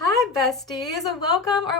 Hi besties,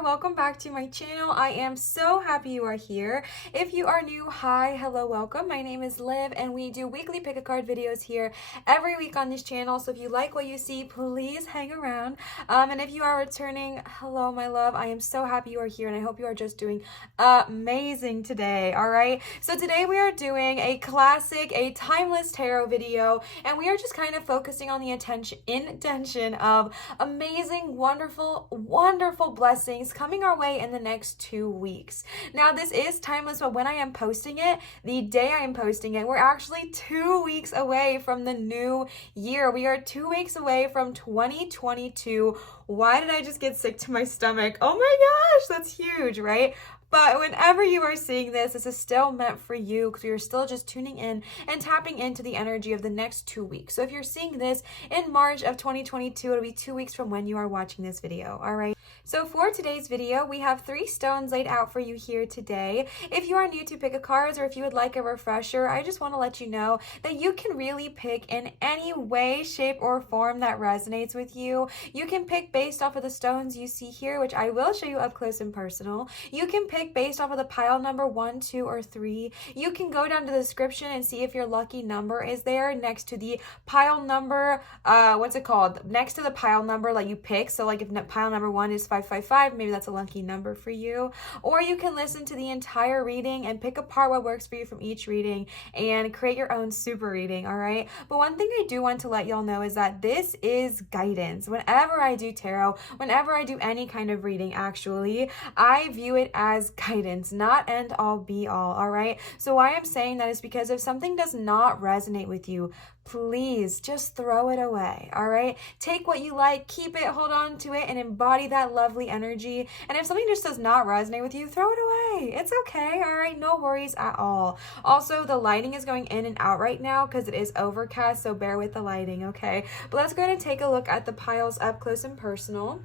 welcome back to my channel. I am so happy you are here. If you are new, hi, hello, welcome. My name is Liv and we do weekly pick a card videos here every week on this channel. So if you like what you see, please hang around. And if you are returning, hello my love. I am so happy you are here and I hope you are just doing amazing today. All right. So today we are doing a classic, a timeless tarot video, and we are just kind of focusing on the intention of amazing, wonderful blessings coming our way in the next 2 weeks. Now, this is timeless, but when I am posting it, the day I am posting it, we're actually 2 weeks away from the new year. We are 2 weeks away from 2022. Why did I just get sick to my stomach? Oh my gosh, that's huge, right? But whenever you are seeing this, this is still meant for you because you're still just tuning in and tapping into the energy of the next 2 weeks. So if you're seeing this in March of 2022, it'll be 2 weeks from when you are watching this video, all right? So for today's video, we have 3 stones laid out for you here today. If you are new to pick a cards or if you would like a refresher, I just want to let you know that you can really pick in any way, shape, or form that resonates with you. You can pick based off of the stones you see here, which I will show you up close and personal. You can pick based off of the pile number 1, 2, or 3. You can go down to the description and see if your lucky number is there next to the pile number, what's it called? Next to the pile number that you pick. So like if pile number 1 is 555, maybe that's a lucky number for you. Or you can listen to the entire reading and pick apart what works for you from each reading and create your own super reading, all right? But one thing I do want to let y'all know is that this is guidance. Whenever I do tarot, whenever I do any kind of reading, actually, I view it as guidance, not end all be all right? So why I'm saying that is because if something does not resonate with you, please just throw it away, all right? Take what you like, keep it, hold on to it, and embody that lovely energy. And if something just does not resonate with you, throw it away. It's okay, all right? No worries at all. Also, the lighting is going in and out right now because it is overcast, so bear with the lighting, okay? But let's go ahead and take a look at the piles up close and personal.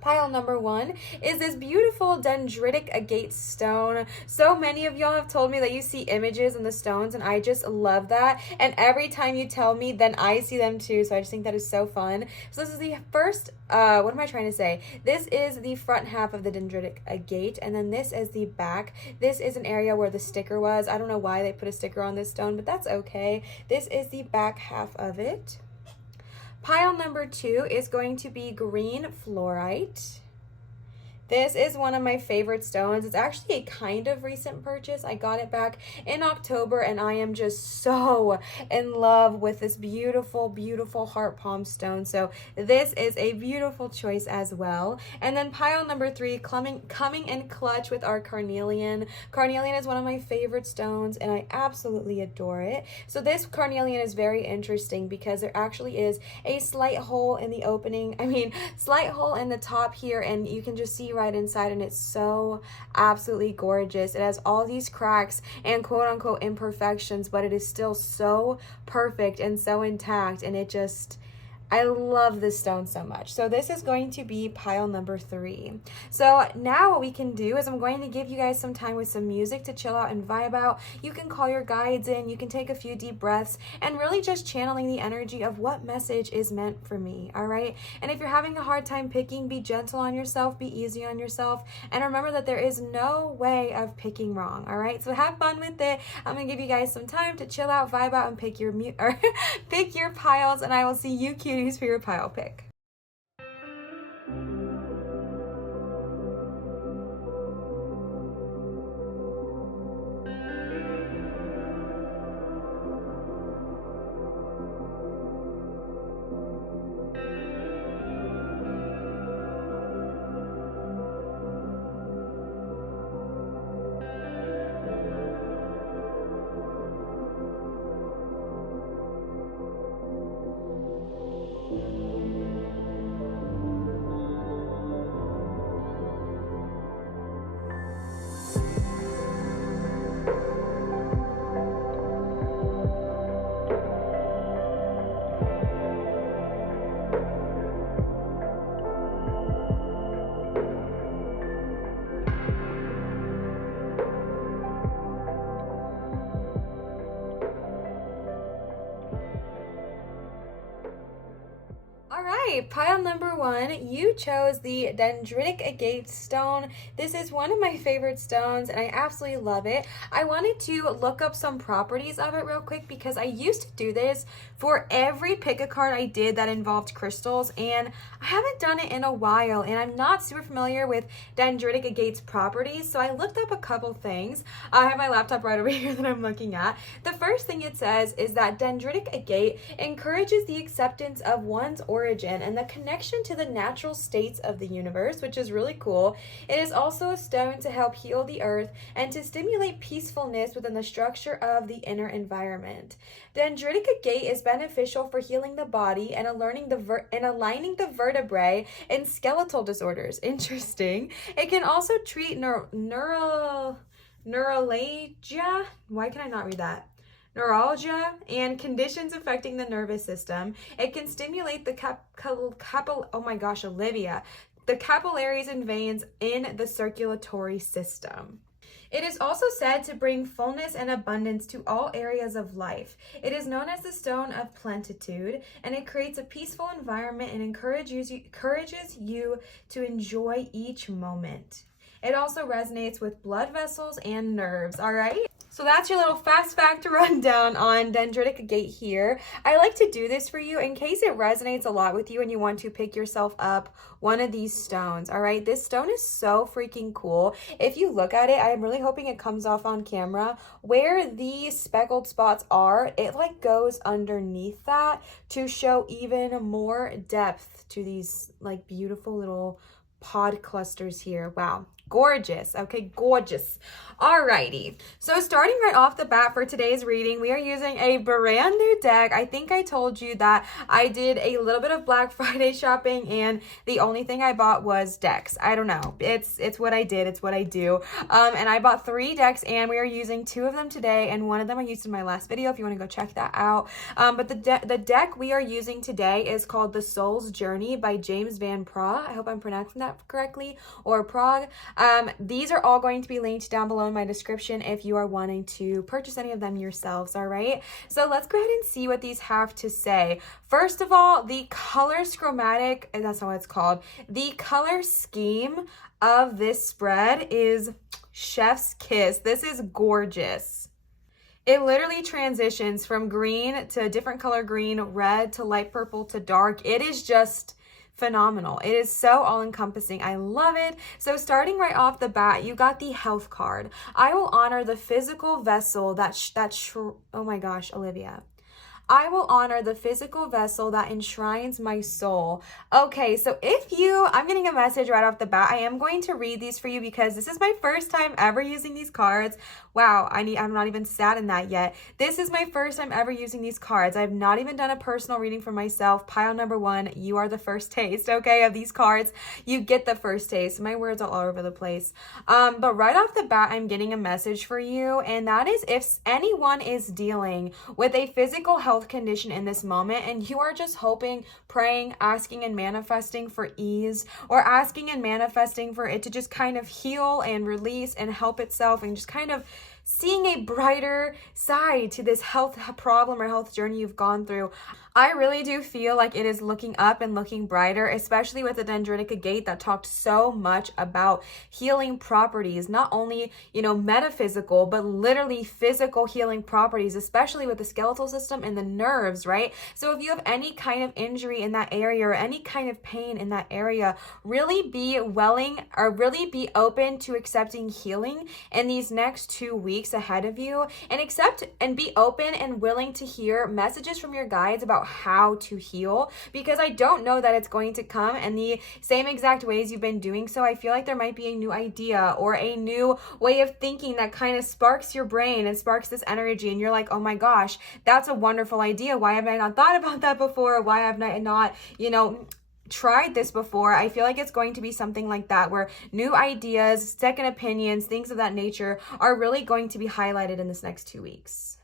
Pile number 1 is this beautiful dendritic agate stone. So many of y'all have told me that you see images in the stones, and I just love that. And every time you tell me, then I see them too. So I just think that is so fun. So this is the first, what am I trying to say? This is the front half of the dendritic agate, and then this is the back. This is an area where the sticker was. I don't know why they put a sticker on this stone, but that's okay. This is the back half of it. Pile number 2 is going to be green fluorite. This is one of my favorite stones. It's actually a kind of recent purchase. I got it back in October and I am just so in love with this beautiful heart palm stone. So this is a beautiful choice as well. And then pile number 3, coming in clutch with our carnelian. Carnelian is one of my favorite stones and I absolutely adore it. So this carnelian is very interesting because there actually is a slight hole in the opening. Slight hole in the top here, and you can just see right inside, and it's so absolutely gorgeous. It has all these cracks and quote-unquote imperfections, but it is still so perfect and so intact, and I love this stone so much. So this is going to be pile number 3. So now what we can do is I'm going to give you guys some time with some music to chill out and vibe out. You can call your guides in, you can take a few deep breaths, and really just channeling the energy of what message is meant for me, all right? And if you're having a hard time picking, be gentle on yourself, be easy on yourself, and remember that there is no way of picking wrong, all right? So have fun with it. I'm gonna give you guys some time to chill out, vibe out, and pick your pick your piles, and I will see you cuties for your pile pick. All right, pile number 1, you chose the dendritic agate stone. This is one of my favorite stones and I absolutely love it. I wanted to look up some properties of it real quick because I used to do this for every pick a card I did that involved crystals, and I haven't done it in a while and I'm not super familiar with dendritic agate's properties, so I looked up a couple things. I have my laptop right over here that I'm looking at. The first thing it says is that dendritic agate encourages the acceptance of one's origin and the connection to the natural states of the universe, which is really cool. It is also a stone to help heal the earth and to stimulate peacefulness within the structure of the inner environment. Dendritic agate is beneficial for healing the body and aligning the vertebrae in skeletal disorders. Interesting. It can also treat neuralgia. Why can I not read that? Neuralgia and conditions affecting the nervous system. It can stimulate the the capillaries and veins in the circulatory system. It is also said to bring fullness and abundance to all areas of life. It is known as the stone of plenitude, and it creates a peaceful environment and encourages you to enjoy each moment. It also resonates with blood vessels and nerves, all right? So that's your little fast fact rundown on dendritic agate here. I like to do this for you in case it resonates a lot with you and you want to pick yourself up one of these stones, all right? This stone is so freaking cool. If you look at it, I'm really hoping it comes off on camera. Where the speckled spots are, it like goes underneath that to show even more depth to these like beautiful little pod clusters here. Wow. Gorgeous. Okay, gorgeous. Alrighty. So starting right off the bat for today's reading, we are using a brand new deck. I think I told you that I did a little bit of Black Friday shopping and the only thing I bought was decks. I don't know. It's what I did. It's what I do. And I bought 3 decks and we are using 2 of them today, and one of them I used in my last video if you want to go check that out. But the deck we are using today is called The Soul's Journey by James Van Praagh. I hope I'm pronouncing that correctly, or Prague. These are all going to be linked down below in my description if you are wanting to purchase any of them yourselves, all right? So let's go ahead and see what these have to say. First of all, the color schematic, and that's not what it's called, the color scheme of this spread is chef's kiss. This is gorgeous. It literally transitions from green to a different color green, red to light purple to dark. It is just phenomenal. It is so all-encompassing. I love it. So starting right off the bat, you got the health card. I will honor the physical vessel oh my gosh, Olivia. I will honor the physical vessel that enshrines my soul. Okay, so I'm getting a message right off the bat. I am going to read these for you because this is my first time ever using these cards. Wow, I'm not even sat in that yet. This is my first time ever using these cards. I've not even done a personal reading for myself. Pile number 1, you are the first taste, okay, of these cards. You get the first taste. My words are all over the place. But right off the bat, I'm getting a message for you, and that is if anyone is dealing with a physical health condition in this moment and you are just hoping, praying, asking and manifesting for ease, or asking and manifesting for it to just kind of heal and release and help itself, and just kind of seeing a brighter side to this health problem or health journey you've gone through, I really do feel like it is looking up and looking brighter, especially with the dendritic agate that talked so much about healing properties, not only, metaphysical, but literally physical healing properties, especially with the skeletal system and the nerves, right? So if you have any kind of injury in that area or any kind of pain in that area, really be open to accepting healing in these next 2 weeks ahead of you, and be open and willing to hear messages from your guides about how to heal, because I don't know that it's going to come in the same exact ways you've been doing so. I feel like there might be a new idea or a new way of thinking that kind of sparks your brain and sparks this energy, and you're like, oh my gosh, that's a wonderful idea. Why have I not thought about that before? Why have I not, tried this before? I feel like it's going to be something like that, where new ideas, second opinions, things of that nature are really going to be highlighted in this next 2 weeks.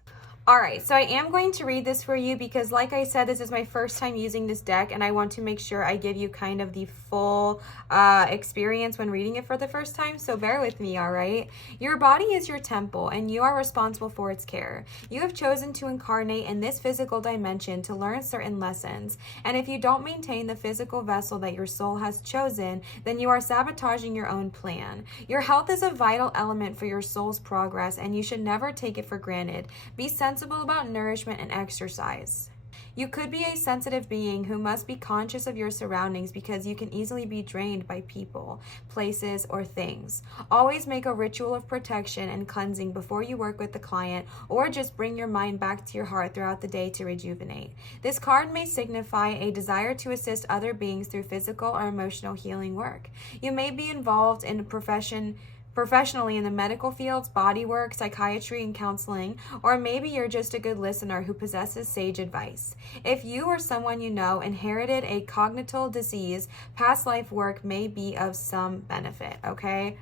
All right, so I am going to read this for you because, like I said, this is my first time using this deck, and I want to make sure I give you kind of the full experience when reading it for the first time, so bear with me, all right? Your body is your temple, and you are responsible for its care. You have chosen to incarnate in this physical dimension to learn certain lessons, and if you don't maintain the physical vessel that your soul has chosen, then you are sabotaging your own plan. Your health is a vital element for your soul's progress, and you should never take it for granted. Be sensible about nourishment and exercise. You could be a sensitive being who must be conscious of your surroundings because you can easily be drained by people, places, or things. Always make a ritual of protection and cleansing before you work with the client, or just bring your mind back to your heart throughout the day to rejuvenate. This card may signify a desire to assist other beings through physical or emotional healing work. You may be involved in professionally in the medical fields, bodywork, psychiatry, and counseling, or maybe you're just a good listener who possesses sage advice. If you or someone you know inherited a congenital disease, past life work may be of some benefit, okay?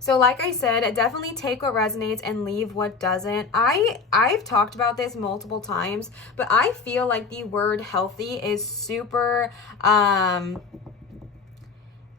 So like I said, definitely take what resonates and leave what doesn't. I've talked about this multiple times, but I feel like the word healthy is super,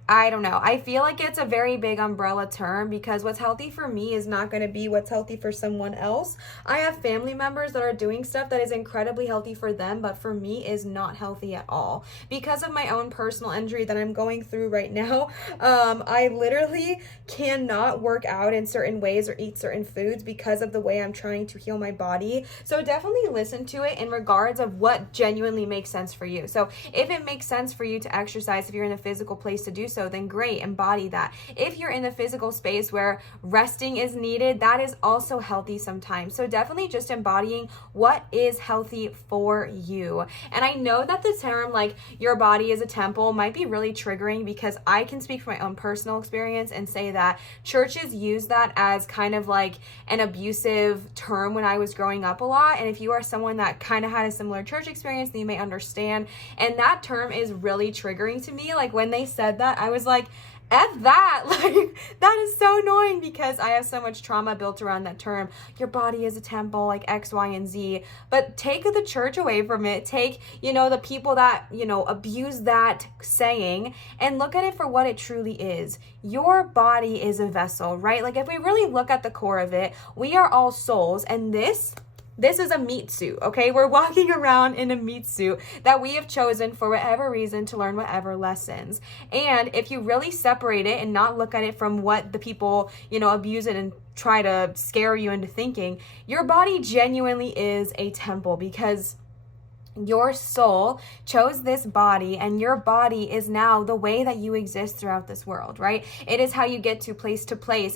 I don't know. I feel like it's a very big umbrella term because what's healthy for me is not going to be what's healthy for someone else. I have family members that are doing stuff that is incredibly healthy for them, but for me is not healthy at all. Because of my own personal injury that I'm going through right now, I literally cannot work out in certain ways or eat certain foods because of the way I'm trying to heal my body. So definitely listen to it in regards of what genuinely makes sense for you. So if it makes sense for you to exercise, if you're in a physical place to do so, then great, embody that. If you're in the physical space where resting is needed, that is also healthy sometimes. So definitely just embodying what is healthy for you. And I know that the term like your body is a temple might be really triggering because I can speak from my own personal experience and say that churches use that as kind of like an abusive term when I was growing up a lot. And if you are someone that kind of had a similar church experience, then you may understand. And that term is really triggering to me. Like when they said that, I was like, F that, like that is so annoying because I have so much trauma built around that term. Your body is a temple, like X, Y, and Z. But take the church away from it. Take, the people that, abuse that saying and look at it for what it truly is. Your body is a vessel, right? Like if we really look at the core of it, we are all souls, and this is a meat suit, okay? We're walking around in a meat suit that we have chosen for whatever reason to learn whatever lessons. And if you really separate it and not look at it from what the people, abuse it and try to scare you into thinking, your body genuinely is a temple because your soul chose this body, and your body is now the way that you exist throughout this world, right? It is how you get to place.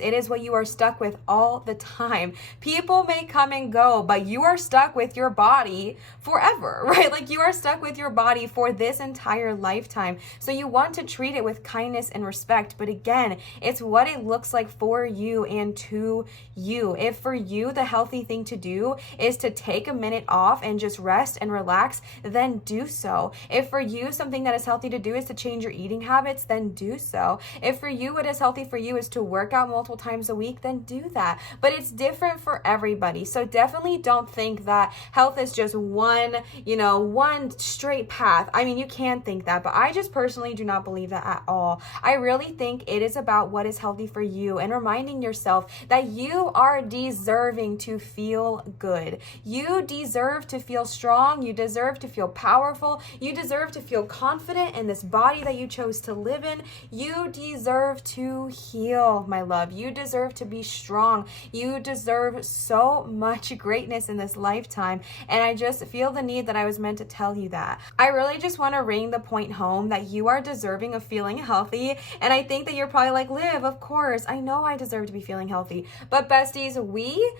It is what you are stuck with all the time. People may come and go, but you are stuck with your body forever, right? Like you are stuck with your body for this entire lifetime. So you want to treat it with kindness and respect. But again, it's what it looks like for you and to you. If for you, the healthy thing to do is to take a minute off and just rest and relax, then do so. If for you something that is healthy to do is to change your eating habits, then do so. If for you what is healthy for you is to work out multiple times a week, then do that. But it's different for everybody. So definitely don't think that health is just one straight path. I mean, you can think that, but I just personally do not believe that at all. I really think it is about what is healthy for you and reminding yourself that you are deserving to feel good. You deserve to feel strong. You deserve to feel powerful. You deserve to feel confident in this body that you chose to live in. You deserve to heal, my love. You deserve to be strong. You deserve so much greatness in this lifetime. And I just feel the need that I was meant to tell you that. I really just want to ring the point home that you are deserving of feeling healthy. And I think that you're probably like, Liv, of course, I know I deserve to be feeling healthy. But besties, we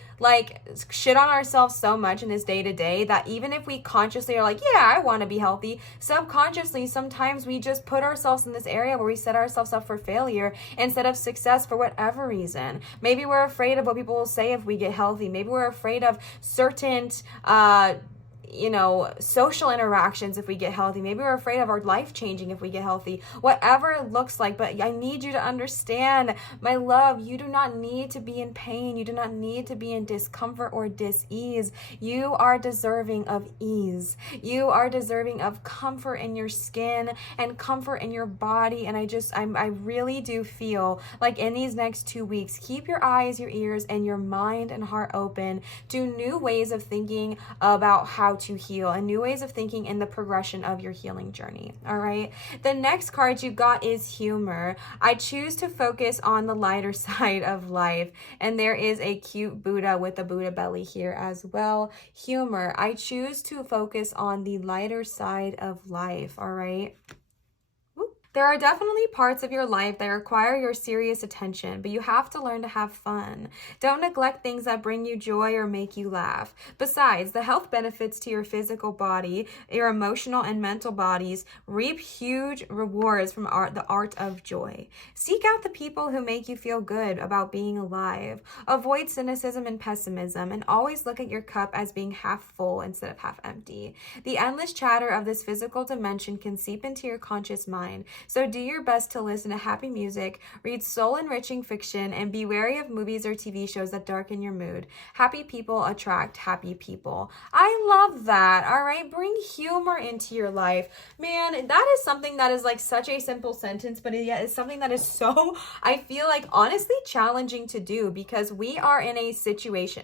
shit on ourselves so much in this day to day that even if we consciously are like, yeah, I want to be healthy, subconsciously sometimes we just put ourselves in this area where we set ourselves up for failure instead of success for whatever reason. Maybe we're afraid of what people will say if we get healthy. Maybe we're afraid of certain social interactions if we get healthy. Maybe we're afraid of our life changing if we get healthy. Whatever it looks like, but I need you to understand, my love, you do not need to be in pain. You do not need to be in discomfort or dis-ease. You are deserving of ease. You are deserving of comfort in your skin and comfort in your body. And I really do feel like in these next 2 weeks, keep your eyes, your ears, and your mind and heart open to new ways of thinking about how to heal and new ways of thinking in the progression of your healing journey. All right. The next card you got is humor. I choose to focus on the lighter side of life. And there is a cute Buddha with a Buddha belly here as well. Humor. I choose to focus on the lighter side of life. All right. There are definitely parts of your life that require your serious attention, but you have to learn to have fun. Don't neglect things that bring you joy or make you laugh. Besides, the health benefits to your physical body, your emotional and mental bodies reap huge rewards from the art of joy. Seek out the people who make you feel good about being alive. Avoid cynicism and pessimism, and always look at your cup as being half full instead of half empty. The endless chatter of this physical dimension can seep into your conscious mind. So do your best to listen to happy music, read soul-enriching fiction, and be wary of movies or TV shows that darken your mood. Happy people attract happy people. I love that, all right? Bring humor into your life. Man, that is something that is like such a simple sentence, but yet it's something that is so, I feel like, honestly challenging to do because we are in a situation,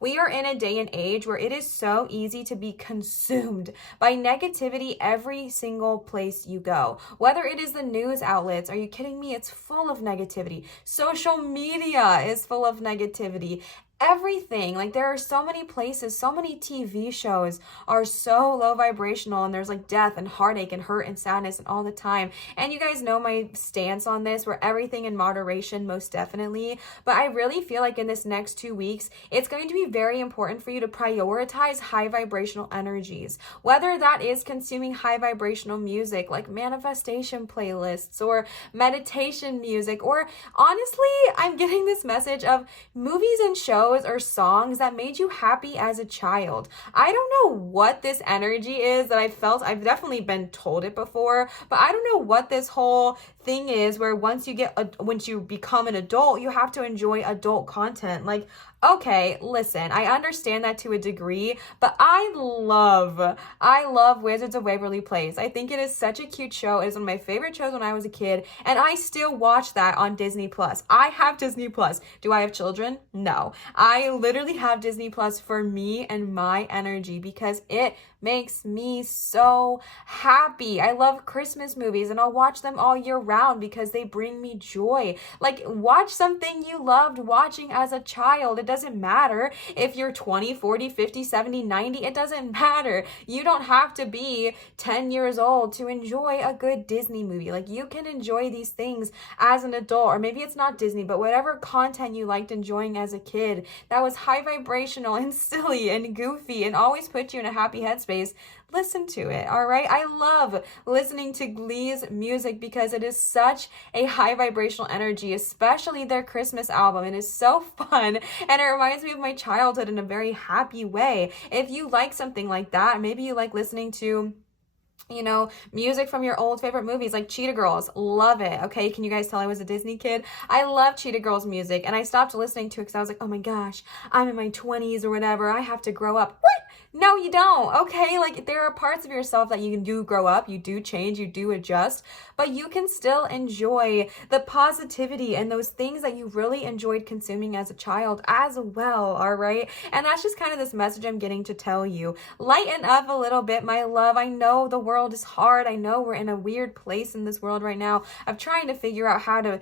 we are in a day and age where it is so easy to be consumed by negativity every single place you go. Whether it is the news outlets, are you kidding me? It's full of negativity. Social media is full of negativity. Everything, like there are so many places, so many TV shows are so low vibrational, and there's like death and heartache and hurt and sadness and all the time. And you guys know my stance on this, where everything in moderation, most definitely. But I really feel like in this next 2 weeks, it's going to be very important for you to prioritize high vibrational energies, whether that is consuming high vibrational music like manifestation playlists or meditation music, or honestly, I'm getting this message of movies and shows or songs that made you happy as a child. I don't know what this energy is that I felt. I've definitely been told it before, but I don't know what this whole thing is where once you become an adult, you have to enjoy adult content. Like, okay, listen, I understand that to a degree, but I love Wizards of Waverly Place. I think it is such a cute show. It is one of my favorite shows when I was a kid, and I still watch that on Disney Plus. I have Disney Plus. Do I have children? No. I literally have Disney Plus for me and my energy because it makes me so happy. I love Christmas movies, and I'll watch them all year round because they bring me joy. Like, watch something you loved watching as a child. It doesn't matter if you're 20, 40, 50, 70, 90. It doesn't matter. You don't have to be 10 years old to enjoy a good Disney movie. Like, you can enjoy these things as an adult, or maybe it's not Disney, but whatever content you liked enjoying as a kid that was high vibrational and silly and goofy and always put you in a happy headspace, listen to it, all right? I love listening to Glee's music because it is such a high vibrational energy, especially their Christmas album. It is so fun, and it reminds me of my childhood in a very happy way. If you like something like that, maybe you like listening to music from your old favorite movies like Cheetah Girls. Love it. Okay, can you guys tell I was a Disney kid? I love Cheetah Girls music, and I stopped listening to it because I was like, oh my gosh, I'm in my 20s or whatever. I have to grow up. What? No, you don't. Okay, like there are parts of yourself that you do grow up, you do change, you do adjust, but you can still enjoy the positivity and those things that you really enjoyed consuming as a child as well, all right? And that's just kind of this message I'm getting to tell you. Lighten up a little bit, my love. I know the world is hard. I know we're in a weird place in this world right now of trying to figure out how to,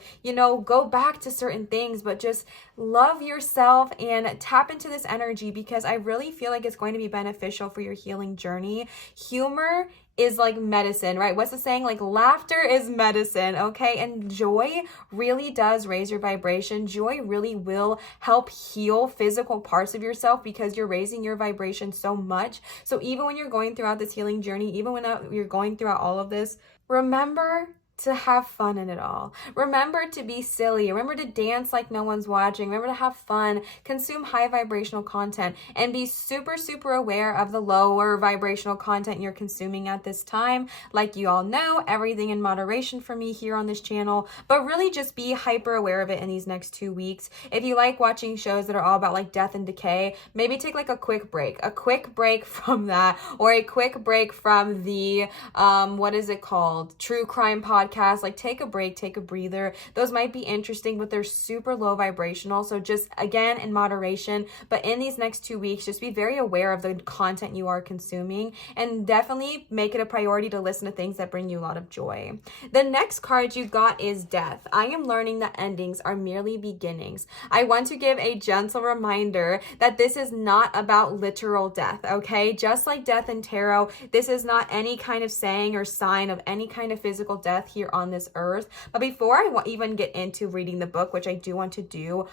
go back to certain things, but just love yourself and tap into this energy because I really feel like it's going to be beneficial for your healing journey. Humor is like medicine, right? What's the saying? Like, laughter is medicine, okay? And joy really does raise your vibration. Joy really will help heal physical parts of yourself because you're raising your vibration so much. So even when you're going throughout this healing journey, even when you're going throughout all of this, remember to have fun in it all. Remember to be silly. Remember to dance like no one's watching. Remember to have fun, consume high vibrational content, and be super, super aware of the lower vibrational content you're consuming at this time. Like you all know, everything in moderation for me here on this channel, but really just be hyper aware of it in these next 2 weeks. If you like watching shows that are all about like death and decay, maybe take like a quick break from that, or a quick break from the, what is it called? True crime podcast. Like take a break, take a breather. Those might be interesting, but they're super low vibrational. So just again, in moderation, but in these next 2 weeks, just be very aware of the content you are consuming, and definitely make it a priority to listen to things that bring you a lot of joy. The next card you got is death. I am learning that endings are merely beginnings. I want to give a gentle reminder that this is not about literal death, okay? Just like death in tarot, this is not any kind of saying or sign of any kind of physical death here on this earth. But before I even get into reading the book, which I do want to do,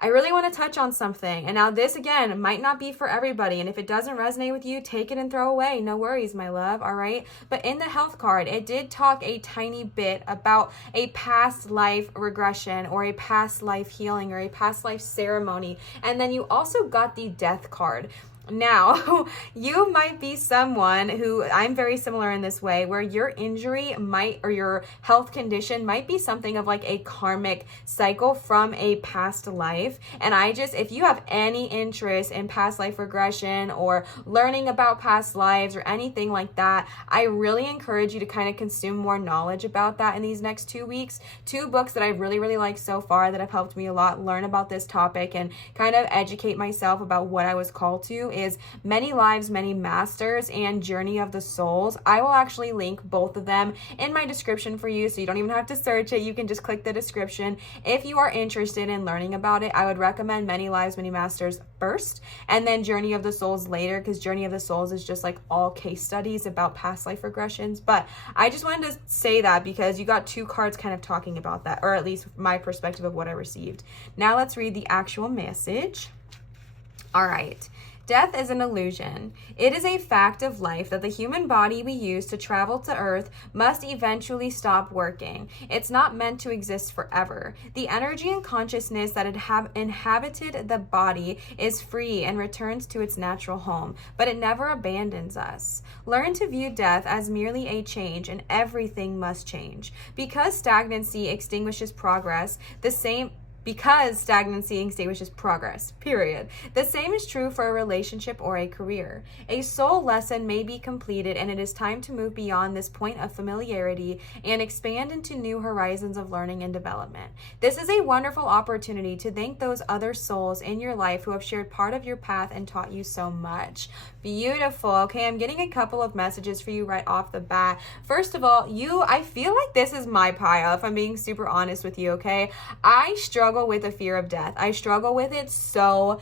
I really want to touch on something. And now this, again, might not be for everybody. And if it doesn't resonate with you, take it and throw away. No worries, my love. All right. But in the health card, it did talk a tiny bit about a past life regression or a past life healing or a past life ceremony. And then you also got the death card. Now, you might be someone who, I'm very similar in this way, where your injury might, or your health condition might be something of like a karmic cycle from a past life. And if you have any interest in past life regression or learning about past lives or anything like that, I really encourage you to kind of consume more knowledge about that in these next 2 weeks. 2 books that I really, really like so far that have helped me a lot learn about this topic and kind of educate myself about what I was called to is Many Lives, Many Masters and Journey of the Souls. I will actually link both of them in my description for you, so you don't even have to search it. You can just click the description. If you are interested in learning about it, I would recommend Many Lives, Many Masters first, and then Journey of the Souls later, because Journey of the Souls is just like all case studies about past life regressions. But I just wanted to say that because you got 2 cards kind of talking about that, or at least my perspective of what I received. Now let's read the actual message. All right. Death is an illusion. It is a fact of life that the human body we use to travel to Earth must eventually stop working. It's not meant to exist forever. The energy and consciousness that inhabited the body is free and returns to its natural home, but it never abandons us. Learn to view death as merely a change, and everything must change. Because stagnancy extinguishes progress, because stagnancy extinguishes progress, period. The same is true for a relationship or a career. A soul lesson may be completed, and it is time to move beyond this point of familiarity and expand into new horizons of learning and development. This is a wonderful opportunity to thank those other souls in your life who have shared part of your path and taught you so much. Beautiful. Okay, I'm getting a couple of messages for you right off the bat. First of all, I feel like this is my pile, if I'm being super honest with you, okay? I struggle with the fear of death. I struggle with it so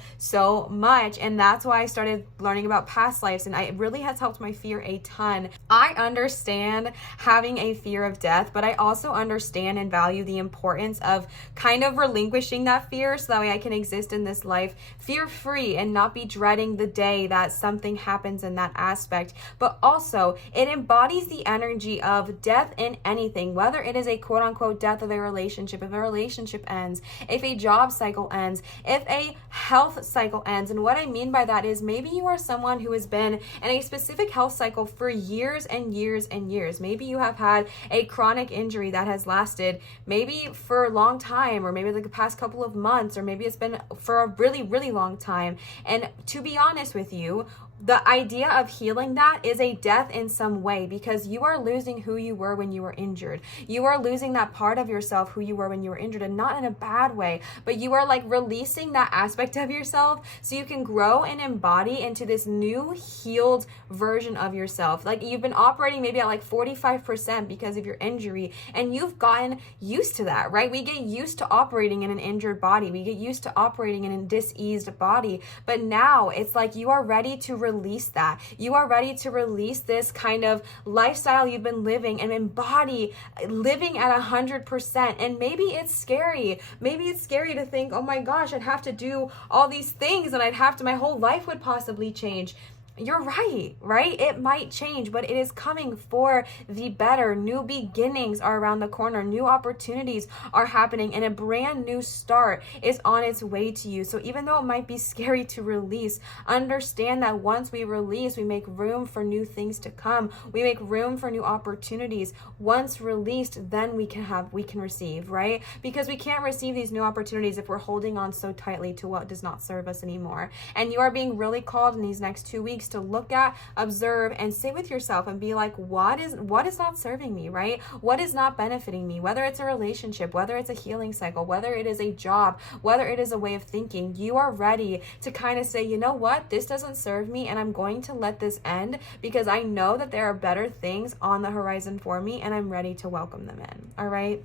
much, and that's why I started learning about past lives, and it really has helped my fear a ton. I understand having a fear of death, but I also understand and value the importance of kind of relinquishing that fear so that way I can exist in this life fear-free and not be dreading the day that something happens in that aspect. But also, it embodies the energy of death in anything, whether it is a quote-unquote death of a relationship, if a relationship ends, if a job cycle ends, if a health cycle ends. And what I mean by that is maybe you are someone who has been in a specific health cycle for years and years and years. Maybe you have had a chronic injury that has lasted maybe for a long time, or maybe like the past couple of months, or maybe it's been for a really, really long time. And to be honest with you, the idea of healing that is a death in some way, because you are losing who you were when you were injured. You are losing that part of yourself who you were when you were injured, and not in a bad way, but you are like releasing that aspect of yourself so you can grow and embody into this new healed version of yourself. Like you've been operating maybe at like 45% because of your injury, and you've gotten used to that, right? We get used to operating in an injured body. We get used to operating in a diseased body, but now it's like you are ready to release that. You are ready to release this kind of lifestyle you've been living and embody living at 100%. And maybe it's scary. Maybe it's scary to think, oh my gosh, I'd have to do all these things and my whole life would possibly change. You're right, right? It might change, but it is coming for the better. New beginnings are around the corner. New opportunities are happening, and a brand new start is on its way to you. So even though it might be scary to release, understand that once we release, we make room for new things to come. We make room for new opportunities. Once released, then we can receive, right? Because we can't receive these new opportunities if we're holding on so tightly to what does not serve us anymore. And you are being really called in these next 2 weeks to look at, observe, and sit with yourself and be like, what is not serving me, right? What is not benefiting me? Whether it's a relationship, whether it's a healing cycle, whether it is a job, whether it is a way of thinking, you are ready to kind of say, you know what, this doesn't serve me, and I'm going to let this end because I know that there are better things on the horizon for me, and I'm ready to welcome them in. All right.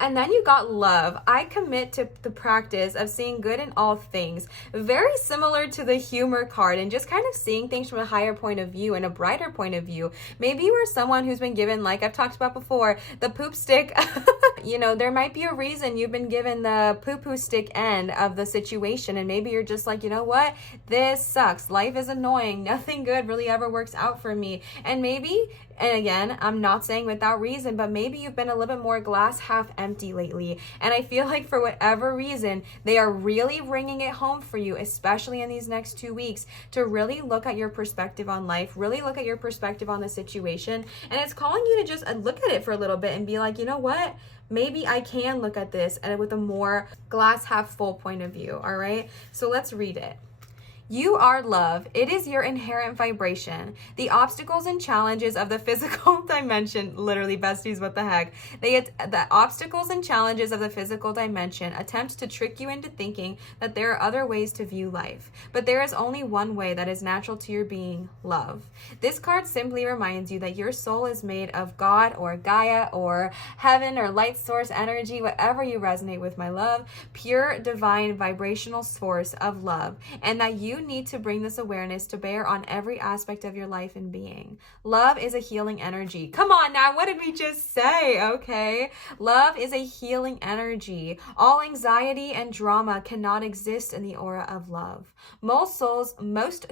And then you got love. I commit to the practice of seeing good in all things. Very similar to the humor card, and just kind of seeing things from a higher point of view and a brighter point of view. Maybe you are someone who's been given, like I've talked about before, the poop stick. You know, there might be a reason you've been given the poo-poo stick end of the situation, and maybe you're just like, you know what? This sucks. Life is annoying. Nothing good really ever works out for me. And maybe, and again, I'm not saying without reason, but maybe you've been a little bit more glass half empty lately. And I feel like for whatever reason, they are really bringing it home for you, especially in these next 2 weeks, to really look at your perspective on life, really look at your perspective on the situation. And it's calling you to just look at it for a little bit and be like, you know what? Maybe I can look at this with a more glass half full point of view. All right. So let's read it. You are love. It is your inherent vibration. The obstacles and challenges of the physical dimension, literally besties, what the heck? The obstacles and challenges of the physical dimension attempt to trick you into thinking that there are other ways to view life. But there is only one way that is natural to your being, love. This card simply reminds you that your soul is made of God or Gaia or heaven or light source energy, whatever you resonate with, my love, pure divine vibrational source of love, and that you need to bring this awareness to bear on every aspect of your life and being. Love is a healing energy. Come on now, what did we just say? Okay. Love is a healing energy. All anxiety and drama cannot exist in the aura of love. Most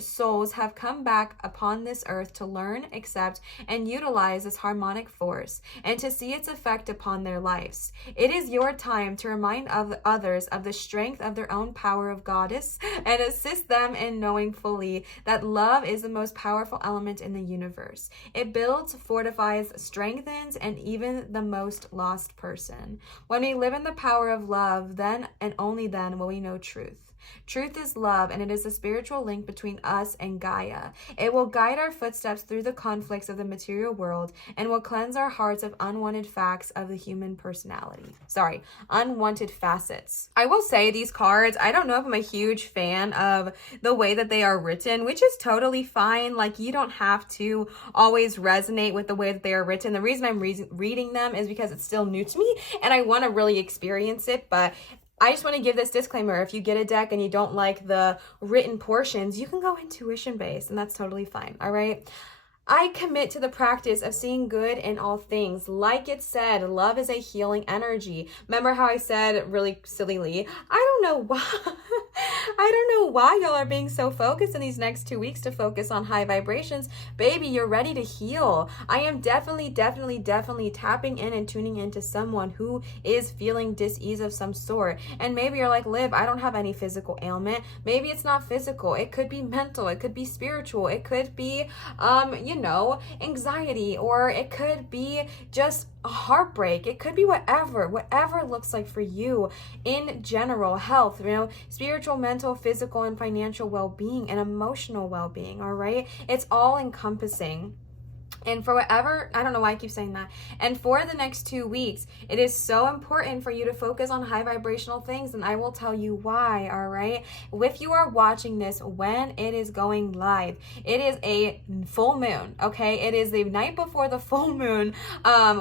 souls have come back upon this earth to learn, accept, and utilize this harmonic force and to see its effect upon their lives. It is your time to remind others of the strength of their own power of goddess and assist them in knowing fully that love is the most powerful element in the universe. It builds, fortifies, strengthens, and even the most lost person. When we live in the power of love, then and only then will we know truth. Truth is love, and it is a spiritual link between us and Gaia. It will guide our footsteps through the conflicts of the material world and will cleanse our hearts of unwanted facts of the human personality. Unwanted facets. I will say these cards, I don't know if I'm a huge fan of the way that they are written, which is totally fine. Like, you don't have to always resonate with the way that they are written. The reason I'm reading them is because it's still new to me and I want to really experience it, but I just want to give this disclaimer. If you get a deck and you don't like the written portions, you can go intuition based, and that's totally fine. All right. I commit to the practice of seeing good in all things. Like it said, love is a healing energy. Remember how I said really sillily, I don't know why y'all are being so focused in these next 2 weeks to focus on high vibrations. Baby, you're ready to heal. I am definitely tapping in and tuning into someone who is feeling dis-ease of some sort. And maybe you're like, Liv, I don't have any physical ailment. Maybe it's not physical. It could be mental. It could be spiritual. It could be, anxiety, or it could be just a heartbreak. It could be whatever it looks like for you in general, health, spiritual, mental, physical, and financial well-being and emotional well-being. All right. It's all encompassing. And for whatever, I don't know why I keep saying that. And for the next 2 weeks, it is so important for you to focus on high vibrational things. And I will tell you why, all right? If you are watching this when it is going live, it is a full moon, okay? It is the night before the full moon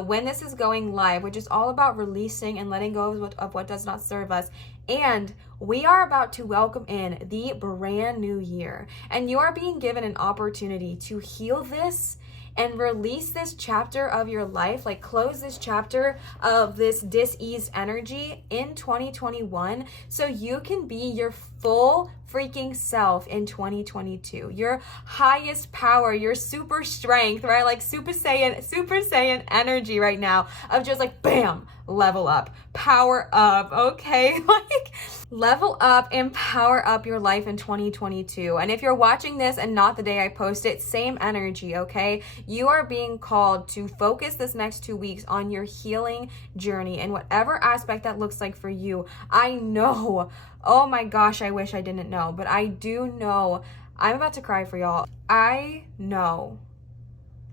when this is going live, which is all about releasing and letting go of what does not serve us. And we are about to welcome in the brand new year. And you are being given an opportunity to heal this and release this chapter of your life, like close this chapter of this dis-ease energy in 2021 so you can be your full freaking self in 2022. Your highest power, your super strength, right? Like Super Saiyan energy right now of just like, bam, level up, power up, okay? Like level up and power up your life in 2022. And if you're watching this and not the day I post it, same energy, okay? You are being called to focus this next 2 weeks on your healing journey and whatever aspect that looks like for you. I know, oh my gosh, I wish I didn't know, but I do know. I'm about to cry for y'all. I know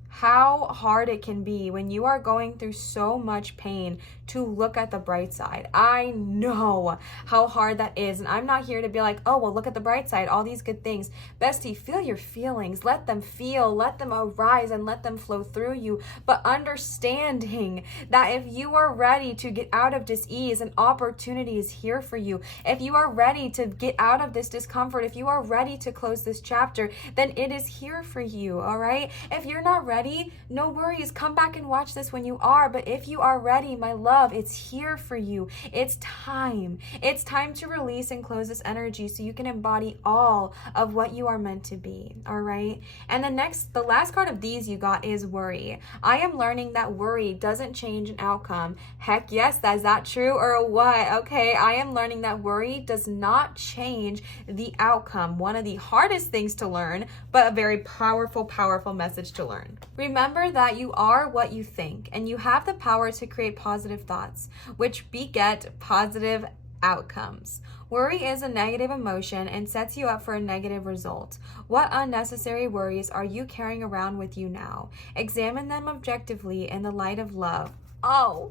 how hard it can be when you are going through so much pain to look at the bright side. I know how hard that is, and I'm not here to be like, oh, well, look at the bright side, all these good things. Bestie, feel your feelings, let them feel, let them arise, and let them flow through you, but understanding that if you are ready to get out of dis-ease, an opportunity is here for you. If you are ready to get out of this discomfort, if you are ready to close this chapter, then it is here for you, all right? If you're not ready, no worries, come back and watch this when you are, but if you are ready, my love, it's here for you. It's time. It's time to release and close this energy so you can embody all of what you are meant to be, all right? And the last card of these you got is worry. I am learning that worry doesn't change an outcome. Heck yes, is that true or what? Okay, I am learning that worry does not change the outcome. One of the hardest things to learn, but a very powerful, powerful message to learn. Remember that you are what you think, and you have the power to create positive thoughts, which beget positive outcomes. Worry is a negative emotion and sets you up for a negative result. What unnecessary worries are you carrying around with you now? Examine them objectively in the light of love. Oh,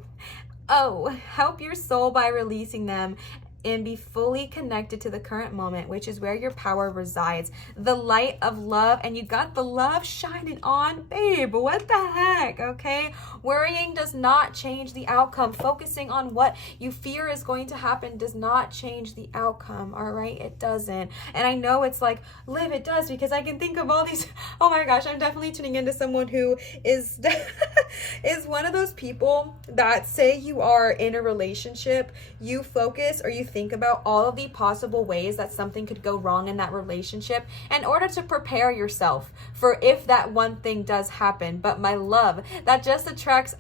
help your soul by releasing them and be fully connected to the current moment, which is where your power resides. The light of love, and you got the love shining on, babe. What the heck, okay? Worrying does not change the outcome. Focusing on what you fear is going to happen does not change the outcome, all right? It doesn't. And I know it's like, Liv, it does, because I can think of all these, oh my gosh, I'm definitely tuning into someone who is is one of those people that say you are in a relationship, you focus or you think about all of the possible ways that something could go wrong in that relationship in order to prepare yourself for if that one thing does happen. But my love, that just attracts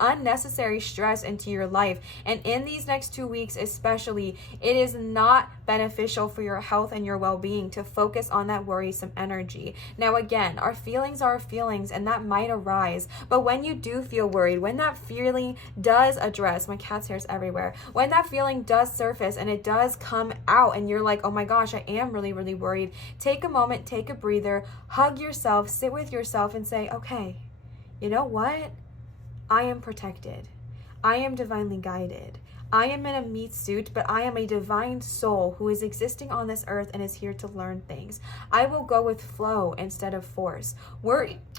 unnecessary stress into your life. And in these next 2 weeks especially, it is not beneficial for your health and your well-being to focus on that worrisome energy. Now again, our feelings are feelings, and that might arise, but when you do feel worried, when that feeling does address, my cat's hair's everywhere, when that feeling does surface and it does come out and you're like, oh my gosh, I am really, really worried, take a moment, take a breather, hug yourself, sit with yourself and say, okay, you know what? I am protected. I am divinely guided. I am in a meat suit, but I am a divine soul who is existing on this earth and is here to learn things. I will go with flow instead of force.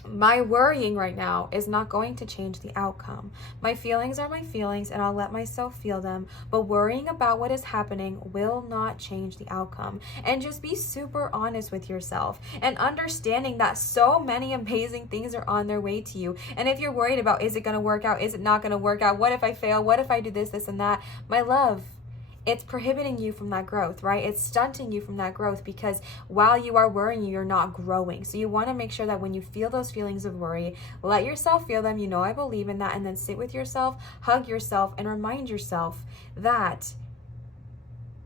My worrying right now is not going to change the outcome. My feelings are my feelings, and I'll let myself feel them, but worrying about what is happening will not change the outcome. And just be super honest with yourself and understanding that so many amazing things are on their way to you. And if you're worried about, is it going to work out? Is it not going to work out? What if I fail? What if I do this, this, and that? My love, it's prohibiting you from that growth, right? It's stunting you from that growth because while you are worrying, you're not growing. So you want to make sure that when you feel those feelings of worry, let yourself feel them. You know I believe in that. And then sit with yourself, hug yourself, and remind yourself that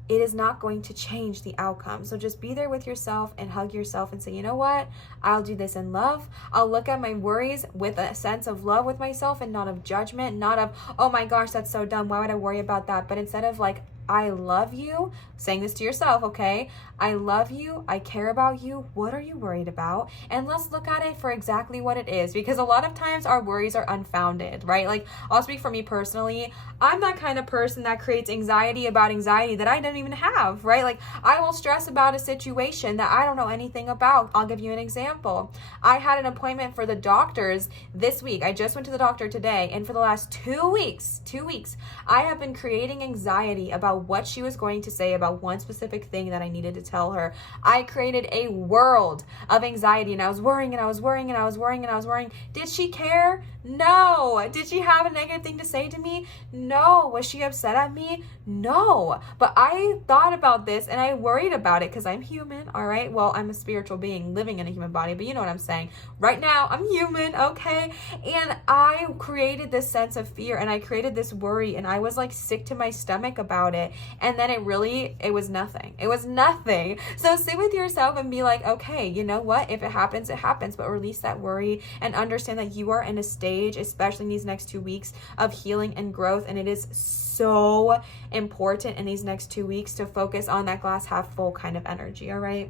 it is not going to change the outcome. So just be there with yourself and hug yourself and say, you know what? I'll do this in love. I'll look at my worries with a sense of love with myself and not of judgment, not of, oh my gosh, that's so dumb. Why would I worry about that? But instead of like, I love you, saying this to yourself, okay? I love you. I care about you. What are you worried about? And let's look at it for exactly what it is, because a lot of times our worries are unfounded, right? Like, I'll speak for me personally. I'm that kind of person that creates anxiety about anxiety that I don't even have, right? Like, I will stress about a situation that I don't know anything about. I'll give you an example. I had an appointment for the doctors this week. I just went to the doctor today, and for the last 2 weeks, I have been creating anxiety about about what she was going to say about one specific thing that I needed to tell her, I created a world of anxiety, and I was worrying and I was worrying and I was worrying and I was worrying. Did she care? No. Did she have a negative thing to say to me? No. Was she upset at me? No. But I thought about this and I worried about it because I'm human, all right? Well, I'm a spiritual being living in a human body, but you know what I'm saying. Right now, I'm human, okay? And I created this sense of fear and I created this worry and I was like sick to my stomach about it. And then it was nothing. It was nothing. So sit with yourself and be like, okay, you know what? If it happens, it happens, but release that worry and understand that you are in a stage, especially in these next 2 weeks, of healing and growth. And it is so important in these next 2 weeks to focus on that glass half full kind of energy, all right?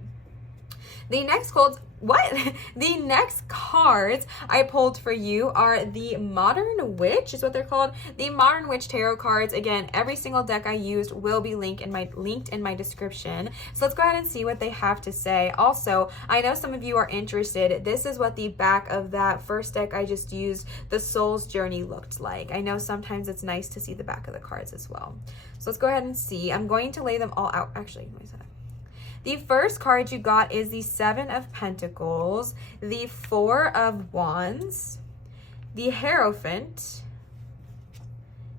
The next cards I pulled for you are the Modern Witch, is what they're called. The Modern Witch Tarot cards. Again, every single deck I used will be linked in my description. So let's go ahead and see what they have to say. Also, I know some of you are interested. This is what the back of that first deck I just used, the Soul's Journey, looked like. I know sometimes it's nice to see the back of the cards as well. So let's go ahead and see. I'm going to lay them all out. Actually, the first card you got is the Seven of Pentacles, the Four of Wands, the Hierophant,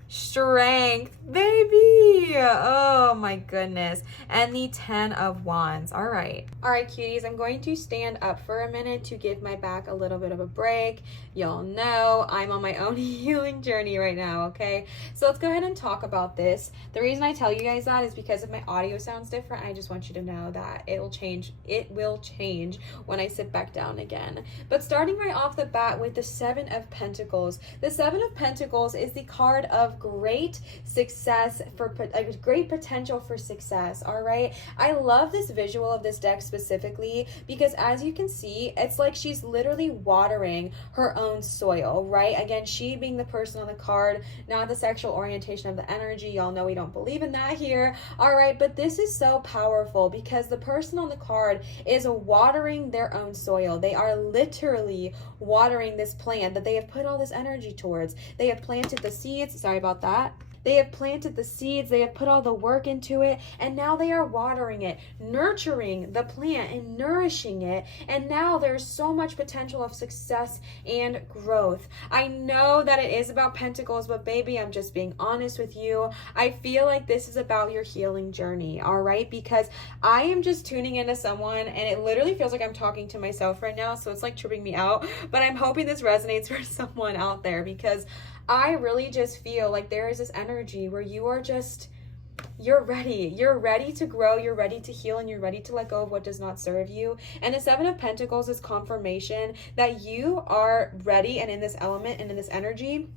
Strength, baby, oh my goodness, and the 10 of Wands. All right, cuties, I'm going to stand up for a minute to give my back a little bit of a break. Y'all know I'm on my own healing journey right now, okay? So let's go ahead and talk about this. The reason I tell you guys that is because if my audio sounds different, I just want you to know that it will change when I sit back down again. But starting right off the bat with the Seven of Pentacles. The Seven of Pentacles is the card of great success, for great potential for success, all right? I love this visual of this deck specifically because as you can see, it's like she's literally watering her own soil, right? Again, she being the person on the card, not the sexual orientation of the energy. Y'all know we don't believe in that here, all right? But this is so powerful because the person on the card is watering their own soil. They are literally watering this plant that they have put all this energy towards. They have planted the seeds. Sorry about that. They have planted the seeds, they have put all the work into it, and now they are watering it, nurturing the plant and nourishing it, and now there's so much potential of success and growth. I know that it is about pentacles, but baby, I'm just being honest with you. I feel like this is about your healing journey, all right? Because I am just tuning into someone, and it literally feels like I'm talking to myself right now, so it's like tripping me out, but I'm hoping this resonates for someone out there because I really just feel like there is this energy where you are just, you're ready to grow, you're ready to heal, and you're ready to let go of what does not serve you. And the Seven of Pentacles is confirmation that you are ready and in this element and in this energy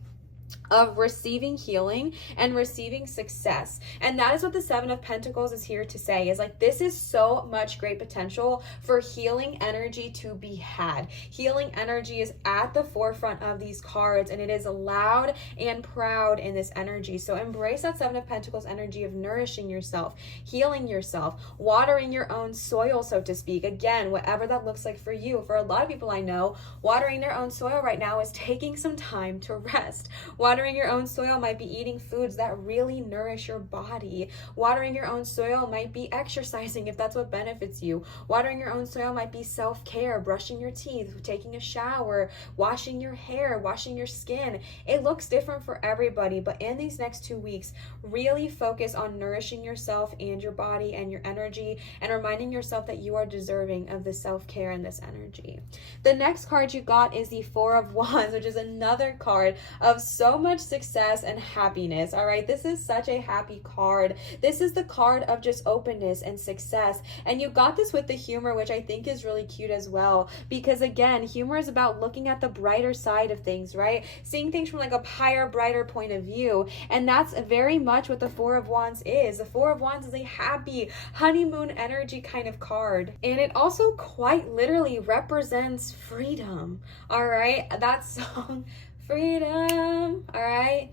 of receiving healing and receiving success. And that is what the Seven of Pentacles is here to say, is like, this is so much great potential for healing energy to be had. Healing energy is at the forefront of these cards, and it is loud and proud in this energy. So embrace that Seven of Pentacles energy of nourishing yourself, healing yourself, watering your own soil, so to speak. Again, whatever that looks like for you. For a lot of people I know, watering their own soil right now is taking some time to rest. Watering your own soil might be eating foods that really nourish your body. Watering your own soil might be exercising if that's what benefits you. Watering your own soil might be self-care, brushing your teeth, taking a shower, washing your hair, washing your skin. It looks different for everybody, but in these next 2 weeks, really focus on nourishing yourself and your body and your energy, and reminding yourself that you are deserving of this self-care and this energy. The next card you got is the Four of Wands, which is another card of so much success and happiness, all right? This is such a happy card. This is the card of just openness and success, and you got this with the humor, which I think is really cute as well, because again, humor is about looking at the brighter side of things, right? Seeing things from like a higher, brighter point of view, and that's very much what the Four of Wands is. The Four of Wands is a happy honeymoon energy kind of card, and it also quite literally represents freedom, all right? That song, freedom, all right?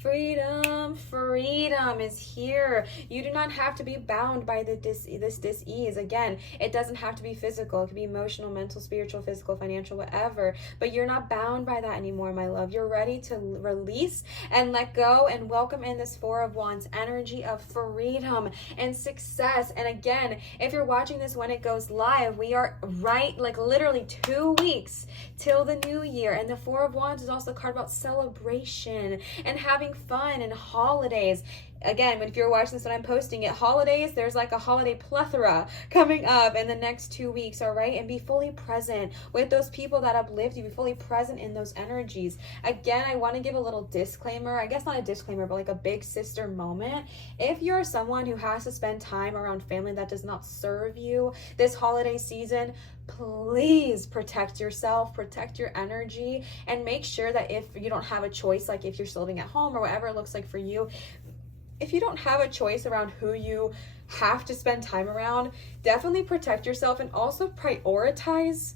Freedom, freedom is here. You do not have to be bound by this dis-ease. Again, it doesn't have to be physical. It could be emotional, mental, spiritual, physical, financial, whatever. But you're not bound by that anymore, my love. You're ready to release and let go and welcome in this Four of Wands energy of freedom and success. And again, if you're watching this when it goes live, we are literally 2 weeks till the new year. And the Four of Wands is also a card about celebration and having fun and holidays. Again, if you're watching this when I'm posting it, holidays, there's like a holiday plethora coming up in the next 2 weeks, all right? And be fully present with those people that uplift you. Be fully present in those energies. Again, I want to give a little disclaimer. I guess not a disclaimer, but like a big sister moment. If you're someone who has to spend time around family that does not serve you this holiday season, please protect yourself, protect your energy, and make sure that if you don't have a choice, like if you're still living at home or whatever it looks like for you, if you don't have a choice around who you have to spend time around, definitely protect yourself and also prioritize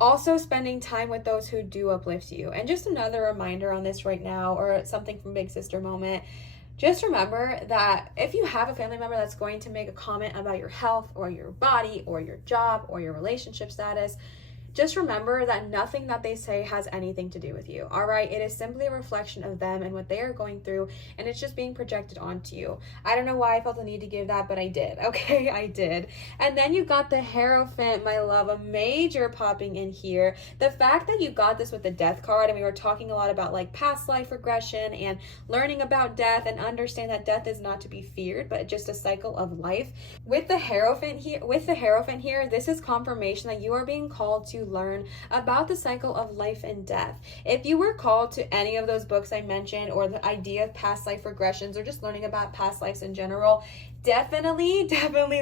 also spending time with those who do uplift you. And just another reminder on this right now, or something from Big Sister moment, just remember that if you have a family member that's going to make a comment about your health or your body or your job or your relationship status, just remember that nothing that they say has anything to do with you, all right? It is simply a reflection of them and what they are going through, and it's just being projected onto you. I don't know why I felt the need to give that, but I did, okay? I did. And then you got the Hierophant, my love, a major popping in here. The fact that you got this with the Death card, and we were talking a lot about like past life regression and learning about death and understand that death is not to be feared, but just a cycle of life. With the Hierophant here, this is confirmation that you are being called to learn about the cycle of life and death. If you were called to any of those books I mentioned, or the idea of past life regressions, or just learning about past lives in general, definitely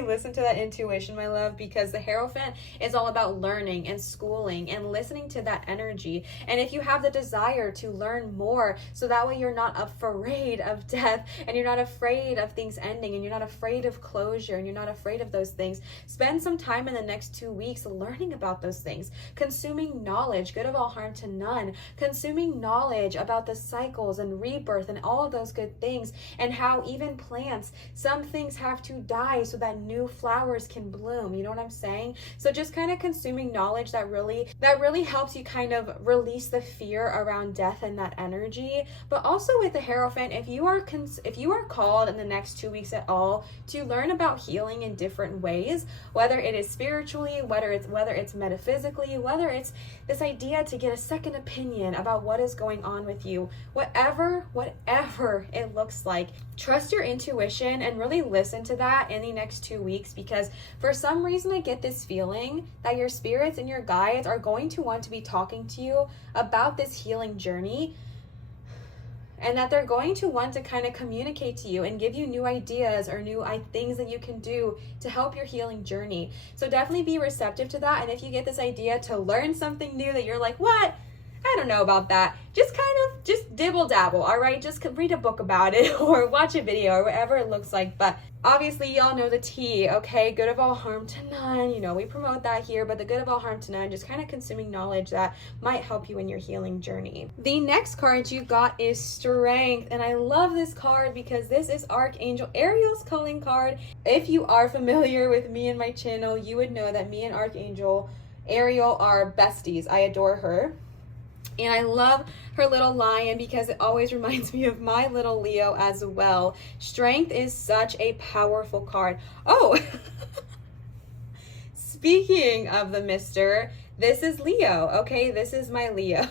listen to that intuition, my love, because the Hierophant is all about learning and schooling and listening to that energy. And if you have the desire to learn more, so that way you're not afraid of death, and you're not afraid of things ending, and you're not afraid of closure, and you're not afraid of those things, spend some time in the next 2 weeks learning about those things, consuming knowledge, good of all, harm to none, consuming knowledge about the cycles and rebirth and all of those good things, and how even plants, some things have to die so that new flowers can bloom. You know what I'm saying? So just kind of consuming knowledge that really helps you kind of release the fear around death and that energy. But also with the Hierophant, if you are called in the next 2 weeks at all to learn about healing in different ways, whether it is spiritually, whether it's metaphysically, whether it's this idea to get a second opinion about what is going on with you, whatever it looks like, trust your intuition and really listen to that in the next 2 weeks, because for some reason I get this feeling that your spirits and your guides are going to want to be talking to you about this healing journey, and that they're going to want to kind of communicate to you and give you new ideas or new things that you can do to help your healing journey. So definitely be receptive to that. And if you get this idea to learn something new that you're like, what? I don't know about that, just dibble dabble, all right? Just read a book about it or watch a video or whatever it looks like. But obviously y'all know the tea, okay? Good of all, harm to none. You know, we promote that here, but the good of all, harm to none, just kind of consuming knowledge that might help you in your healing journey. The next card you got is Strength, and I love this card because this is Archangel Ariel's calling card. If you are familiar with me and my channel, you would know that me and Archangel Ariel are besties. I adore her. And I love her little lion because it always reminds me of my little Leo as well. Strength is such a powerful card. Oh, speaking of the mister, this is Leo, okay? This is my Leo.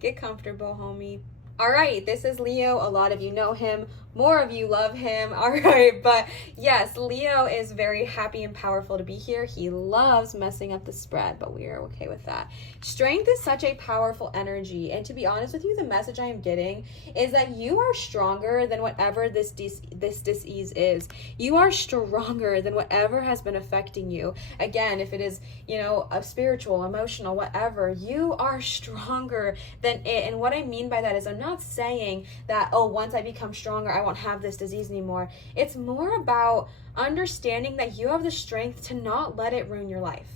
Get comfortable, homie. All right, this is Leo. A lot of you know him. More of you love him. All right, but yes, Leo is very happy and powerful to be here. He loves messing up the spread, but we are okay with that. Strength is such a powerful energy, and to be honest with you, the message I am getting is that you are stronger than whatever this disease is. You are stronger than whatever has been affecting you. Again, if it is, you know, a spiritual, emotional, whatever, you are stronger than it. And what I mean by that is I'm not saying that, oh, once I become stronger, I won't have this disease anymore. It's more about understanding that you have the strength to not let it ruin your life.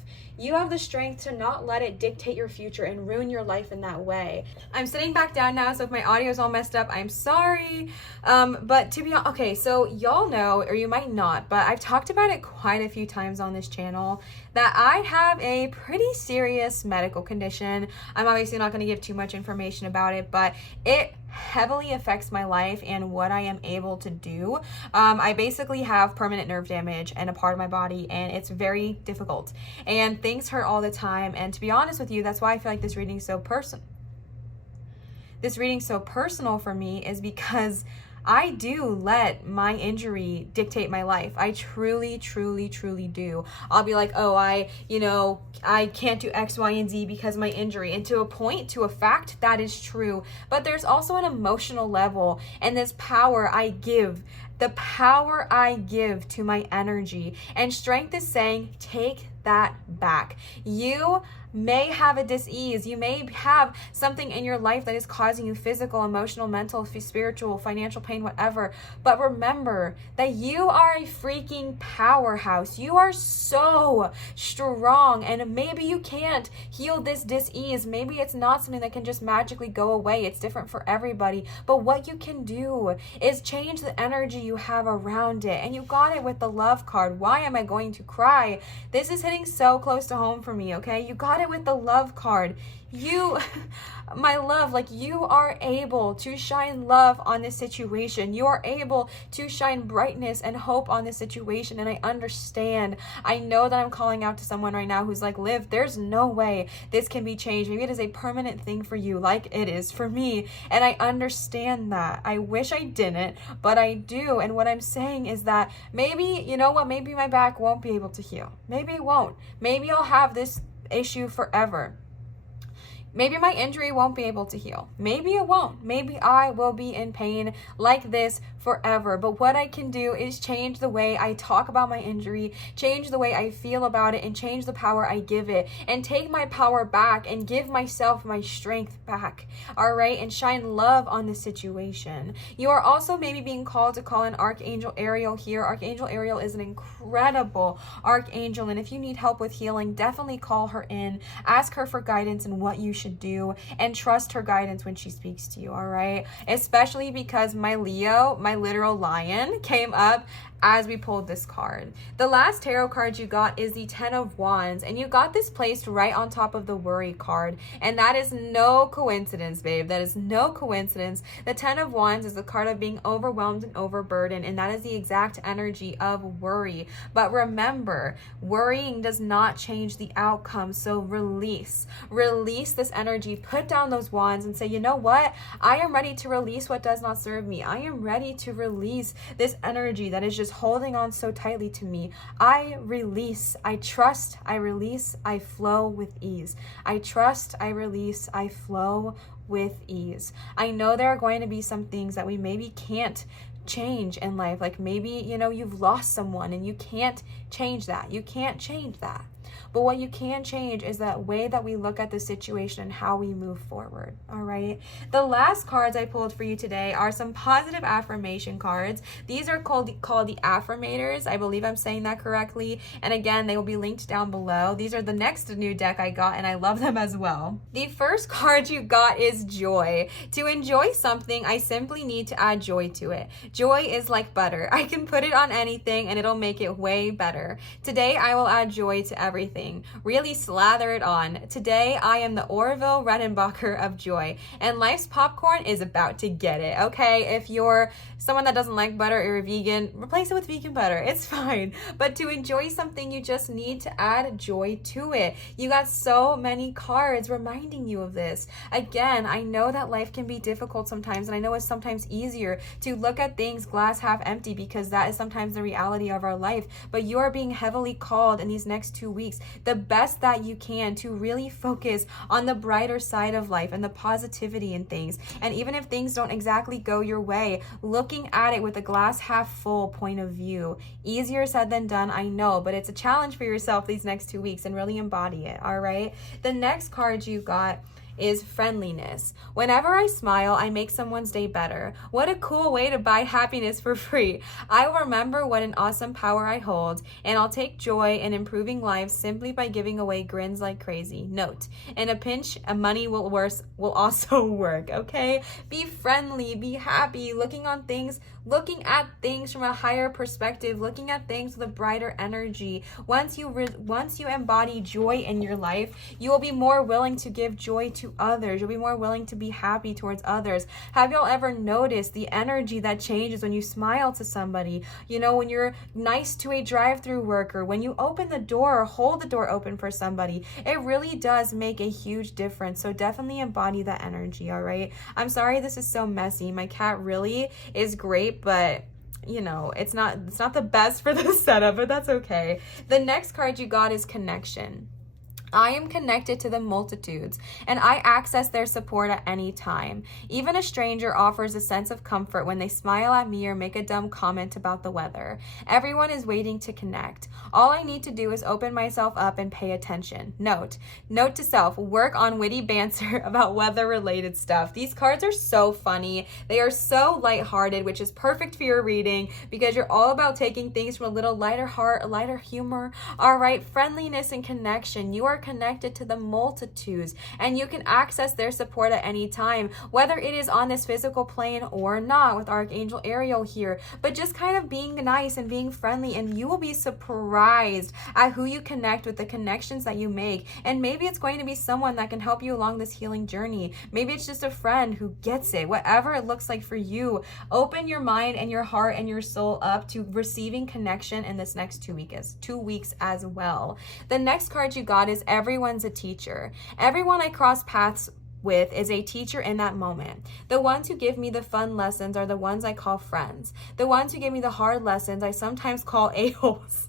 you have the strength to not let it dictate your future and ruin your life in that way. I'm sitting back down now, so if my audio is all messed up, I'm sorry. But to be honest, okay, so y'all know, or you might not, but I've talked about it quite a few times on this channel that I have a pretty serious medical condition. I'm obviously not going to give too much information about it, but it heavily affects my life and what I am able to do. I basically have permanent nerve damage in a part of my body, and it's very difficult, and things hurt all the time. And to be honest with you, that's why I feel like this reading's so personal. This reading's so personal for me is because I do let my injury dictate my life. I truly, truly, truly do. I'll be like, oh, I can't do X, Y, and Z because of my injury. And to a point, to a fact, that is true. But there's also an emotional level, and this power I give, the power I give to my energy. And strength is saying, take that back. You may have a dis-ease. You may have something in your life that is causing you physical, emotional, mental, spiritual, financial pain, whatever. But remember that you are a freaking powerhouse. You are so strong, and maybe you can't heal this dis-ease. Maybe it's not something that can just magically go away. It's different for everybody. But what you can do is change the energy you have around it. And you got it with the love card. Why am I going to cry? This is hitting so close to home for me, okay? You got it with the love card. You, my love, like, you are able to shine love on this situation. You are able to shine brightness and hope on this situation. And I understand. I know that I'm calling out to someone right now who's like, Liv, there's no way this can be changed. Maybe it is a permanent thing for you, like it is for me. And I understand that. I wish I didn't, but I do. And what I'm saying is that maybe, you know what, maybe my back won't be able to heal. Maybe it won't. Maybe I'll have this issue forever. Maybe my injury won't be able to heal. Maybe it won't. Maybe I will be in pain like this forever. But what I can do is change the way I talk about my injury, change the way I feel about it, and change the power I give it, and take my power back and give myself my strength back. All right? And shine love on the situation. You are also maybe being called to call in Archangel Ariel here. Archangel Ariel is an incredible archangel. And if you need help with healing, definitely call her in. Ask her for guidance in what you should do, and trust her guidance when she speaks to you. All right? Especially because my Leo, my literal lion, came up as we pulled this card. The last tarot card you got is the 10 of Wands, and you got this placed right on top of the worry card. And that is no coincidence, babe. That is no coincidence. The 10 of Wands is the card of being overwhelmed and overburdened, and that is the exact energy of worry. But remember, worrying does not change the outcome. So release this energy, put down those wands and say, you know what? I am ready to release what does not serve me. I am ready to release this energy that is just holding on so tightly to me. I release, I trust, I release, I flow with ease. I trust, I release, I flow with ease. I know there are going to be some things that we maybe can't change in life. Like maybe, you've lost someone and you can't change that. You can't change that. But what you can change is that way that we look at the situation and how we move forward. All right. The last cards I pulled for you today are some positive affirmation cards. These are called the affirmators. I believe I'm saying that correctly. And again, they will be linked down below. These are the next new deck I got, and I love them as well. The first card you got is joy. To enjoy something, I simply need to add joy to it. Joy is like butter. I can put it on anything and it'll make it way better. Today, I will add joy to everything. Really slather it on. Today, I am the Orville Redenbacher of joy, and life's popcorn is about to get it, okay? If you're someone that doesn't like butter or a vegan, replace it with vegan butter. It's fine. But to enjoy something, you just need to add joy to it. You got so many cards reminding you of this. Again, I know that life can be difficult sometimes, and I know it's sometimes easier to look at things glass half empty because that is sometimes the reality of our life. But you are being heavily called in these next 2 weeks, the best that you can, to really focus on the brighter side of life and the positivity in things. And even if things don't exactly go your way, looking at it with a glass half full point of view. Easier said than done, I know, but it's a challenge for yourself these next 2 weeks, and really embody it. All right. The next card you got is friendliness. Whenever I smile, I make someone's day better. What a cool way to buy happiness for free. I will remember what an awesome power I hold, and I'll take joy in improving lives simply by giving away grins like crazy. Note, in a pinch, money will also work, okay? Be friendly, be happy, looking at things from a higher perspective, looking at things with a brighter energy. Once you embody joy in your life, you will be more willing to give joy to others. You'll be more willing to be happy towards others. Have y'all ever noticed the energy that changes when you smile to somebody? You know, when you're nice to a drive-through worker, when you open the door or hold the door open for somebody, it really does make a huge difference. So definitely embody that energy, all right? I'm sorry this is so messy. My cat really is great, but you know, it's not the best for the setup, but that's okay. The next card you got is connection. I am connected to the multitudes, and I access their support at any time. Even a stranger offers a sense of comfort when they smile at me or make a dumb comment about the weather. Everyone is waiting to connect. All I need to do is open myself up and pay attention. Note to self, work on witty banter about weather-related stuff. These cards are so funny. They are so lighthearted, which is perfect for your reading because you're all about taking things from a little lighter heart, a lighter humor. All right, friendliness and connection. You are connected to the multitudes, and you can access their support at any time, whether it is on this physical plane or not, with Archangel Ariel here. But just kind of being nice and being friendly, and you will be surprised at who you connect with, the connections that you make. And maybe it's going to be someone that can help you along this healing journey. Maybe it's just a friend who gets it. Whatever it looks like for you, open your mind and your heart and your soul up to receiving connection in this next 2 weeks as well. The next card you got is everyone's a teacher. Everyone I cross paths with is a teacher in that moment. The ones who give me the fun lessons are the ones I call friends. The ones who give me the hard lessons I sometimes call a-holes.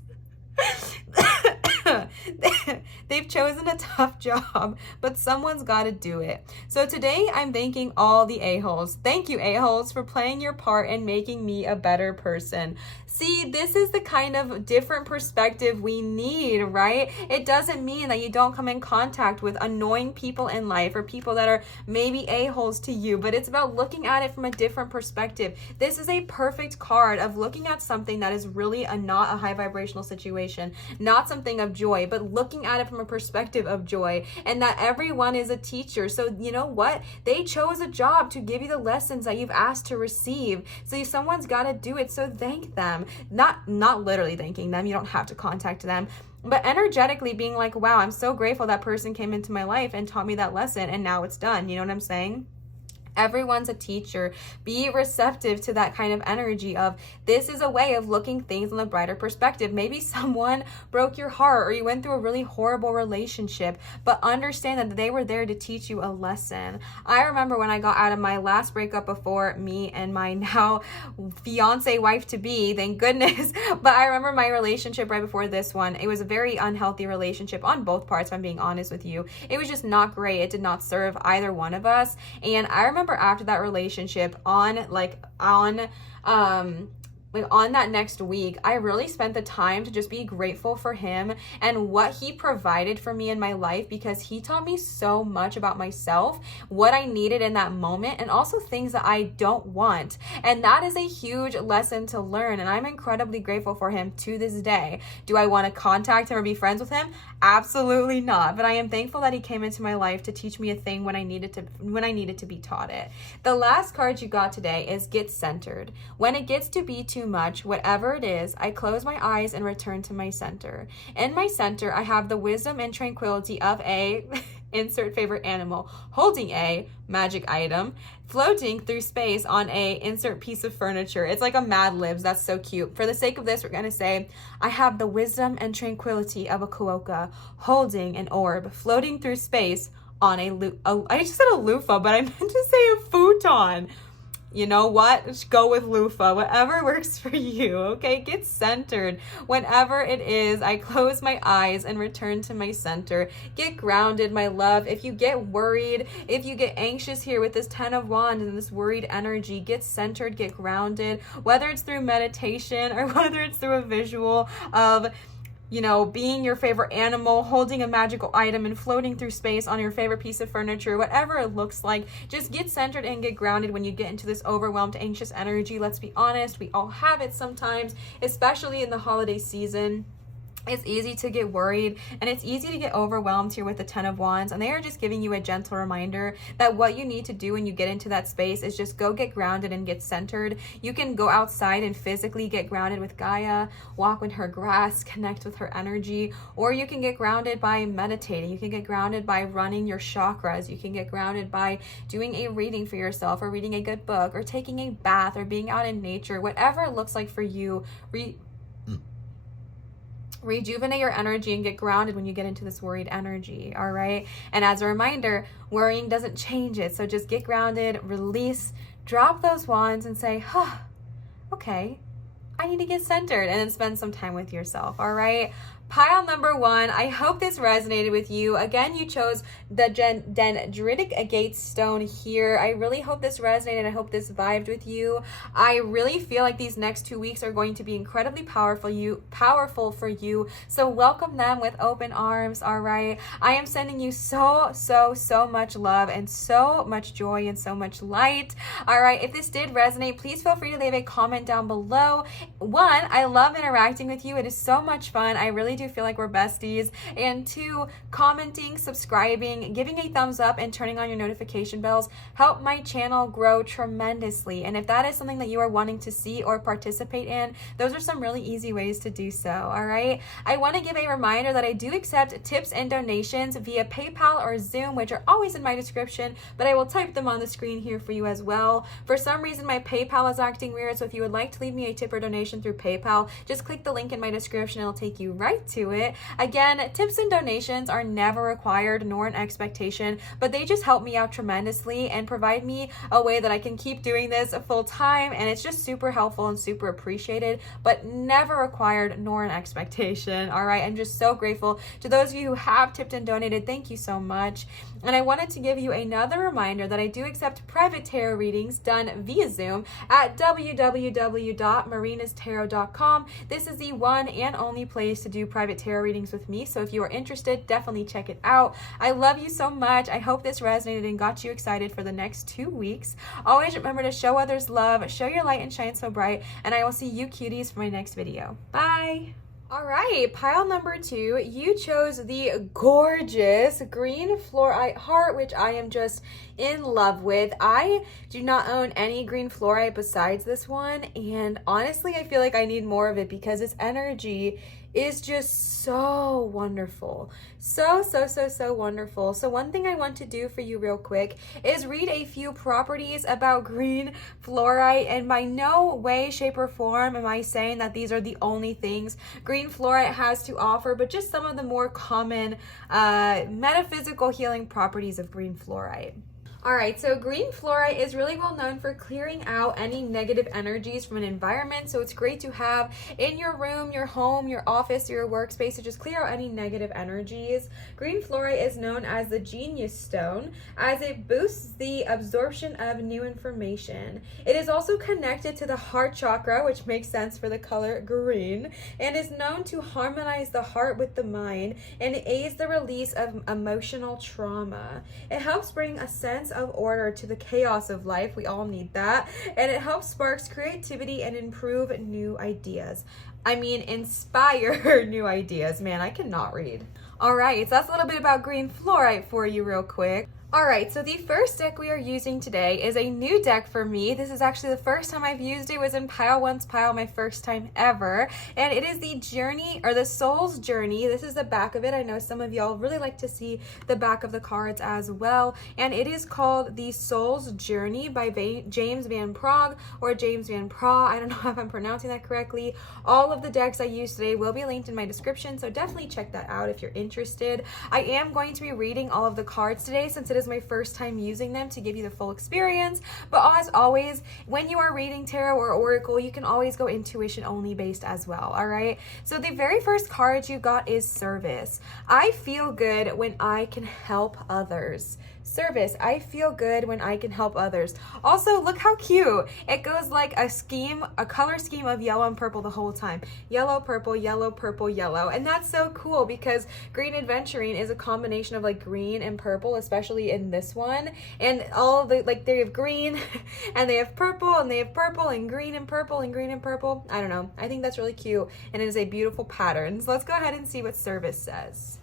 They've chosen a tough job, but someone's got to do it. So today I'm thanking all the a-holes. Thank you, a-holes, for playing your part in making me a better person. See, this is the kind of different perspective we need, right? It doesn't mean that you don't come in contact with annoying people in life or people that are maybe a-holes to you, but it's about looking at it from a different perspective. This is a perfect card of looking at something that is really not a high vibrational situation, not something of joy, but looking at it from a perspective of joy, and that everyone is a teacher. So you know what? They chose a job to give you the lessons that you've asked to receive. So someone's got to do it. So thank them. Not literally thanking them. You don't have to contact them, but energetically being like, wow, I'm so grateful that person came into my life and taught me that lesson, and now it's done. You know what I'm saying? Everyone's a teacher. Be receptive to that kind of energy of this is a way of looking things on a brighter perspective. Maybe someone broke your heart or you went through a really horrible relationship, but understand that they were there to teach you a lesson. I remember when I got out of my last breakup before me and my now fiance wife to be, thank goodness, but I remember my relationship right before this one. It was a very unhealthy relationship on both parts, if I'm being honest with you. It was just not great. It did not serve either one of us. And I remember after that relationship on that next week, I really spent the time to just be grateful for him and what he provided for me in my life, because he taught me so much about myself, what I needed in that moment, and also things that I don't want. And that is a huge lesson to learn, and I'm incredibly grateful for him to this day. Do I want to contact him or be friends with him? Absolutely not. But I am thankful that he came into my life to teach me a thing when I needed to be taught it. The last card you got today is get centered. When it gets to be too much, whatever it is, I close my eyes and return to my center. In my center, I have the wisdom and tranquility of a insert favorite animal, holding a magic item, floating through space on a insert piece of furniture. It's like a Mad Libs. That's so cute. For the sake of this, we're going to say, I have the wisdom and tranquility of a Kuoka, holding an orb, floating through space on I just said a loofah, but I meant to say a futon. You know what? Just go with loofah. Whatever works for you, okay? Get centered. Whenever it is, I close my eyes and return to my center. Get grounded, my love. If you get worried, if you get anxious here with this 10 of Wands and this worried energy, get centered, get grounded. Whether it's through meditation or whether it's through a visual of you know, being your favorite animal, holding a magical item, and floating through space on your favorite piece of furniture, whatever it looks like. Just get centered and get grounded when you get into this overwhelmed, anxious energy. Let's be honest, we all have it sometimes, especially in the holiday season. It's easy to get worried and it's easy to get overwhelmed here with the 10 of Wands, and they are just giving you a gentle reminder that what you need to do when you get into that space is just go get grounded and get centered. You can go outside and physically get grounded with Gaia, walk with her grass, connect with her energy, or you can get grounded by meditating. You can get grounded by running your chakras. You can get grounded by doing a reading for yourself, or reading a good book, or taking a bath, or being out in nature. Whatever it looks like for you, rejuvenate your energy and get grounded when you get into this worried energy. All right. And as a reminder, worrying doesn't change it. So just get grounded, release, drop those wands and say, okay, I need to get centered, and then spend some time with yourself. All right. Pile number 1, I hope this resonated with you. Again, you chose the dendritic agate stone here. I really hope this resonated. I hope this vibed with you. I really feel like these next 2 weeks are going to be incredibly powerful for you. So welcome them with open arms, all right? I am sending you so much love and so much joy and so much light. All right, if this did resonate, please feel free to leave a comment down below. 1, I love interacting with you. It is so much fun. I really do feel like we're besties. And 2, commenting, subscribing, giving a thumbs up, and turning on your notification bells help my channel grow tremendously. And if that is something that you are wanting to see or participate in, those are some really easy ways to do so. All right. I want to give a reminder that I do accept tips and donations via PayPal or Zoom, which are always in my description, but I will type them on the screen here for you as well. For some reason, my PayPal is acting weird, so if you would like to leave me a tip or donation through PayPal, just click the link in my description. It'll take you right to it. Again, tips and donations are never required nor an expectation, but they just help me out tremendously and provide me a way that I can keep doing this full time, and it's just super helpful and super appreciated, but never required nor an expectation. All right, I'm just so grateful to those of you who have tipped and donated. Thank you so much. And I wanted to give you another reminder that I do accept private tarot readings done via Zoom at www.marinatarot.com. This is the one and only place to do private tarot readings with me, so if you are interested, definitely check it out. I love you so much. I hope this resonated and got you excited for the next 2 weeks. Always remember to show others love, show your light and shine so bright, and I will see you cuties for my next video. Bye! All right, pile number 2, you chose the gorgeous green fluorite heart, which I am just in love with. I do not own any green fluorite besides this one, and honestly, I feel like I need more of it because its energy is just so wonderful. So wonderful. So one thing I want to do for you real quick is read a few properties about green fluorite, and by no way, shape, or form am I saying that these are the only things green fluorite has to offer, but just some of the more common metaphysical healing properties of green fluorite. All right, so green fluorite is really well known for clearing out any negative energies from an environment. So it's great to have in your room, your home, your office, your workspace to just clear out any negative energies. Green fluorite is known as the genius stone as it boosts the absorption of new information. It is also connected to the heart chakra, which makes sense for the color green, and is known to harmonize the heart with the mind and aids the release of emotional trauma. It helps bring a sense of order to the chaos of life. We all need that. And it helps sparks creativity and improve new ideas. I mean, inspire new ideas. Man, I cannot read. All right, so that's a little bit about green fluorite for you real quick. All right, so the first deck we are using today is a new deck for me. This is actually the first time I've used it. It was in pile 1's pile, my first time ever. And it is the Journey, or the Soul's Journey. This is the back of it. I know some of y'all really like to see the back of the cards as well. And it is called the Soul's Journey by James Van Praagh, or James Van Praagh. I don't know if I'm pronouncing that correctly. All of the decks I used today will be linked in my description, so definitely check that out if you're interested. I am going to be reading all of the cards today since it is was my first time using them to give you the full experience. But as always, when you are reading tarot or oracle, you can always go intuition only based as well, all right? So the very first card you got is service. I feel good when I can help others. Service. I feel good when I can help others. Also, look how cute. It goes like a color scheme of yellow and purple the whole time. Yellow, purple, yellow, purple, yellow. And that's so cool because green adventuring is a combination of like green and purple, especially in this one. And all the, like, they have green and they have purple and they have purple and green and purple and green and purple. I don't know. I think that's really cute and it is a beautiful pattern. So let's go ahead and see what service says.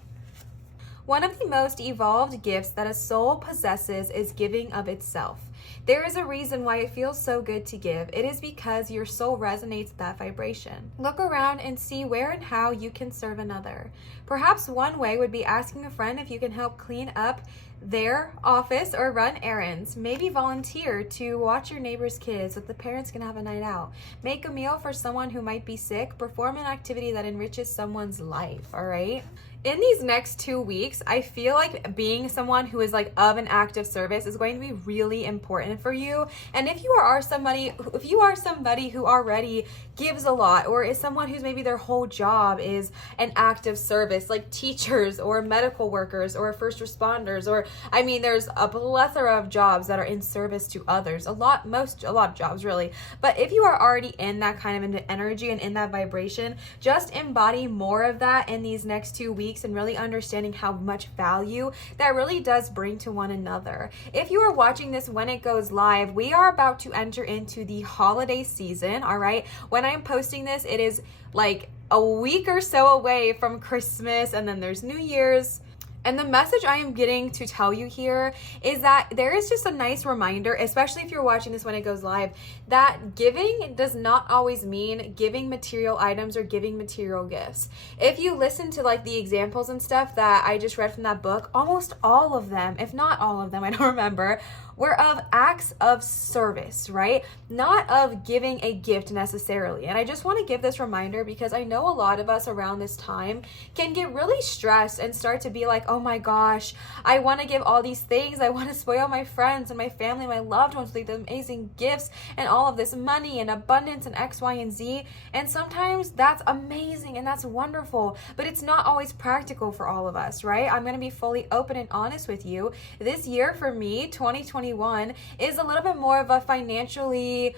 One of the most evolved gifts that a soul possesses is giving of itself. There is a reason why it feels so good to give. It is because your soul resonates with that vibration. Look around and see where and how you can serve another. Perhaps one way would be asking a friend if you can help clean up their office or run errands. Maybe volunteer to watch your neighbor's kids so that the parents can have a night out. Make a meal for someone who might be sick. Perform an activity that enriches someone's life, all right? In these next 2 weeks, I feel like being someone who is like of an active service is going to be really important for you. And if you are somebody who already gives a lot, or is someone who's maybe their whole job is an active service, like teachers or medical workers or first responders, or I mean, there's a plethora of jobs that are in service to others. A lot of jobs really. But if you are already in that kind of energy and in that vibration, just embody more of that in these next 2 weeks and really understanding how much value that really does bring to one another. If you are watching this when it goes live, we are about to enter into the holiday season, all right? When I'm posting this, it is like a week or so away from Christmas, and then there's New Year's. And the message I am getting to tell you here is that there is just a nice reminder, especially if you're watching this when it goes live, that giving does not always mean giving material items or giving material gifts. If you listen to like the examples and stuff that I just read from that book, almost all of them, if not all of them, I don't remember, were of acts of service, right? Not of giving a gift necessarily. And I just want to give this reminder because I know a lot of us around this time can get really stressed and start to be like, oh my gosh, I want to give all these things. I want to spoil my friends and my family, my loved ones with these amazing gifts and all of this money and abundance and X, Y, and Z. And sometimes that's amazing and that's wonderful, but it's not always practical for all of us, right? I'm going to be fully open and honest with you. This year for me, 2021, is a little bit more of a financially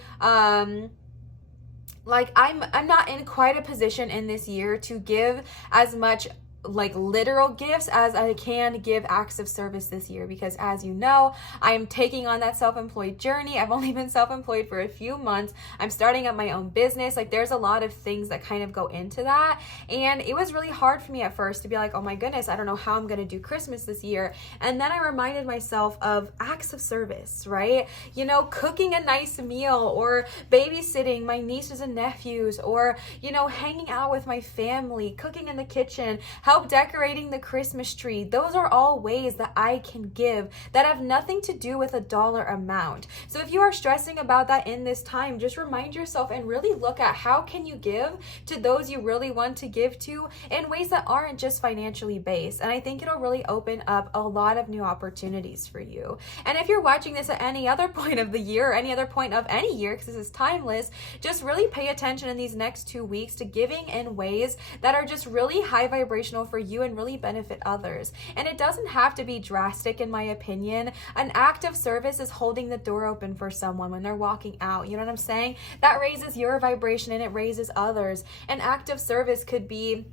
like I'm not in quite a position in this year to give as much like literal gifts as I can give acts of service this year, because as you know, I'm taking on that self-employed journey. I've only been self-employed for a few months. I'm starting up my own business. Like there's a lot of things that kind of go into that. And it was really hard for me at first to be like, oh my goodness, I don't know how I'm going to do Christmas this year. And then I reminded myself of acts of service, right? You know, cooking a nice meal or babysitting my nieces and nephews, or, you know, hanging out with my family, cooking in the kitchen, help decorating the Christmas tree. Those are all ways that I can give that have nothing to do with a dollar amount. So if you are stressing about that in this time, just remind yourself and really look at how can you give to those you really want to give to in ways that aren't just financially based. And I think it'll really open up a lot of new opportunities for you. And if you're watching this at any other point of the year or any other point of any year, because this is timeless, just really pay attention in these next 2 weeks to giving in ways that are just really high vibrational for you and really benefit others. And it doesn't have to be drastic, in my opinion. An act of service is holding the door open for someone when they're walking out. You know what I'm saying? That raises your vibration and it raises others. An act of service could be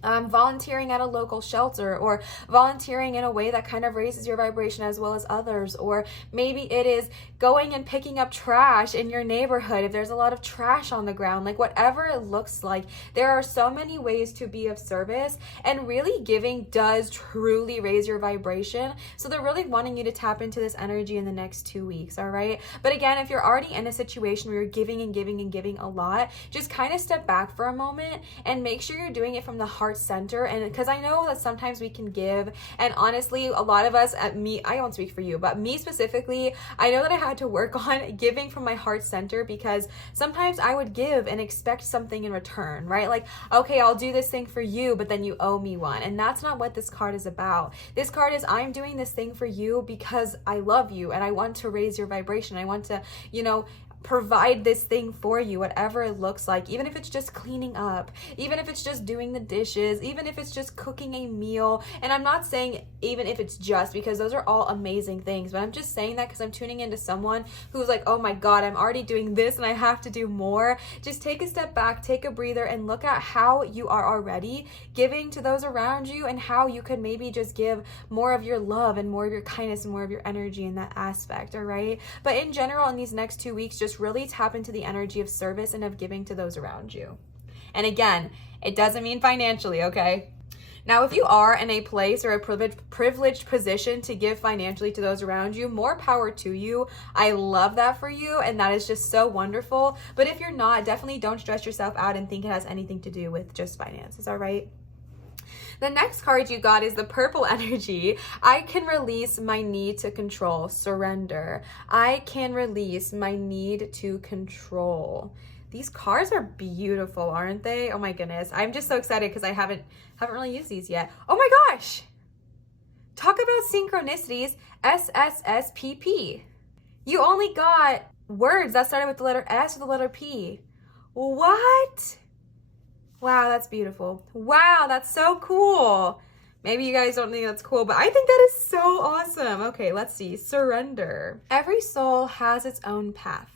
volunteering at a local shelter, or volunteering in a way that kind of raises your vibration as well as others. Or maybe it is going and picking up trash in your neighborhood if there's a lot of trash on the ground. Like whatever it looks like, there are so many ways to be of service, and really giving does truly raise your vibration. So they're really wanting you to tap into this energy in the next 2 weeks, all right? But again, if you're already in a situation where you're giving and giving and giving a lot, just kind of step back for a moment and make sure you're doing it from the heart heart center. And because I know that sometimes we can give, and honestly, a lot of us, I won't speak for you, but me specifically, I know that I had to work on giving from my heart center, because sometimes I would give and expect something in return, right? Like, okay, I'll do this thing for you, but then you owe me one. And that's not what this card is about. This card is, I'm doing this thing for you because I love you and I want to raise your vibration. I want to, provide this thing for you, whatever it looks like, even if it's just cleaning up, even if it's just doing the dishes, even if it's just cooking a meal. And I'm not saying even if it's just, because those are all amazing things, but I'm just saying that because I'm tuning into someone who's like, oh my God, I'm already doing this and I have to do more. Just take a step back, take a breather, and look at how you are already giving to those around you, and how you could maybe just give more of your love and more of your kindness and more of your energy in that aspect. All right. But in general, in these next 2 weeks, just really tap into the energy of service and of giving to those around you. And again, it doesn't mean financially, okay? Now, if you are in a place or a privileged position to give financially to those around you, more power to you. I love that for you, and that is just so wonderful. But if you're not, definitely don't stress yourself out and think it has anything to do with just finances, all right? The next card you got is the purple energy. I can release my need to control, surrender. I can release my need to control. These cards are beautiful, aren't they? Oh my goodness. I'm just so excited because I haven't really used these yet. Oh my gosh. Talk about synchronicities, SSSPP. You only got words that started with the letter S or the letter P. What? Wow, that's beautiful. Wow, that's so cool. Maybe you guys don't think that's cool, but I think that is so awesome. Okay, let's see. Surrender. Every soul has its own path,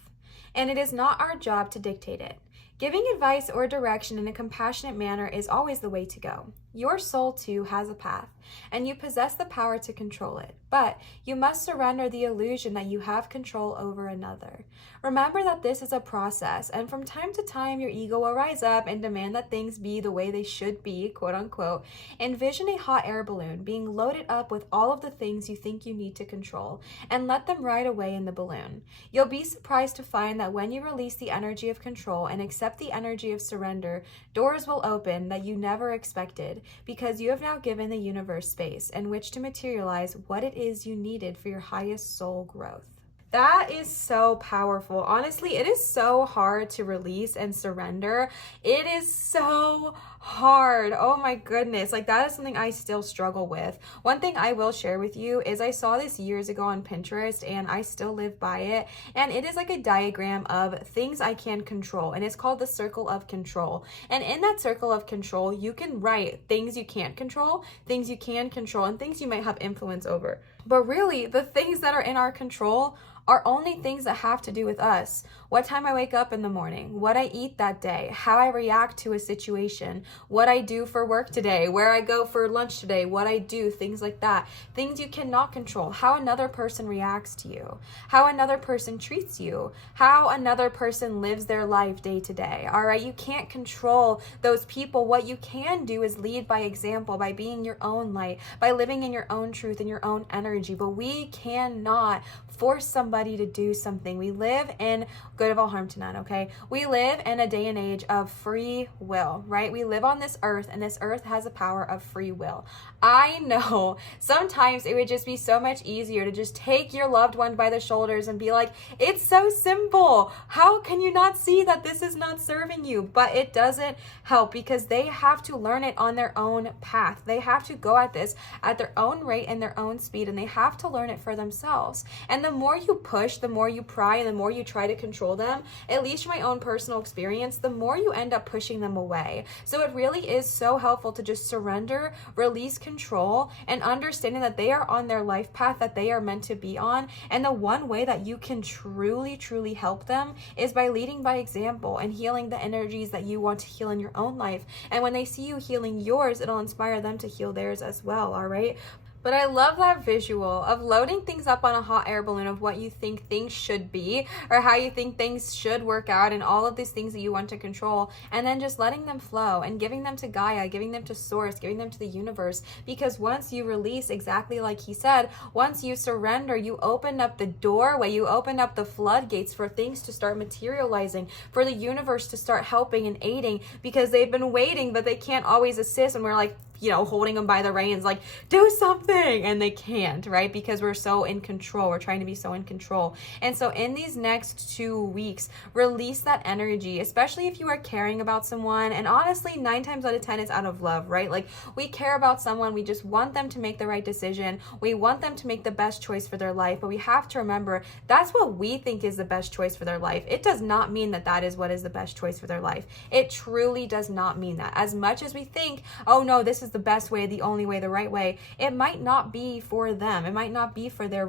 and it is not our job to dictate it. Giving advice or direction in a compassionate manner is always the way to go. Your soul, too, has a path, and you possess the power to control it, but you must surrender the illusion that you have control over another. Remember that this is a process, and from time to time, your ego will rise up and demand that things be the way they should be, quote unquote. Envision a hot air balloon being loaded up with all of the things you think you need to control, and let them ride away in the balloon. You'll be surprised to find that when you release the energy of control and accept the energy of surrender, doors will open that you never expected, because you have now given the universe space in which to materialize what it is you needed for your highest soul growth. That is so powerful. Honestly, it is so hard to release and surrender. It is so hard. Oh my goodness. Like, that is something I still struggle with. One thing I will share with you is I saw this years ago on Pinterest, and I still live by it. And it is like a diagram of things I can control, and it's called the circle of control. And in that circle of control, you can write things you can't control, things you can control, and things you might have influence over. But really, the things that are in our control are only things that have to do with us. What time I wake up in the morning, what I eat that day, how I react to a situation, what I do for work today, where I go for lunch today, what I do, things like that. Things you cannot control. How another person reacts to you, how another person treats you, how another person lives their life day to day. All right, you can't control those people. What you can do is lead by example, by being your own light, by living in your own truth and your own energy. But we cannot force somebody to do something. We live in good of all harm to none, okay? We live in a day and age of free will, right? We live on this earth, and this earth has a power of free will. I know sometimes it would just be so much easier to just take your loved one by the shoulders and be like, it's so simple. How can you not see that this is not serving you? But it doesn't help, because they have to learn it on their own path. They have to go at this at their own rate and their own speed, and they have to learn it for themselves. And the more you push, the more you pry, and the more you try to control them, at least from my own personal experience, the more you end up pushing them away. So it really is so helpful to just surrender, release control, and understanding that they are on their life path that they are meant to be on. And the one way that you can truly, truly help them is by leading by example and healing the energies that you want to heal in your own life. And when they see you healing yours, it'll inspire them to heal theirs as well, all right? But I love that visual of loading things up on a hot air balloon of what you think things should be or how you think things should work out and all of these things that you want to control, and then just letting them flow and giving them to Gaia, giving them to Source, giving them to the universe. Because once you release, exactly like he said, once you surrender, you open up the doorway, you open up the floodgates for things to start materializing, for the universe to start helping and aiding, because they've been waiting, but they can't always assist. And we're like, holding them by the reins, like, do something, and they can't, right? Because we're so in control. We're trying to be so in control. And so in these next 2 weeks, release that energy, especially if you are caring about someone. And honestly, 9 times out of 10, it's out of love, right? Like, we care about someone. We just want them to make the right decision. We want them to make the best choice for their life. But we have to remember that's what we think is the best choice for their life. It does not mean that that is what is the best choice for their life. It truly does not mean that. As much as we think, oh no, this is the best way, the only way, the right way, it might not be for them. It might not be for their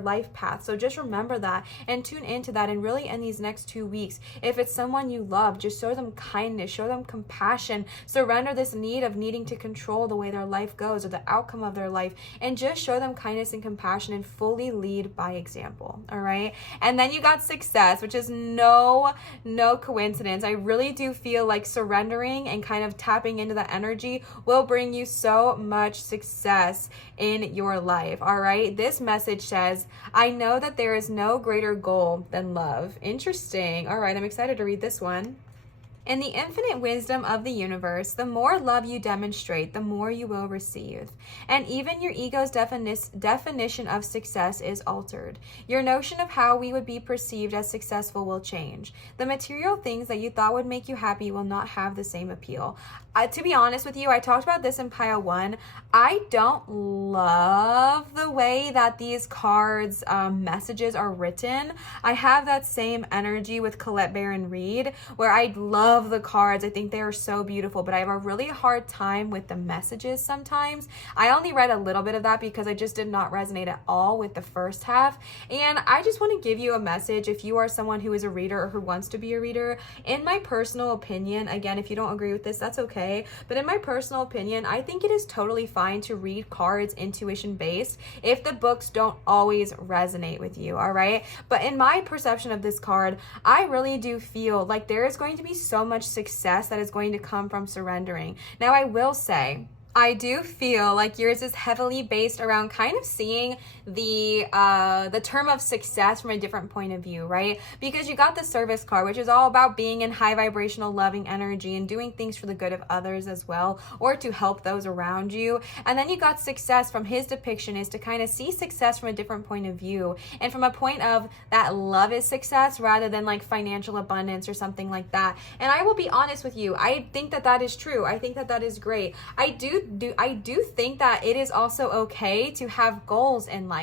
life path. So just remember that and tune into that. And really, in these next 2 weeks, if it's someone you love, just show them kindness, show them compassion, surrender this need of needing to control the way their life goes or the outcome of their life, and just show them kindness and compassion and fully lead by example. All right. And then you got success, which is no coincidence. I really do feel like surrendering and kind of tapping into that energy will bring you so much success in your life. All right. This message says, I know that there is no greater goal than love. Interesting. All right. I'm excited to read this one. In the infinite wisdom of the universe, the more love you demonstrate, the more you will receive. And even your ego's definition of success is altered. Your notion of how we would be perceived as successful will change. The material things that you thought would make you happy will not have the same appeal. To be honest with you, I talked about this in pile 1. I don't love the way that these cards messages are written. I have that same energy with Colette Baron Reed, where I love the cards. I think they are so beautiful, but I have a really hard time with the messages sometimes. I only read a little bit of that because I just did not resonate at all with the first half. And I just want to give you a message if you are someone who is a reader or who wants to be a reader. In my personal opinion, again, if you don't agree with this, that's okay. But in my personal opinion, I think it is totally fine to read cards intuition based if the books don't always resonate with you, all right? But in my perception of this card, I really do feel like there is going to be so much success that is going to come from surrendering. Now, I will say, I do feel like yours is heavily based around kind of seeing the term of success from a different point of view, right? Because you got the service card, which is all about being in high vibrational loving energy and doing things for the good of others as well, or to help those around you. And then you got success from his depiction is to kind of see success from a different point of view, and from a point of that love is success rather than like financial abundance or something like that. And I will be honest with you, I think that that is true. I think that that is great. I do think that it is also okay to have goals in life.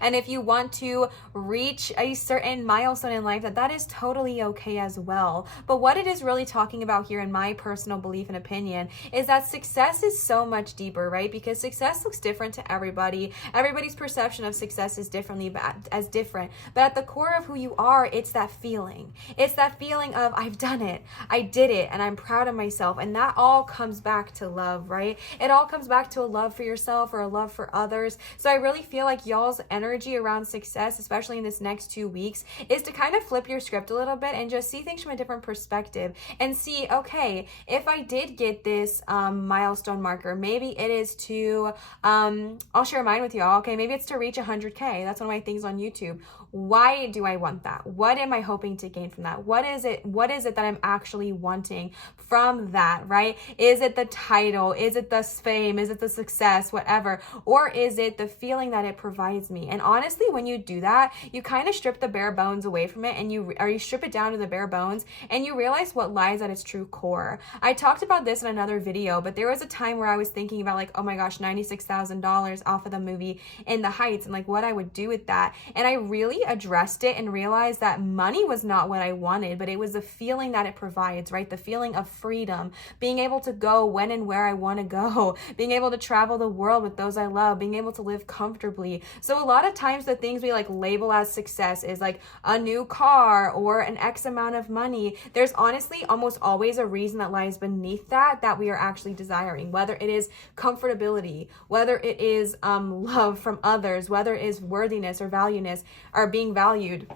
And if you want to reach a certain milestone in life, that is totally okay as well. But what it is really talking about here, in my personal belief and opinion, is that success is so much deeper, right? Because success looks different to everybody. Everybody's perception of success is different. But at the core of who you are, it's that feeling. It's that feeling of, I've done it, I did it, and I'm proud of myself. And that all comes back to love, right? It all comes back to a love for yourself or a love for others. So I really feel like y'all's energy around success, especially in this next 2 weeks, is to kind of flip your script a little bit and just see things from a different perspective and see, okay, if I did get this milestone marker, maybe it is to, I'll share mine with y'all. Okay, maybe it's to reach 100K. That's one of my things on YouTube. Why do I want that? What am I hoping to gain from that? What is it that I'm actually wanting from that, right? Is it the title? Is it the fame? Is it the success? Whatever. Or is it the feeling that it provides me? And honestly, when you do that, you kind of strip the bare bones away from it, and you strip it down to the bare bones, and you realize what lies at its true core. I talked about this in another video, but there was a time where I was thinking about like, oh my gosh, $96,000 off of the movie In the Heights, and like what I would do with that. And I really addressed it and realized that money was not what I wanted, but it was the feeling that it provides, right? The feeling of freedom, being able to go when and where I want to go, grow, being able to travel the world with those I love, being able to live comfortably. So a lot of times the things we like label as success is like a new car or an X amount of money. There's honestly almost always a reason that lies beneath that we are actually desiring, whether it is comfortability, whether it is love from others, whether it is worthiness or valueness or being valued.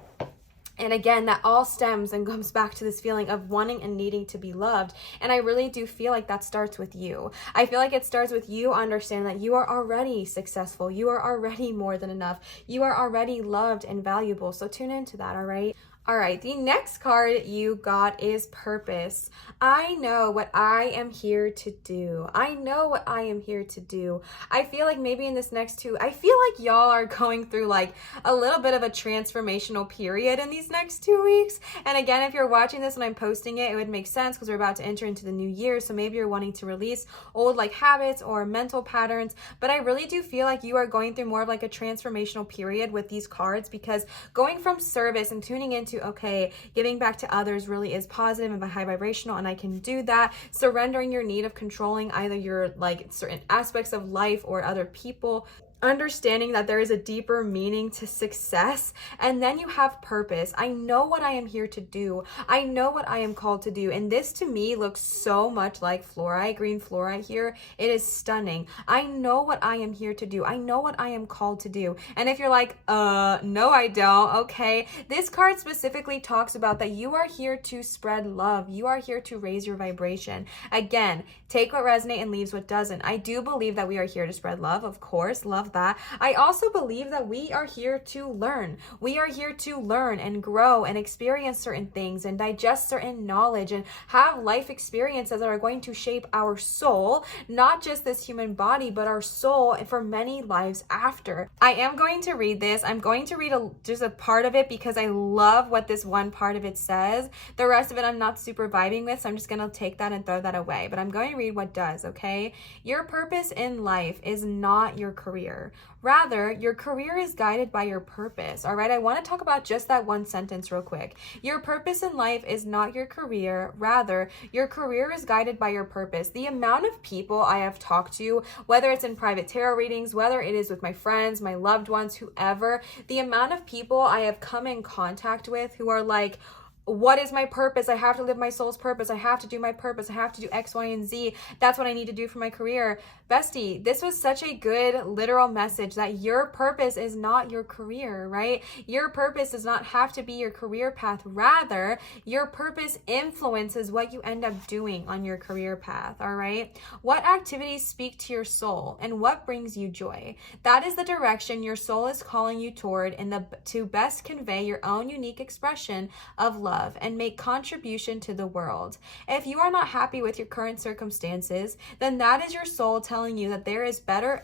And again, that all stems and comes back to this feeling of wanting and needing to be loved. And I really do feel like that starts with you. I feel like it starts with you understanding that you are already successful. You are already more than enough. You are already loved and valuable. So tune into that, all right? All right, the next card you got is purpose. I know what I am here to do. I know what I am here to do. I feel like maybe in this next I feel like y'all are going through like a little bit of a transformational period in these next 2 weeks. And again, if you're watching this and I'm posting it, it would make sense because we're about to enter into the new year. So maybe you're wanting to release old like habits or mental patterns. But I really do feel like you are going through more of like a transformational period with these cards, because going from service and tuning into, okay, giving back to others really is positive and high vibrational, and I can do that. Surrendering your need of controlling either your like certain aspects of life or other people. Understanding that there is a deeper meaning to success. And then you have purpose. I know what I am here to do. I know what I am called to do. And this to me looks so much like fluorite, green fluorite here. It is stunning. I know what I am here to do. I know what I am called to do. And if you're like, no, I don't. Okay. This card specifically talks about that you are here to spread love. You are here to raise your vibration. Again, take what resonates and leaves what doesn't. I do believe that we are here to spread love. Of course, love that. I also believe that we are here to learn. We are here to learn and grow and experience certain things and digest certain knowledge and have life experiences that are going to shape our soul, not just this human body, but our soul for many lives after. I am going to read this. I'm going to read just a part of it because I love what this one part of it says. The rest of it I'm not super vibing with, so I'm just going to take that and throw that away. But I'm going to read what does, okay? Your purpose in life is not your career. Rather, your career is guided by your purpose. All right, I want to talk about just that one sentence real quick. Your purpose in life is not your career. Rather, your career is guided by your purpose. The amount of people I have talked to, whether it's in private tarot readings, whether it is with my friends, my loved ones, whoever, the amount of people I have come in contact with who are like, what is my purpose? I have to live my soul's purpose. I have to do my purpose. I have to do X, Y, and Z. That's what I need to do for my career. Bestie, this was such a good literal message that your purpose is not your career, right? Your purpose does not have to be your career path. Rather, your purpose influences what you end up doing on your career path, all right? What activities speak to your soul and what brings you joy? That is the direction your soul is calling you toward to best convey your own unique expression of love and make contribution to the world. If you are not happy with your current circumstances, then that is your soul telling you that there is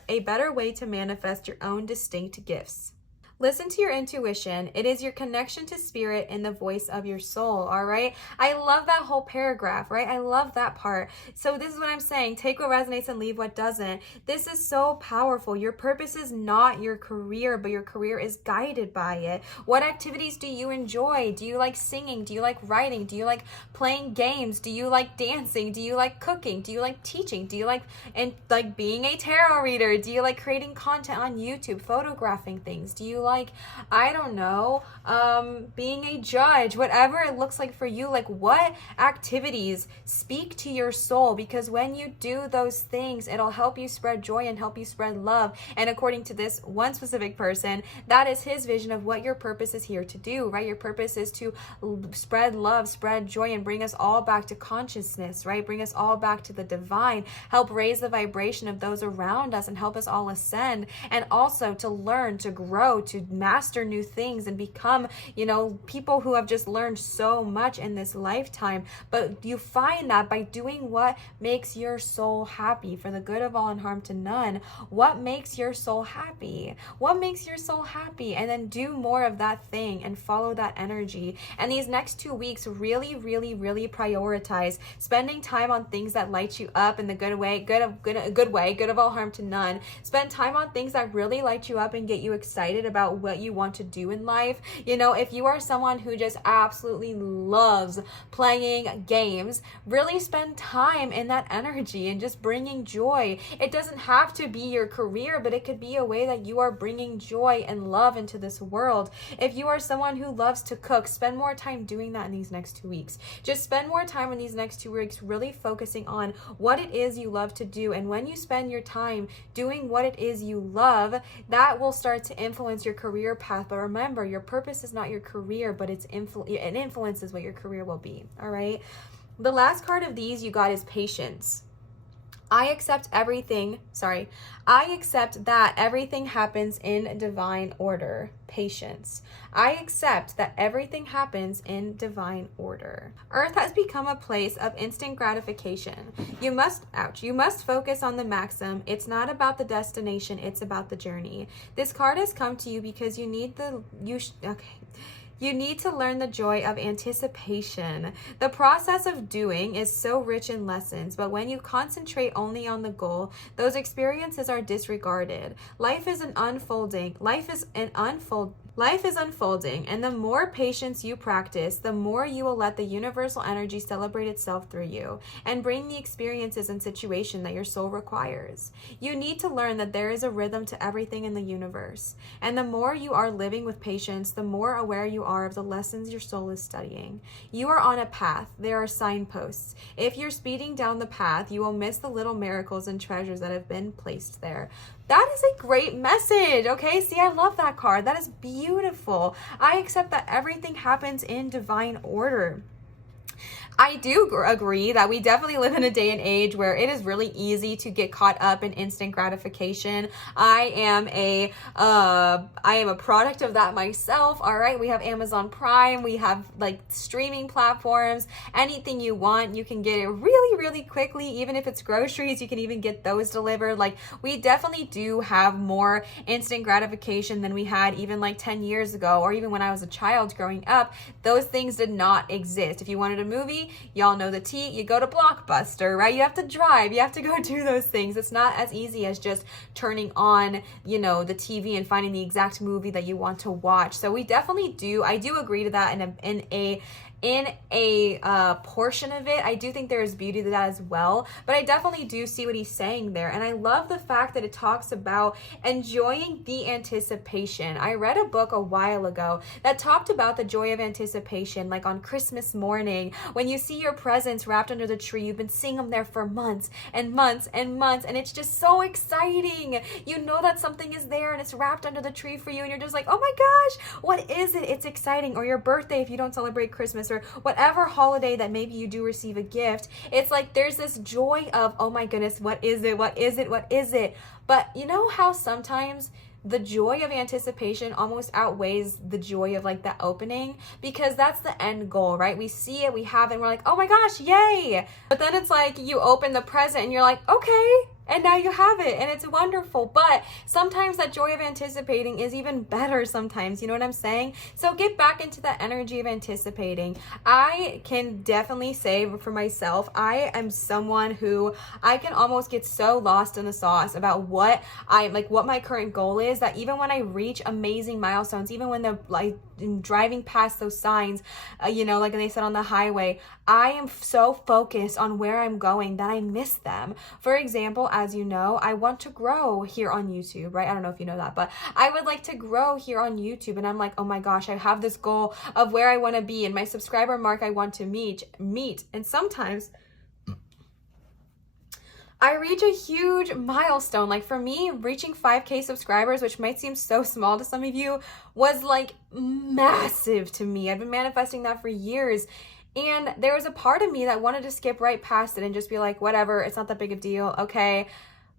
a better way to manifest your own distinct gifts. Listen to your intuition. It is your connection to spirit and the voice of your soul, all right? I love that whole paragraph, right? I love that part. So this is what I'm saying. Take what resonates and leave what doesn't. This is so powerful. Your purpose is not your career, but your career is guided by it. What activities do you enjoy? Do you like singing? Do you like writing? Do you like playing games? Do you like dancing? Do you like cooking? Do you like teaching? Do you like being a tarot reader? Do you like creating content on YouTube, photographing things? Do you like, I don't know, being a judge, whatever it looks like for you? Like, what activities speak to your soul? Because when you do those things, it'll help you spread joy and help you spread love. And according to this one specific person, that is his vision of what your purpose is here to do, right? Your purpose is to spread love, spread joy, and bring us all back to consciousness, right? Bring us all back to the divine, help raise the vibration of those around us and help us all ascend, and also to learn, to grow, to master new things and become, people who have just learned so much in this lifetime. But you find that by doing what makes your soul happy for the good of all and harm to none. What makes your soul happy? What makes your soul happy? And then do more of that thing and follow that energy. And these next 2 weeks, really, really, really prioritize spending time on things that light you up in the good way, good of all harm to none. Spend time on things that really light you up and get you excited about about what you want to do in life. You know, if you are someone who just absolutely loves playing games, really spend time in that energy and just bringing joy. It doesn't have to be your career, but it could be a way that you are bringing joy and love into this world. If you are someone who loves to cook, spend more time doing that in these next 2 weeks. Just spend more time in these next 2 weeks really focusing on what it is you love to do. And when you spend your time doing what it is you love, that will start to influence your career path. But remember, your purpose is not your career, but it influences what your career will be. All right. The last card of these you got is patience. I accept that everything happens in divine order. Patience. I accept that everything happens in divine order. Earth has become a place of instant gratification. You must focus on the maxim. It's not about the destination, it's about the journey. This card has come to you because you need to learn the joy of anticipation. The process of doing is so rich in lessons, but when you concentrate only on the goal, those experiences are disregarded. Life is unfolding, and the more patience you practice, the more you will let the universal energy celebrate itself through you and bring the experiences and situation that your soul requires. You need to learn that there is a rhythm to everything in the universe, and the more you are living with patience, the more aware you are of the lessons your soul is studying. You are on a path. There are signposts. If you're speeding down the path, you will miss the little miracles and treasures that have been placed there. That is a great message, okay? See, I love that card. That is beautiful. I accept that everything happens in divine order. I do agree that we definitely live in a day and age where it is really easy to get caught up in instant gratification. I am a product of that myself. All right, we have Amazon Prime, we have like streaming platforms, anything you want, you can get it really, really quickly. Even if it's groceries, you can even get those delivered. Like, we definitely do have more instant gratification than we had even like 10 years ago, or even when I was a child growing up. Those things did not exist. If you wanted a movie, y'all know the tea, you go to Blockbuster, right? You have to drive, you have to go do those things. It's not as easy as just turning on, the TV and finding the exact movie that you want to watch. So we definitely I do agree to that in a portion of it. I do think there is beauty to that as well, but I definitely do see what he's saying there. And I love the fact that it talks about enjoying the anticipation. I read a book a while ago that talked about the joy of anticipation, like on Christmas morning, when you see your presents wrapped under the tree. You've been seeing them there for months and months and months, and it's just so exciting. You know that something is there and it's wrapped under the tree for you, and you're just like, oh my gosh, what is it? It's exciting. Or your birthday, if you don't celebrate Christmas, or whatever holiday that maybe you do receive a gift, it's like there's this joy of, oh my goodness, what is it? What is it? What is it? But you know how sometimes the joy of anticipation almost outweighs the joy of like the opening, because that's the end goal, right? We see it, we have it, and we're like, oh my gosh, yay. But then it's like you open the present and you're like, okay, and now you have it, and it's wonderful. But sometimes that joy of anticipating is even better sometimes, you know what I'm saying? So get back into that energy of anticipating. I can definitely say for myself, I am someone who I can almost get so lost in the sauce about what my current goal is, that even when I reach amazing milestones, even when driving past those signs, like they said on the highway, I am so focused on where I'm going that I miss them. For example, as you know, I want to grow here on YouTube, right? I don't know if you know that, but I would like to grow here on YouTube, and I'm like, oh my gosh, I have this goal of where I want to be and my subscriber mark I want to meet, and sometimes I reach a huge milestone. Like for me, reaching 5K subscribers, which might seem so small to some of you, was like massive to me. I've been manifesting that for years. And there was a part of me that wanted to skip right past it and just be like, whatever, it's not that big of a deal, okay?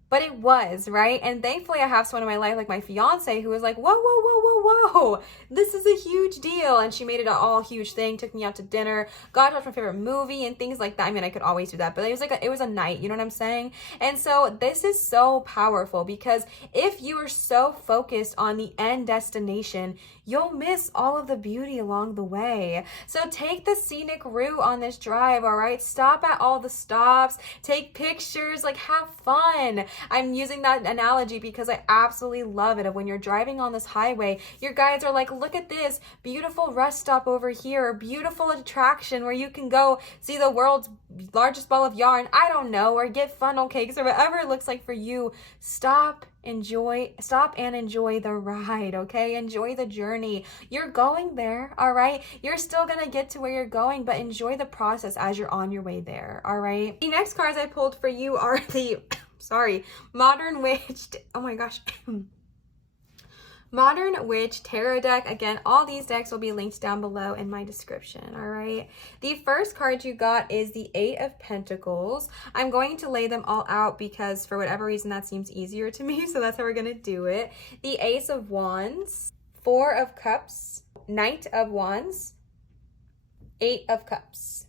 But it was, right? And thankfully I have someone in my life, like my fiance, who was like, whoa, whoa, whoa, whoa, whoa, this is a huge deal. And she made it an all huge thing, took me out to dinner, got to watch my favorite movie and things like that. I mean, I could always do that, but it was a night, you know what I'm saying? And so this is so powerful, because if you are so focused on the end destination, you'll miss all of the beauty along the way. So take the scenic route on this drive, all right? Stop at all the stops, take pictures, like have fun. I'm using that analogy because I absolutely love it. Of when you're driving on this highway, your guides are like, look at this beautiful rest stop over here, or beautiful attraction where you can go see the world's largest ball of yarn, I don't know, or get funnel cakes, or whatever it looks like for you. Stop and enjoy the ride, okay? Enjoy the journey. You're going there, all right? You're still gonna get to where you're going, but enjoy the process as you're on your way there, all right? The next cards I pulled for you are the Modern Witch. Oh my gosh. Modern Witch Tarot deck. Again, all these decks will be linked down below in my description, all right? The first card you got is the Eight of Pentacles. I'm going to lay them all out because for whatever reason that seems easier to me, so that's how we're going to do it. The Ace of Wands, Four of Cups, Knight of Wands, Eight of Cups.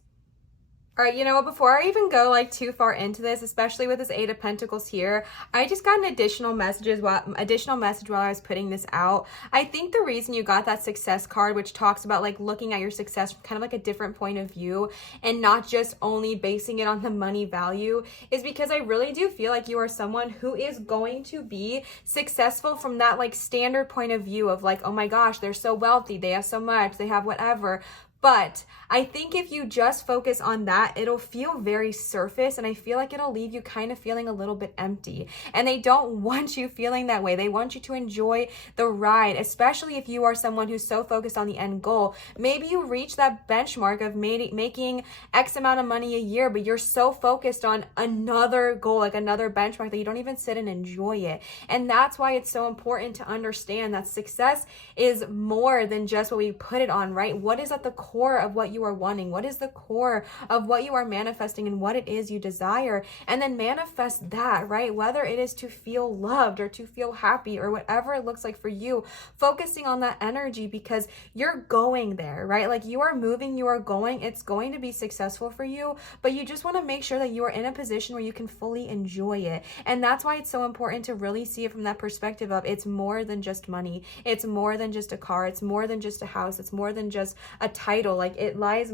All right, you know what, before I even go like too far into this, especially with this Eight of Pentacles here, I just got an additional message while I was putting this out. I think the reason you got that Success card, which talks about like looking at your success from kind of like a different point of view and not just only basing it on the money value, is because I really do feel like you are someone who is going to be successful from that like standard point of view of like, oh my gosh, they're so wealthy, they have so much, they have whatever. But I think if you just focus on that, it'll feel very surface, and I feel like it'll leave you kind of feeling a little bit empty. And they don't want you feeling that way. They want you to enjoy the ride, especially if you are someone who's so focused on the end goal. Maybe you reach that benchmark of making X amount of money a year, but you're so focused on another goal, like another benchmark, that you don't even sit and enjoy it. And that's why it's so important to understand that success is more than just what we put it on, right? What is at the core of what you are wanting? What is the core of what you are manifesting and what it is you desire? And then manifest that, right? Whether it is to feel loved or to feel happy or whatever it looks like for you, focusing on that energy because you're going there, right? Like you are moving, you are going, it's going to be successful for you, but you just want to make sure that you are in a position where you can fully enjoy it. And that's why it's so important to really see it from that perspective of it's more than just money. It's more than just a car. It's more than just a house. It's more than just a title. Like it lies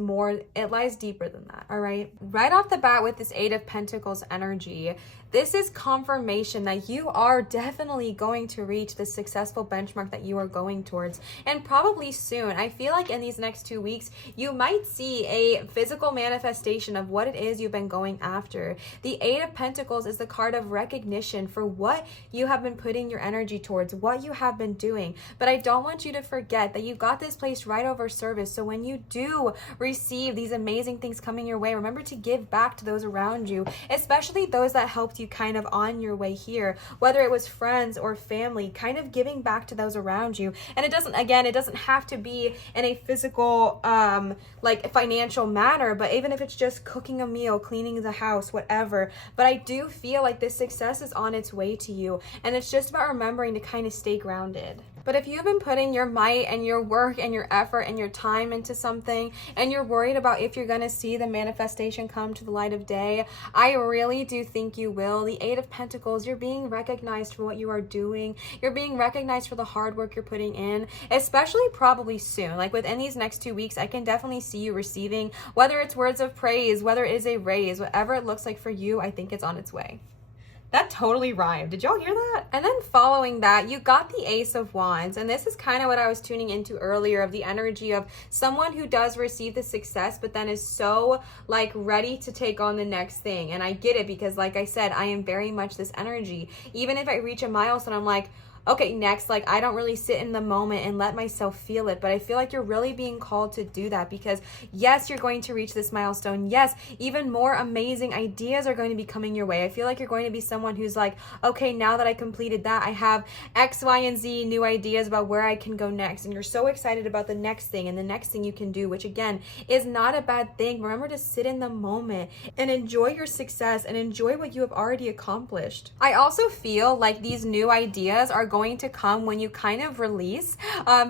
deeper than that, all right? Right off the bat with this Eight of Pentacles energy, this is confirmation that you are definitely going to reach the successful benchmark that you are going towards, and probably soon. I feel like in these next 2 weeks, you might see a physical manifestation of what it is you've been going after. The Eight of Pentacles is the card of recognition for what you have been putting your energy towards, what you have been doing. But I don't want you to forget that you got this placed right over service. So when you do receive these amazing things coming your way, remember to give back to those around you, especially those that helped you kind of on your way here, whether it was friends or family, kind of giving back to those around you. And it doesn't have to be in a physical like financial manner, but even if it's just cooking a meal, cleaning the house, whatever. But I do feel like this success is on its way to you, and it's just about remembering to kind of stay grounded. But if you've been putting your might and your work and your effort and your time into something, and you're worried about if you're going to see the manifestation come to the light of day, I really do think you will. The Eight of Pentacles, you're being recognized for what you are doing. You're being recognized for the hard work you're putting in, especially probably soon. Like within these next 2 weeks, I can definitely see you receiving, whether it's words of praise, whether it is a raise, whatever it looks like for you, I think it's on its way. That totally rhymed. Did y'all hear that? And then following that, you got the Ace of Wands. And this is kind of what I was tuning into earlier, of the energy of someone who does receive the success, but then is so like ready to take on the next thing. And I get it because like I said, I am very much this energy. Even if I reach a milestone, I'm like, okay, next. Like I don't really sit in the moment and let myself feel it, but I feel like you're really being called to do that because yes, you're going to reach this milestone. Yes, even more amazing ideas are going to be coming your way. I feel like you're going to be someone who's like, okay, now that I completed that, I have X, Y, and Z new ideas about where I can go next. And you're so excited about the next thing and the next thing you can do, which again is not a bad thing. Remember to sit in the moment and enjoy your success and enjoy what you have already accomplished. I also feel like these new ideas are going to come when you kind of release,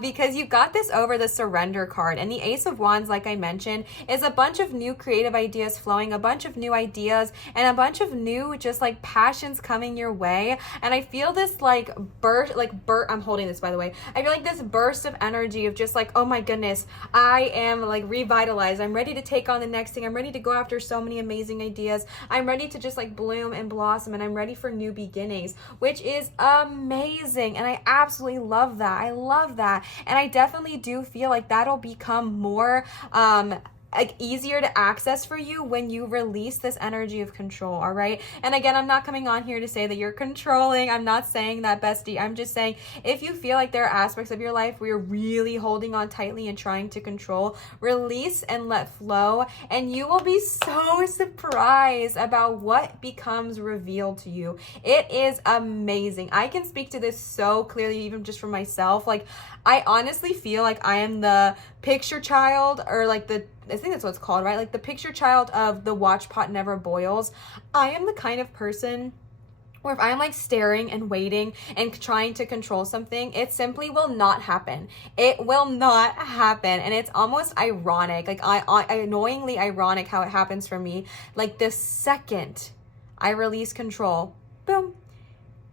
because you got this over the surrender card. And the Ace of Wands, like I mentioned, is a bunch of new creative ideas flowing, a bunch of new ideas, and a bunch of new just like passions coming your way. And I feel this like burst, I'm holding this, by the way. I feel like this burst of energy of just like, oh my goodness, I am like revitalized. I'm ready to take on the next thing. I'm ready to go after so many amazing ideas. I'm ready to just like bloom and blossom, and I'm ready for new beginnings, which is amazing. And I absolutely love that. I love that. And I definitely do feel like that'll become more like easier to access for you when you release this energy of control. All right. And again, I'm not coming on here to say that you're controlling. I'm not saying that, bestie. I'm just saying, if you feel like there are aspects of your life where you're really holding on tightly and trying to control, release and let flow, and you will be so surprised about what becomes revealed to you. It is amazing. I can speak to this so clearly, even just for myself. Like, I honestly feel like I am the picture child, or like I think that's what it's called, right? Like the picture child of the watch pot never boils. I am the kind of person where if I'm like staring and waiting and trying to control something, it simply will not happen. It will not happen. And it's almost ironic, like annoyingly ironic how it happens for me. Like the second I release control, boom,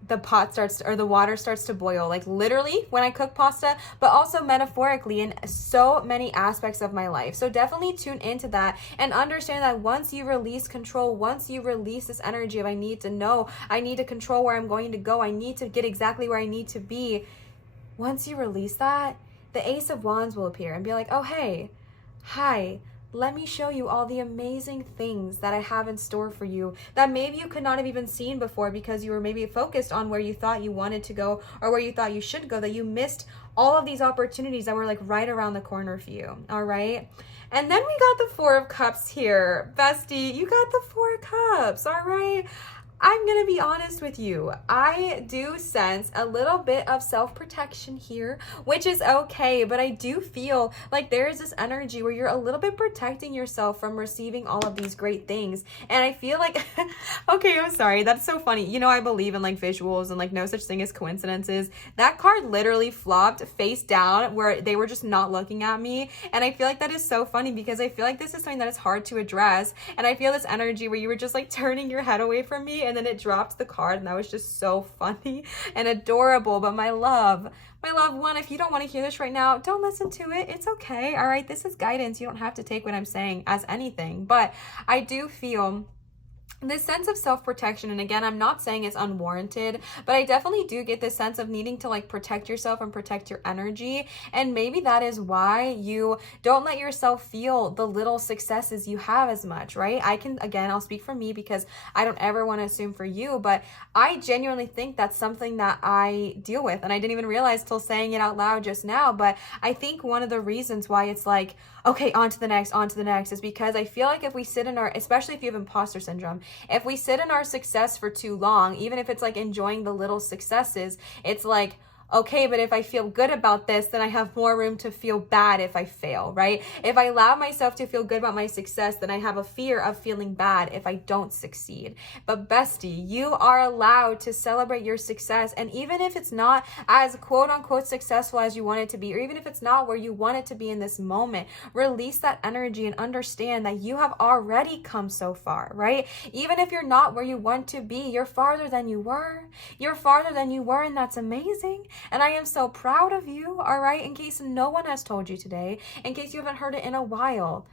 the pot starts, or the water starts to boil, like literally when I cook pasta, but also metaphorically in so many aspects of my life. So definitely tune into that and understand that once you release control, once you release this energy of I need to know, I need to control where I'm going to go, I need to get exactly where I need to be. Once you release that, the Ace of Wands will appear and be like, oh, hey, hi, let me show you all the amazing things that I have in store for you that maybe you could not have even seen before because you were maybe focused on where you thought you wanted to go or where you thought you should go, that you missed all of these opportunities that were like right around the corner for you. All right. And then we got the Four of Cups here. Bestie, you got the Four of Cups. All right. I'm going to be honest with you. I do sense a little bit of self-protection here, which is okay, but I do feel like there is this energy where you're a little bit protecting yourself from receiving all of these great things. And I feel like, okay, I'm sorry. That's so funny. You know, I believe in like visuals and like no such thing as coincidences. That card literally flopped face down where they were just not looking at me. And I feel like that is so funny because I feel like this is something that is hard to address. And I feel this energy where you were just like turning your head away from me, and then it dropped the card, and that was just so funny and adorable. But my loved one, if you don't want to hear this right now, don't listen to it. It's okay. All right. This is guidance. You don't have to take what I'm saying as anything, but I do feel this sense of self-protection. And again, I'm not saying it's unwarranted, but I definitely do get this sense of needing to like protect yourself and protect your energy. And maybe that is why you don't let yourself feel the little successes you have as much, right? I'll speak for me because I don't ever want to assume for you, but I genuinely think that's something that I deal with. And I didn't even realize till saying it out loud just now, but I think one of the reasons why it's like, okay, on to the next is because I feel like if we sit in especially if you have imposter syndrome, if we sit in our success for too long, even if it's like enjoying the little successes, it's like, okay, but if I feel good about this, then I have more room to feel bad if I fail, right? If I allow myself to feel good about my success, then I have a fear of feeling bad if I don't succeed. But bestie, you are allowed to celebrate your success. And even if it's not as quote unquote successful as you want it to be, or even if it's not where you want it to be in this moment, release that energy and understand that you have already come so far, right? Even if you're not where you want to be, you're farther than you were. You're farther than you were, and that's amazing. And I am so proud of you, all right? In case no one has told you today, in case you haven't heard it in a while,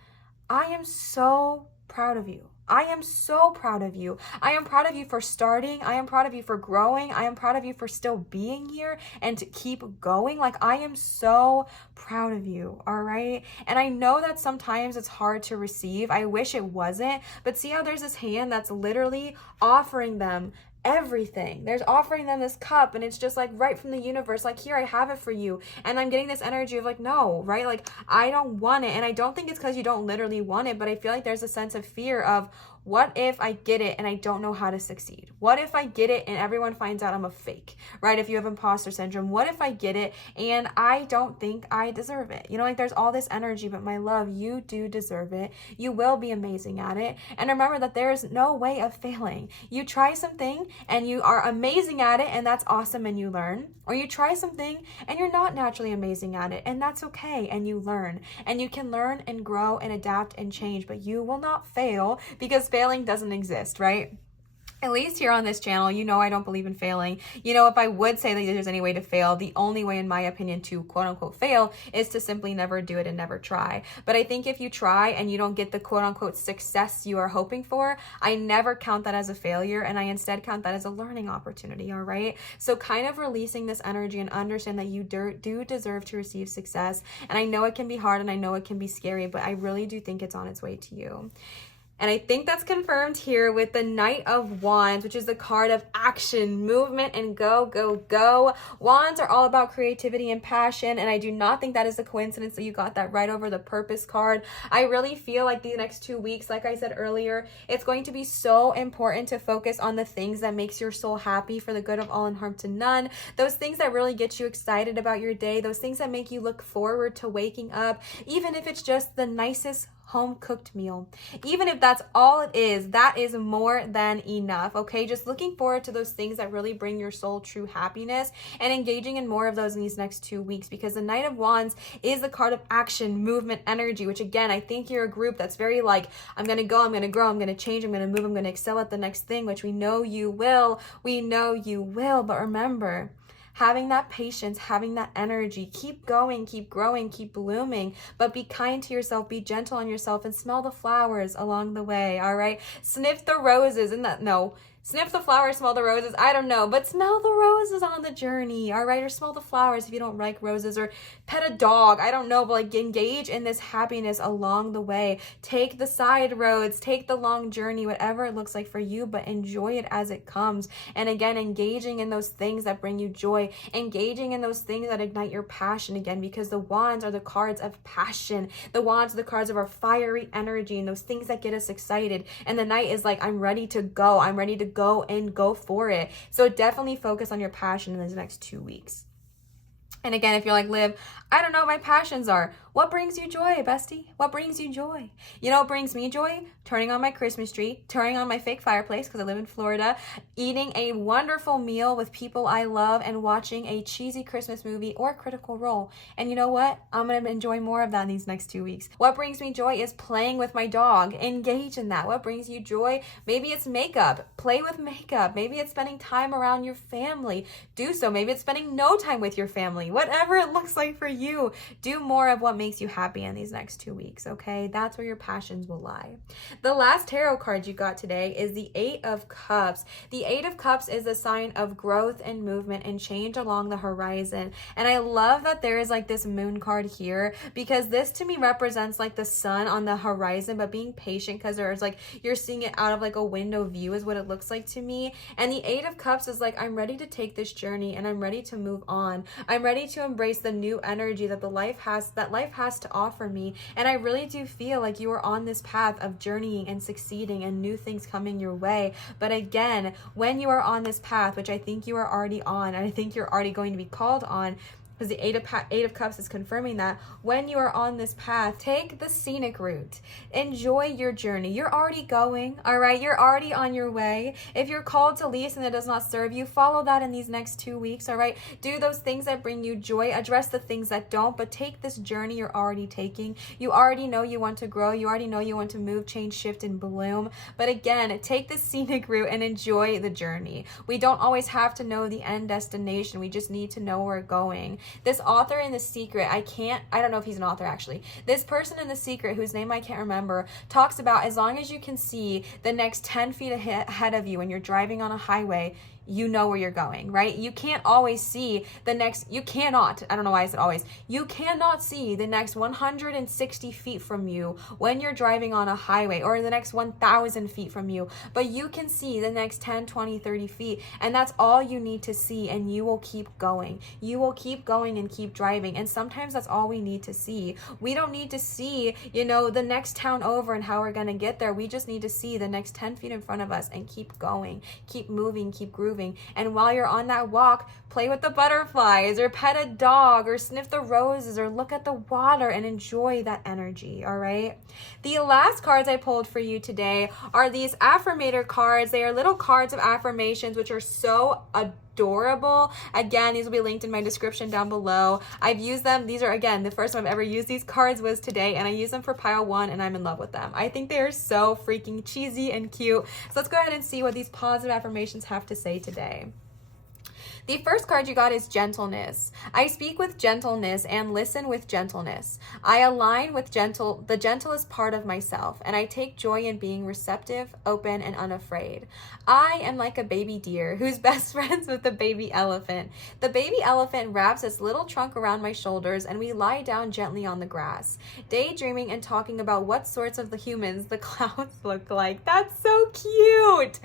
I am so proud of you. I am so proud of you. I am proud of you for starting. I am proud of you for growing. I am proud of you for still being here and to keep going. Like, I am so proud of you, all right? And I know that sometimes it's hard to receive. I wish it wasn't, but see how there's this hand that's literally offering them everything. There's offering them this cup, and it's just like right from the universe, like, here, I have it for you. And I'm getting this energy of like, no, right? Like, I don't want it. And I don't think it's because you don't literally want it, but I feel like there's a sense of fear of, What if I get it and I don't know how to succeed? What if I get it and everyone finds out I'm a fake, right? If you have imposter syndrome, what if I get it and I don't think I deserve it? You know, like there's all this energy, but my love, you do deserve it. You will be amazing at it. And remember that there is no way of failing. You try something and you are amazing at it, and that's awesome, and you learn. Or you try something and you're not naturally amazing at it, and that's okay, and you learn. And you can learn and grow and adapt and change, but you will not fail, because failing doesn't exist, right? At least here on this channel, you know I don't believe in failing. You know, if I would say that there's any way to fail, the only way in my opinion to quote unquote fail is to simply never do it and never try. But I think if you try and you don't get the quote unquote success you are hoping for, I never count that as a failure, and I instead count that as a learning opportunity, all right? So kind of releasing this energy and understand that you do deserve to receive success. And I know it can be hard and I know it can be scary, but I really do think it's on its way to you. And I think that's confirmed here with the Knight of Wands, which is the card of action, movement, and go, go, go. Wands are all about creativity and passion, and I do not think that is a coincidence that you got that right over the Purpose card. I really feel like the next 2 weeks, like I said earlier, it's going to be so important to focus on the things that makes your soul happy for the good of all and harm to none. Those things that really get you excited about your day, those things that make you look forward to waking up, even if it's just the nicest home cooked meal. Even if that's all it is, that is more than enough, okay? Just looking forward to those things that really bring your soul true happiness and engaging in more of those in these next 2 weeks, because the Knight of Wands is the card of action, movement, energy, which again, I think you're a group that's very like, I'm going to go, I'm going to grow, I'm going to change, I'm going to move, I'm going to excel at the next thing, which we know you will. We know you will, but remember, having that patience, having that energy, keep going, keep growing, keep blooming, but be kind to yourself, be gentle on yourself, and smell the flowers along the way, all right? Sniff the roses, sniff the flowers, smell the roses, I don't know, but smell the roses on the journey, all right? Or smell the flowers if you don't like roses, or pet a dog, I don't know, but like engage in this happiness along the way. Take the side roads, take the long journey, whatever it looks like for you, but enjoy it as it comes. And again, engaging in those things that bring you joy, engaging in those things that ignite your passion again, because the wands are the cards of passion. The wands are the cards of our fiery energy and those things that get us excited. And the Knight is like, I'm ready to go. I'm ready to go and go for it. So definitely focus on your passion in these next 2 weeks. And again, if you're like, Liv, I don't know what my passions are. What brings you joy, bestie? What brings you joy? You know what brings me joy? Turning on my Christmas tree, turning on my fake fireplace because I live in Florida, eating a wonderful meal with people I love, and watching a cheesy Christmas movie or Critical Role. And you know what? I'm going to enjoy more of that in these next 2 weeks. What brings me joy is playing with my dog. Engage in that. What brings you joy? Maybe it's makeup. Play with makeup. Maybe it's spending time around your family. Do so. Maybe it's spending no time with your family. Whatever it looks like for you, do more of what makes you happy in these next 2 weeks, okay? That's where your passions will lie. The last tarot card you got today is the Eight of Cups. The Eight of Cups is a sign of growth and movement and change along the horizon. And I love that there is like this moon card here, because this to me represents like the sun on the horizon, but being patient, because there's like, you're seeing it out of like a window view is what it looks like to me. And the Eight of Cups is like, I'm ready to take this journey and I'm ready to move on. I'm ready to embrace the new energy that life has to offer me. And I really do feel like you are on this path of journeying and succeeding and new things coming your way. But again, when you are on this path, which I think you are already on, and I think you're already going to be called on, because the Eight of Cups is confirming that, when you are on this path, take the scenic route. Enjoy your journey. You're already going, all right? You're already on your way. If you're called to leave something that does not serve you, follow that in these next 2 weeks, all right? Do those things that bring you joy. Address the things that don't, but take this journey you're already taking. You already know you want to grow. You already know you want to move, change, shift, and bloom. But again, take the scenic route and enjoy the journey. We don't always have to know the end destination. We just need to know where we're going. This author in The Secret, I don't know if he's an author actually. This person in The Secret, whose name I can't remember, talks about as long as you can see the next 10 feet ahead of you when you're driving on a highway, you know where you're going, right? You can't always see the next, you cannot, I don't know why I said always, you cannot see the next 160 feet from you when you're driving on a highway, or the next 1,000 feet from you, but you can see the next 10, 20, 30 feet, and that's all you need to see, and you will keep going. You will keep going and keep driving, and sometimes that's all we need to see. We don't need to see, you know, the next town over and how we're going to get there. We just need to see the next 10 feet in front of us and keep going, keep moving, keep grooving. And while you're on that walk, play with the butterflies, or pet a dog, or sniff the roses, or look at the water and enjoy that energy, all right? The last cards I pulled for you today are these affirmator cards. They are little cards of affirmations, which are so adorable. Again, these will be linked in my description down below. I've used them. These are, again, the first time I've ever used these cards was today, and I use them for pile 1, and I'm in love with them. I think they are so freaking cheesy and cute. So let's go ahead and see what these positive affirmations have to say today. The first card you got is gentleness. I speak with gentleness and listen with gentleness. I align with the gentlest part of myself, and I take joy in being receptive, open, and unafraid. I am like a baby deer who's best friends with the baby elephant. The baby elephant wraps its little trunk around my shoulders, and we lie down gently on the grass, daydreaming and talking about what sorts of the humans the clouds look like. That's so cute.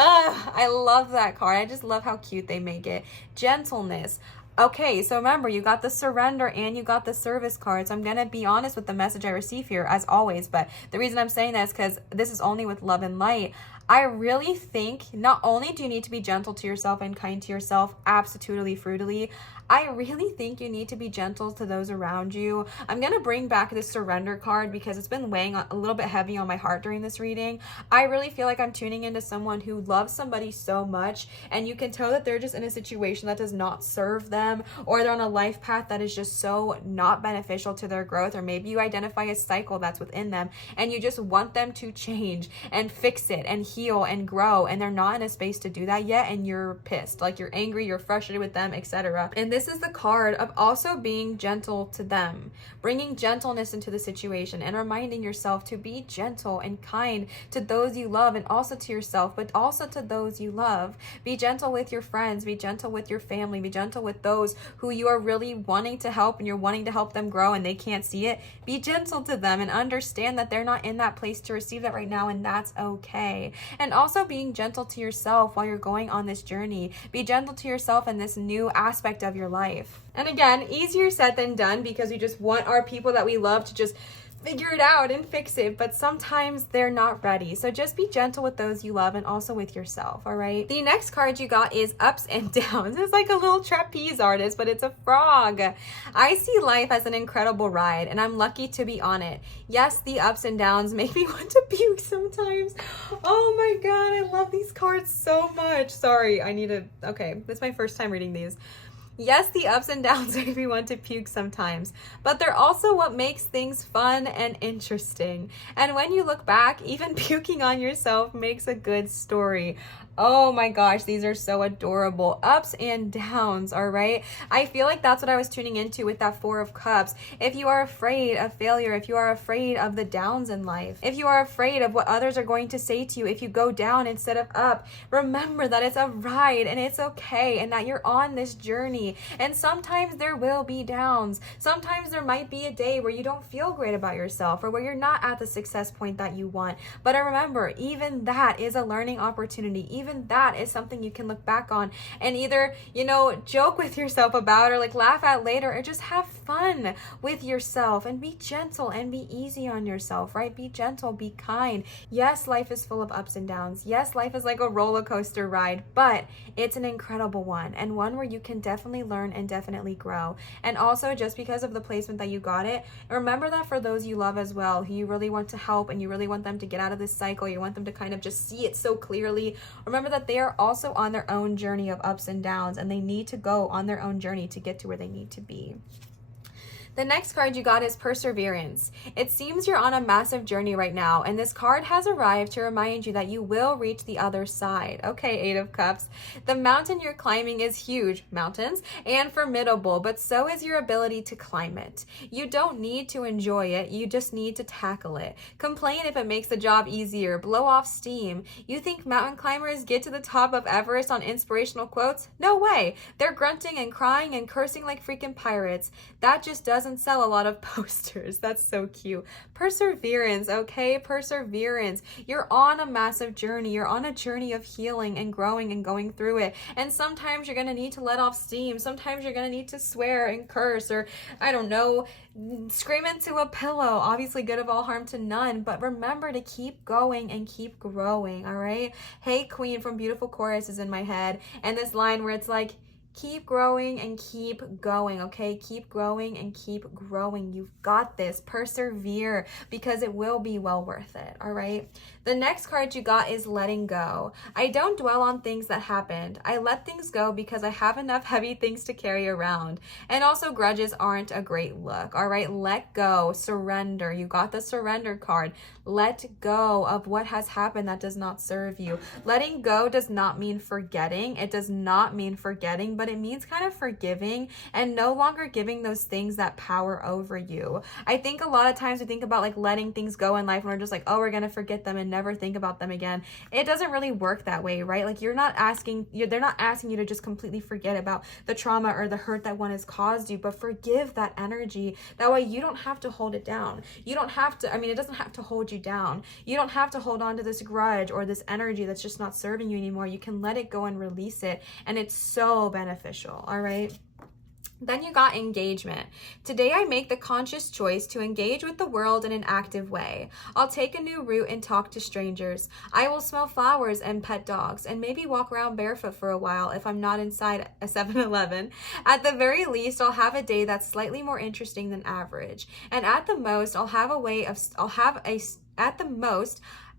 I love that card. I just love how cute they make it. Gentleness. Okay, so remember, you got the surrender and you got the service card. So I'm going to be honest with the message I receive here, as always. But the reason I'm saying that is because this is only with love and light. I really think not only do you need to be gentle to yourself and kind to yourself, absolutely, frutily, I really think you need to be gentle to those around you. I'm going to bring back this surrender card because it's been weighing a little bit heavy on my heart during this reading. I really feel like I'm tuning into someone who loves somebody so much, and you can tell that they're just in a situation that does not serve them, or they're on a life path that is just so not beneficial to their growth, or maybe you identify a cycle that's within them and you just want them to change and fix it and heal and grow, and they're not in a space to do that yet, and you're pissed, like you're angry, you're frustrated with them, etc. And this is the card of also being gentle to them, bringing gentleness into the situation and reminding yourself to be gentle and kind to those you love, and also to yourself, but also to those you love. Be gentle with your friends, be gentle with your family, be gentle with those who you are really wanting to help and you're wanting to help them grow and they can't see it. Be gentle to them and understand that they're not in that place to receive that right now, and that's okay. And also being gentle to yourself while you're going on this journey. Be gentle to yourself in this new aspect of your life. And again, easier said than done, because we just want our people that we love to just figure it out and fix it, but sometimes they're not ready. So just be gentle with those you love and also with yourself, all right? The next card you got is ups and downs. It's like a little trapeze artist, but it's a frog. I see life as an incredible ride, and I'm lucky to be on it. Yes, the ups and downs make me want to puke sometimes. Oh my God, I love these cards so much. Sorry, okay, this is my first time reading these. Yes, the ups and downs make me want to puke sometimes, but they're also what makes things fun and interesting. And when you look back, even puking on yourself makes a good story. Oh my gosh, these are so adorable. Ups and downs, all right? I feel like that's what I was tuning into with that Four of Cups. If you are afraid of failure, if you are afraid of the downs in life, if you are afraid of what others are going to say to you, if you go down instead of up, remember that it's a ride and it's okay, and that you're on this journey. And sometimes there will be downs. Sometimes there might be a day where you don't feel great about yourself, or where you're not at the success point that you want. But remember, even that is a learning opportunity. Even that is something you can look back on and either, joke with yourself about, or like laugh at later, or just have fun with yourself and be gentle and be easy on yourself, right? Be gentle, be kind. Yes, life is full of ups and downs. Yes, life is like a roller coaster ride, but it's an incredible one, and one where you can definitely learn and definitely grow. And also, just because of the placement that you got it, remember that for those you love as well, who you really want to help and you really want them to get out of this cycle, you want them to kind of just see it so clearly, remember that they are also on their own journey of ups and downs, and they need to go on their own journey to get to where they need to be. The next card you got is Perseverance. It seems you're on a massive journey right now, and this card has arrived to remind you that you will reach the other side. Okay, Eight of Cups. The mountain you're climbing is huge, mountains, and formidable, but so is your ability to climb it. You don't need to enjoy it, you just need to tackle it. Complain if it makes the job easier, blow off steam. You think mountain climbers get to the top of Everest on inspirational quotes? No way! They're grunting and crying and cursing like freaking pirates. That just doesn't sell a lot of posters. That's so cute. Perseverance, okay? Perseverance. You're on a massive journey. You're on a journey of healing and growing and going through it. And sometimes you're going to need to let off steam. Sometimes you're going to need to swear and curse, or I don't know, scream into a pillow. Obviously good of all harm to none, but remember to keep going and keep growing, all right? Hey Queen from Beautiful Chorus is in my head, and this line where it's like, keep growing and keep going, okay? Keep growing and keep growing. You've got this. Persevere, because it will be well worth it, all right? The next card you got is Letting Go. I don't dwell on things that happened. I let things go because I have enough heavy things to carry around. And also grudges aren't a great look, all right? Let go, surrender. You got the surrender card. Let go of what has happened that does not serve you. Letting go does not mean forgetting. It does not mean forgetting, but it means kind of forgiving and no longer giving those things that power over you. I think a lot of times we think about like letting things go in life and we're just like, oh, we're going to forget them and never think about them again. It doesn't really work that way, right? Like they're not asking you to just completely forget about the trauma or the hurt that one has caused you, but forgive that energy. That way you don't have to hold it down. You don't have to, it doesn't have to hold you down. You don't have to hold on to this grudge or this energy that's just not serving you anymore. You can let it go and release it, and it's so beneficial, all right? Then you got engagement. Today I make the conscious choice to engage with the world in an active way. I'll take a new route and talk to strangers. I will smell flowers and pet dogs and maybe walk around barefoot for a while if I'm not inside a 7-Eleven. At the very least, I'll have a day that's slightly more interesting than average. And at the most,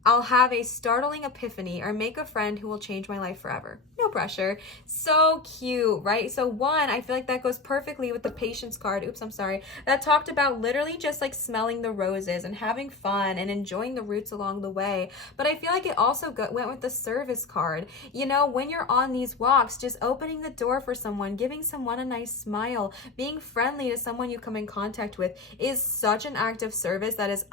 I'll have a startling epiphany or make a friend who will change my life forever. No pressure. So cute, right? So one, I feel like that goes perfectly with the patience card. Oops, I'm sorry. That talked about literally just like smelling the roses and having fun and enjoying the routes along the way. But I feel like it also went with the service card. You know, when you're on these walks, just opening the door for someone, giving someone a nice smile, being friendly to someone you come in contact with is such an act of service that is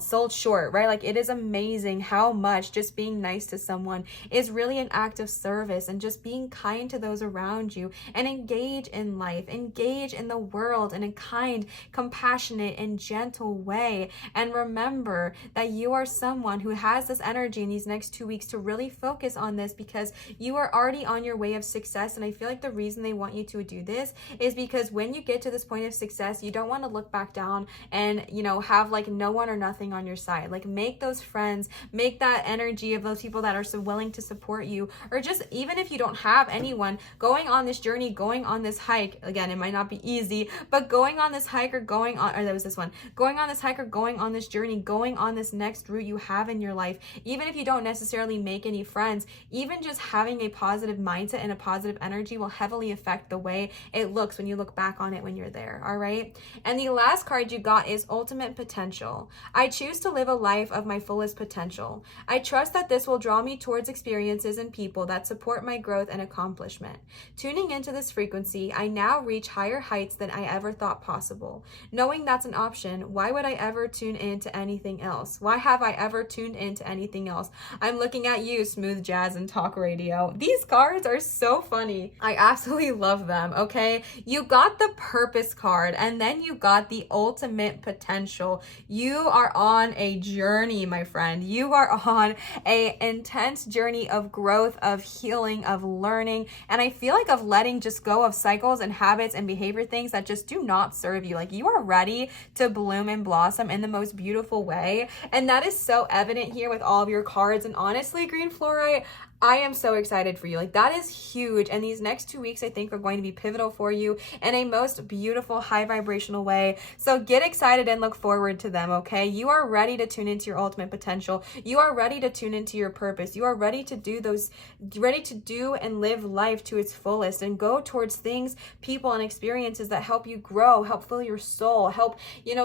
sold short, right? Like it is amazing how much just being nice to someone is really an act of service, and just being kind to those around you and engage in life, engage in the world in a kind, compassionate, and gentle way. And remember that you are someone who has this energy in these next 2 weeks to really focus on this, because you are already on your way of success. And I feel like the reason they want you to do this is because when you get to this point of success, you don't want to look back down and, have like no one or nothing on your side. Like make those friends, make that energy of those people that are so willing to support you, or just even if you don't have anyone, going on this journey, going on this hike, again, it might not be easy, but going on this hike or going on this journey, going on this next route you have in your life, even if you don't necessarily make any friends, even just having a positive mindset and a positive energy will heavily affect the way it looks when you look back on it when you're there, all right? And the last card you got is Ultimate Potential. I choose to live a life of my fullest potential. I trust that this will draw me towards experiences and people that support my growth and accomplishment. Tuning into this frequency, I now reach higher heights than I ever thought possible. Knowing that's an option, why would I ever tune into anything else? Why have I ever tuned into anything else? I'm looking at you, Smooth Jazz and Talk Radio. These cards are so funny. I absolutely love them, okay? You got the Purpose card, and then you got the Ultimate Potential. You are on a journey, my friend. You are on a intense journey of growth, of healing, of learning, and I feel like of letting just go of cycles and habits and behavior things that just do not serve you. Like you are ready to bloom and blossom in the most beautiful way, and that is so evident here with all of your cards. And honestly, Green Fluorite, I am so excited for you. Like, that is huge. And these next 2 weeks, I think, are going to be pivotal for you in a most beautiful, high vibrational way. So get excited and look forward to them, okay? You are ready to tune into your ultimate potential. You are ready to tune into your purpose. You are ready to do and live life to its fullest and go towards things, people, and experiences that help you grow, help fill your soul, help,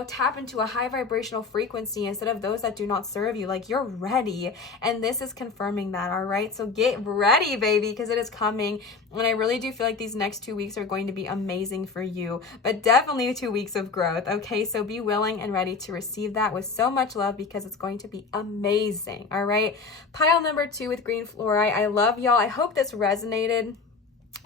tap into a high vibrational frequency instead of those that do not serve you. Like, you're ready. And this is confirming that, all right? So get ready, baby, because it is coming. And I really do feel like these next 2 weeks are going to be amazing for you, but definitely 2 weeks of growth. Okay, so be willing and ready to receive that with so much love, because it's going to be amazing. All right, pile number 2 with green fluorite. I love y'all. I hope this resonated.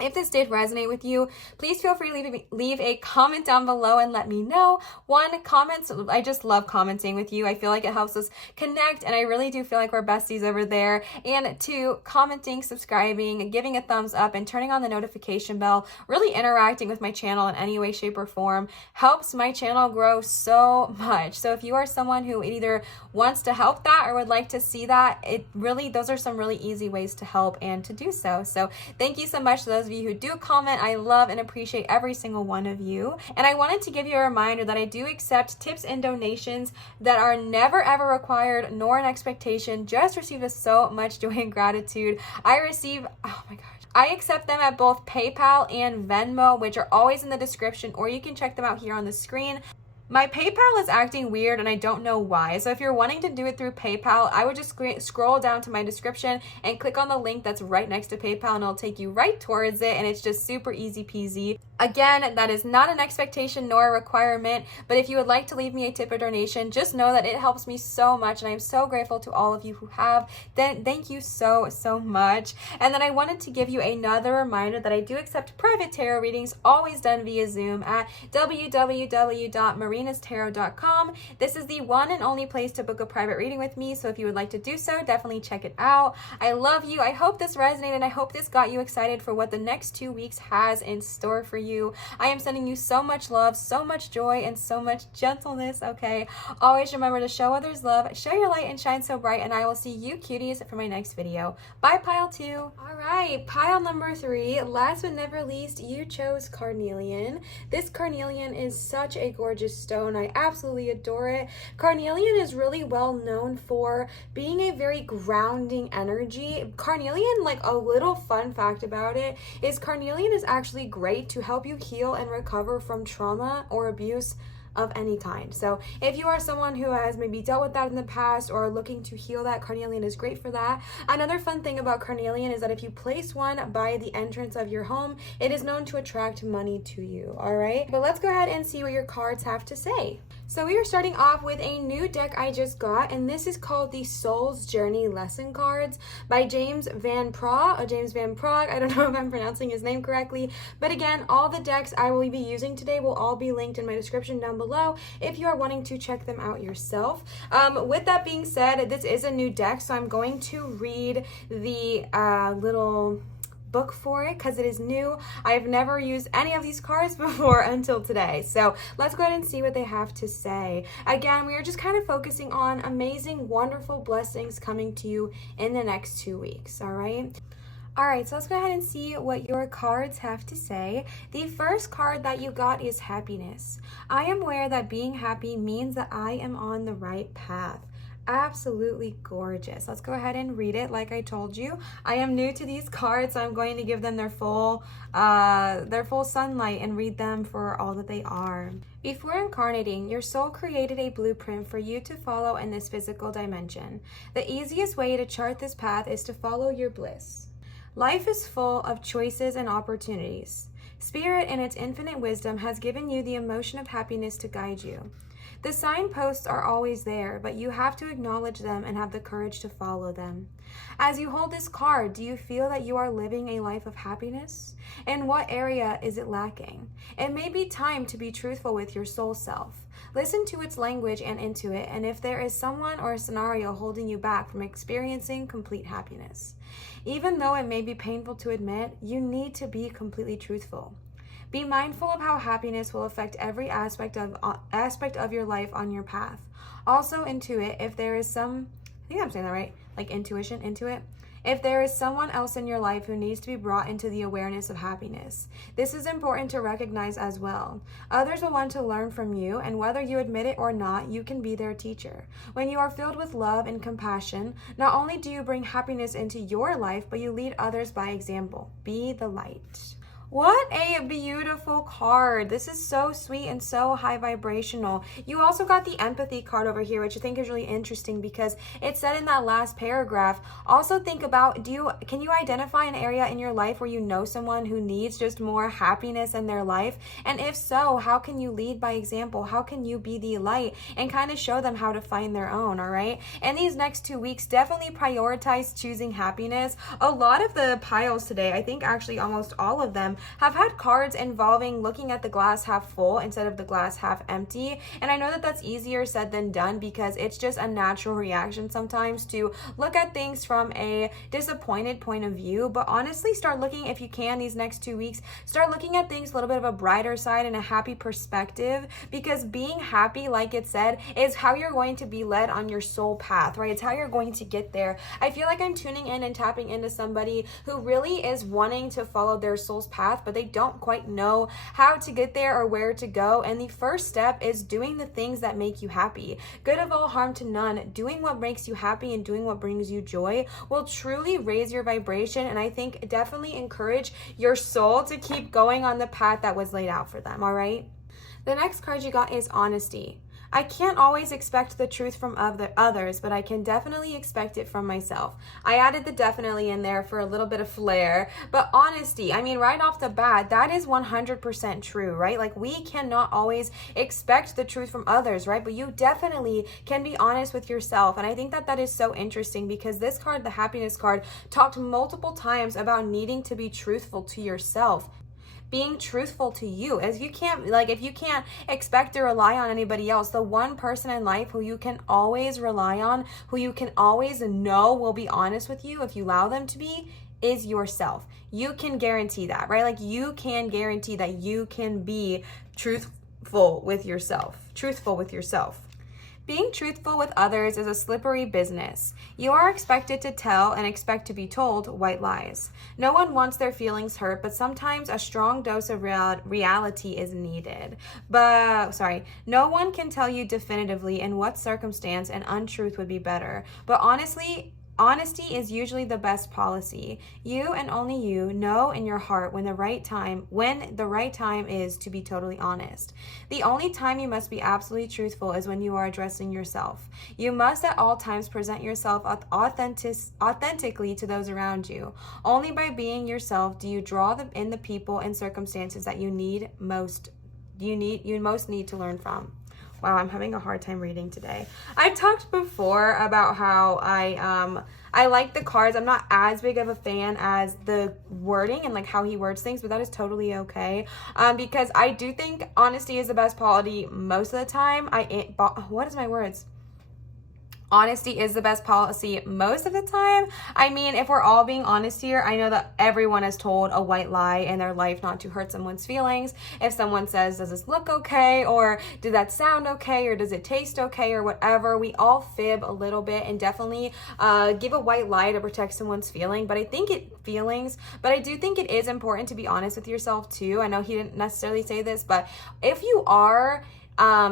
If this did resonate with you, please feel free to leave a comment down below and let me know. 1, comments. I just love commenting with you. I feel like it helps us connect, and I really do feel like we're besties over there. And 2, commenting, subscribing, giving a thumbs up, and turning on the notification bell, really interacting with my channel in any way, shape, or form helps my channel grow so much. So if you are someone who either wants to help that or would like to see that, those are some really easy ways to help and to do so. So thank you so much to those of you who do comment. I love and appreciate every single one of you. And I wanted to give you a reminder that I do accept tips and donations that are never ever required nor an expectation, just received with so much joy and gratitude. I accept them at both PayPal and Venmo, which are always in the description, or you can check them out here on the screen. My PayPal is acting weird and I don't know why. So if you're wanting to do it through PayPal, I would just scroll down to my description and click on the link that's right next to PayPal, and it'll take you right towards it, and it's just super easy peasy. Again, that is not an expectation nor a requirement, but if you would like to leave me a tip or donation, just know that it helps me so much, and I'm so grateful to all of you who have. Then thank you so much. And then I wanted to give you another reminder that I do accept private tarot readings, always done via Zoom at www.marinatarot.com. This is the one and only place to book a private reading with me, so if you would like to do so, definitely check it out. I love you. I hope this resonated. I hope this got you excited for what the next 2 weeks has in store for you. I am sending you so much love, so much joy, and so much gentleness, okay? Always remember to show others love, show your light, and shine so bright, and I will see you cuties for my next video. Bye, pile 2. All right, pile number 3. Last but never least, you chose carnelian. This carnelian is such a gorgeous stone. I absolutely adore it. Carnelian is really well known for being a very grounding energy. Carnelian, like a little fun fact about it, is carnelian is actually great to help you heal and recover from trauma or abuse of any kind. So if you are someone who has maybe dealt with that in the past or are looking to heal that, carnelian is great for that. Another fun thing about carnelian is that if you place one by the entrance of your home, it is known to attract money to you, all right? But let's go ahead and see what your cards have to say. So we are starting off with a new deck I just got, and this is called the Soul's Journey Lesson Cards by James Van Praagh. I don't know if I'm pronouncing his name correctly, but again, all the decks I will be using today will all be linked in my description down below if you are wanting to check them out yourself. With that being said, this is a new deck, so I'm going to read the little book for it because it is new. I've never used any of these cards before until today. So let's go ahead and see what they have to say. Again, we are just kind of focusing on amazing, wonderful blessings coming to you in the next 2 weeks, all right? All right, so let's go ahead and see what your cards have to say. The first card that you got is happiness. I am aware that being happy means that I am on the right path. Absolutely gorgeous. Let's go ahead and read it. Like I told you, I am new to these cards, so I'm going to give them their full sunlight and read them for all that they are. Before incarnating, your soul created a blueprint for you to follow in this physical dimension. The easiest way to chart this path is to follow your bliss. Life is full of choices and opportunities. Spirit, in its infinite wisdom, has given you the emotion of happiness to guide you. The signposts are always there, but you have to acknowledge them and have the courage to follow them. As you hold this card, do you feel that you are living a life of happiness? In what area is it lacking? It may be time to be truthful with your soul self. Listen to its language and into it, and if there is someone or a scenario holding you back from experiencing complete happiness. Even though it may be painful to admit, you need to be completely truthful. Be mindful of how happiness will affect every aspect of your life on your path. Also intuit if there is some, I think I'm saying that right, like intuition, intuit. if there is someone else in your life who needs to be brought into the awareness of happiness. This is important to recognize as well. Others will want to learn from you, and whether you admit it or not, you can be their teacher. When you are filled with love and compassion, not only do you bring happiness into your life, but you lead others by example. Be the light. What a beautiful card. This is so sweet and so high vibrational. You also got the empathy card over here, which I think is really interesting because it said in that last paragraph, also think about, can you identify an area in your life where you know someone who needs just more happiness in their life? And if so, how can you lead by example? How can you be the light and kind of show them how to find their own, all right? And these next 2 weeks, definitely prioritize choosing happiness. A lot of the piles today, I think actually almost all of them, have had cards involving looking at the glass half full instead of the glass half empty. And I know that that's easier said than done because it's just a natural reaction sometimes to look at things from a disappointed point of view. But honestly, start looking, if you can, these next 2 weeks, start looking at things a little bit of a brighter side and a happy perspective, because being happy, like it said, is how you're going to be led on your soul path, right? It's how you're going to get there. I feel like I'm tuning in and tapping into somebody who really is wanting to follow their soul's path, but they don't quite know how to get there or where to go. And the first step is doing the things that make you happy. Good of all, harm to none. Doing what makes you happy and doing what brings you joy will truly raise your vibration, and I think definitely encourage your soul to keep going on the path that was laid out for them, all right? The next card you got is honesty. I can't always expect the truth from others, but I can definitely expect it from myself. I added the definitely in there for a little bit of flair, but honesty, I mean, right off the bat, that is 100% true, right? Like, we cannot always expect the truth from others, right? But you definitely can be honest with yourself. And I think that that is so interesting because this card, the happiness card, talked multiple times about needing to be truthful to yourself. Being truthful to you, as you can't, like, if you can't expect to rely on anybody else, the one person in life who you can always rely on, who you can always know will be honest with you if you allow them to be, is yourself. You can guarantee that, right? Like, you can guarantee that you can be truthful with yourself. Being truthful with others is a slippery business. You are expected to tell and expect to be told white lies. No one wants their feelings hurt, but sometimes a strong dose of reality is needed. No one can tell you definitively in what circumstance an untruth would be better. But honestly, honesty is usually the best policy. You and only you know in your heart when the right time is to be totally honest. The only time you must be absolutely truthful is when you are addressing yourself. You must at all times present yourself authentically to those around you. Only by being yourself do you draw in the people and circumstances that you most need to learn from. Wow, I'm having a hard time reading today. I've talked before about how I like the cards. I'm not as big of a fan as the wording and like how he words things, but that is totally okay. Because I do think honesty is the best policy most of the time. Honesty is the best policy most of the time. I mean, if we're all being honest here, I know that everyone has told a white lie in their life not to hurt someone's feelings. If someone says, does this look okay? Or did that sound okay? Or does it taste okay? Or whatever. We all fib a little bit and definitely give a white lie to protect someone's feelings. But I do think it is important to be honest with yourself too. I know he didn't necessarily say this, but if you are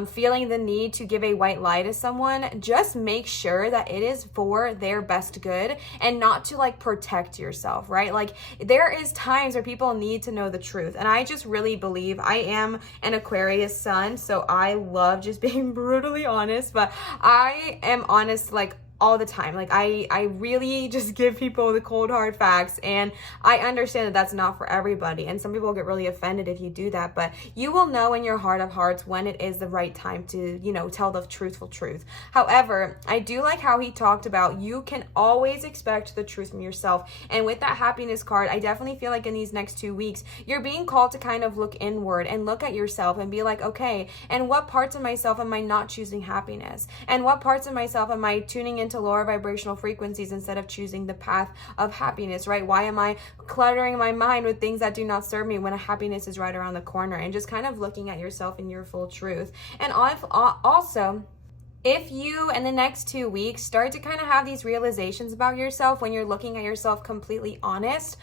feeling the need to give a white lie to someone, just make sure that it is for their best good and not to like protect yourself, right? Like, there is times where people need to know the truth. And I just really believe, I am an Aquarius sun, so I love just being brutally honest, but I am honest like all the time. Like, I really just give people the cold hard facts, and I understand that that's not for everybody, and some people get really offended if you do that, but you will know in your heart of hearts when it is the right time to, tell the truthful truth. However, I do like how he talked about you can always expect the truth from yourself. And with that happiness card, I definitely feel like in these next 2 weeks, you're being called to kind of look inward and look at yourself and be like, okay, and what parts of myself am I not choosing happiness? And what parts of myself am I tuning into lower vibrational frequencies instead of choosing the path of happiness, right? Why am I cluttering my mind with things that do not serve me when a happiness is right around the corner? And just kind of looking at yourself in your full truth. And also, If you, in the next 2 weeks, start to kind of have these realizations about yourself when you're looking at yourself completely honest,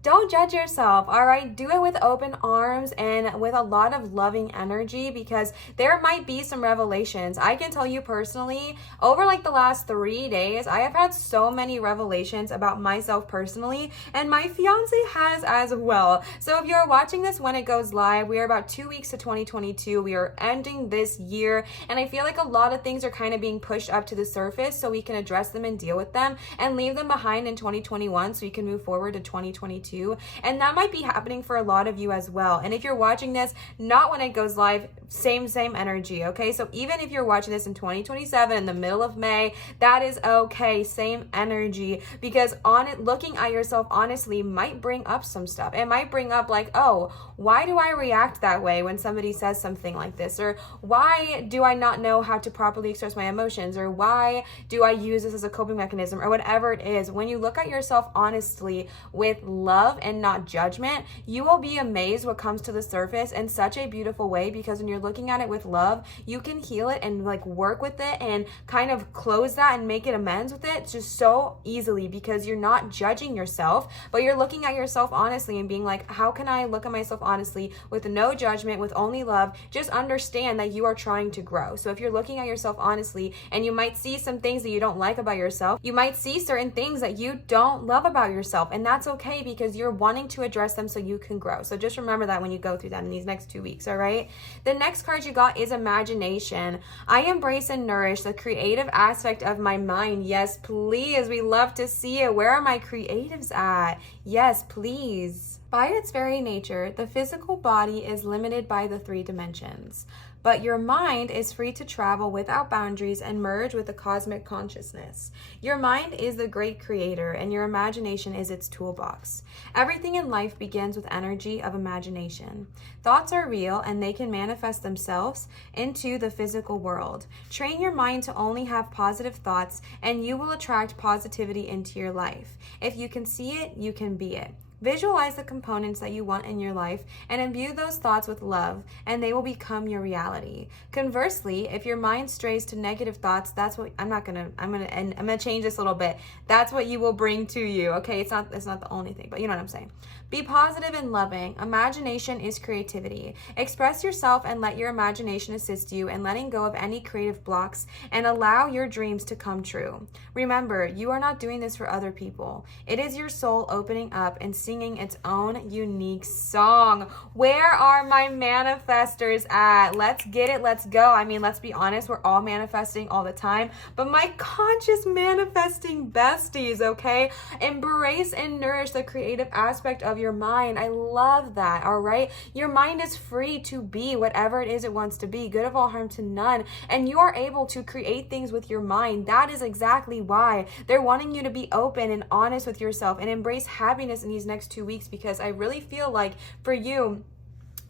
don't judge yourself, all right? Do it with open arms and with a lot of loving energy, because there might be some revelations. I can tell you personally, over like the last 3 days, I have had so many revelations about myself personally, and my fiance has as well. So if you're watching this when it goes live, we are about 2 weeks to 2022. We are ending this year, and I feel like a lot of things are kind of being pushed up to the surface so we can address them and deal with them and leave them behind in 2021 so we can move forward to 2022. And that might be happening for a lot of you as well. And if you're watching this not when it goes live, same energy, okay? So even if you're watching this in 2027 in the middle of May, that is okay, same energy, because looking at yourself honestly might bring up some stuff. It might bring up like, oh, why do I react that way when somebody says something like this? Or why do I not know how to properly express my emotions? Or why do I use this as a coping mechanism? Or whatever it is. When you look at yourself honestly with love and not judgment, you will be amazed what comes to the surface in such a beautiful way, because when you're looking at it with love, you can heal it and like work with it and kind of close that and make it amends with it just so easily, because you're not judging yourself, but you're looking at yourself honestly and being like, how can I look at myself honestly with no judgment, with only love? Just understand that you are trying to grow. So if you're looking at yourself honestly, and you might see some things that you don't like about yourself, you might see certain things that you don't love about yourself, and that's okay, because you're wanting to address them so you can grow. So just remember that when you go through that in these next 2 weeks, all right? The next card you got is imagination. I embrace and nourish the creative aspect of my mind. Yes, please. We love to see it. Where are my creatives at? Yes, please. By its very nature, the physical body is limited by the 3 dimensions, but your mind is free to travel without boundaries and merge with the cosmic consciousness. Your mind is the great creator, and your imagination is its toolbox. Everything in life begins with energy of imagination. Thoughts are real, and they can manifest themselves into the physical world. Train your mind to only have positive thoughts, and you will attract positivity into your life. If you can see it, you can be it. Visualize the components that you want in your life and imbue those thoughts with love, and they will become your reality. Conversely, if your mind strays to negative thoughts, that's what I'm gonna change this a little bit. That's what you will bring to you. Okay, it's not the only thing, but you know what I'm saying. Be positive and loving. Imagination is creativity. Express yourself and let your imagination assist you in letting go of any creative blocks and allow your dreams to come true. Remember, you are not doing this for other people. It is your soul opening up and singing its own unique song. Where are my manifestors at? Let's get it. Let's go. I mean, let's be honest. We're all manifesting all the time, but my conscious manifesting besties, okay? Embrace and nourish the creative aspect of your mind. I love that, all right? Your mind is free to be whatever it is it wants to be, good of all, harm to none, and you are able to create things with your mind. That is exactly why they're wanting you to be open and honest with yourself and embrace happiness in these next 2 weeks, because I really feel like for you,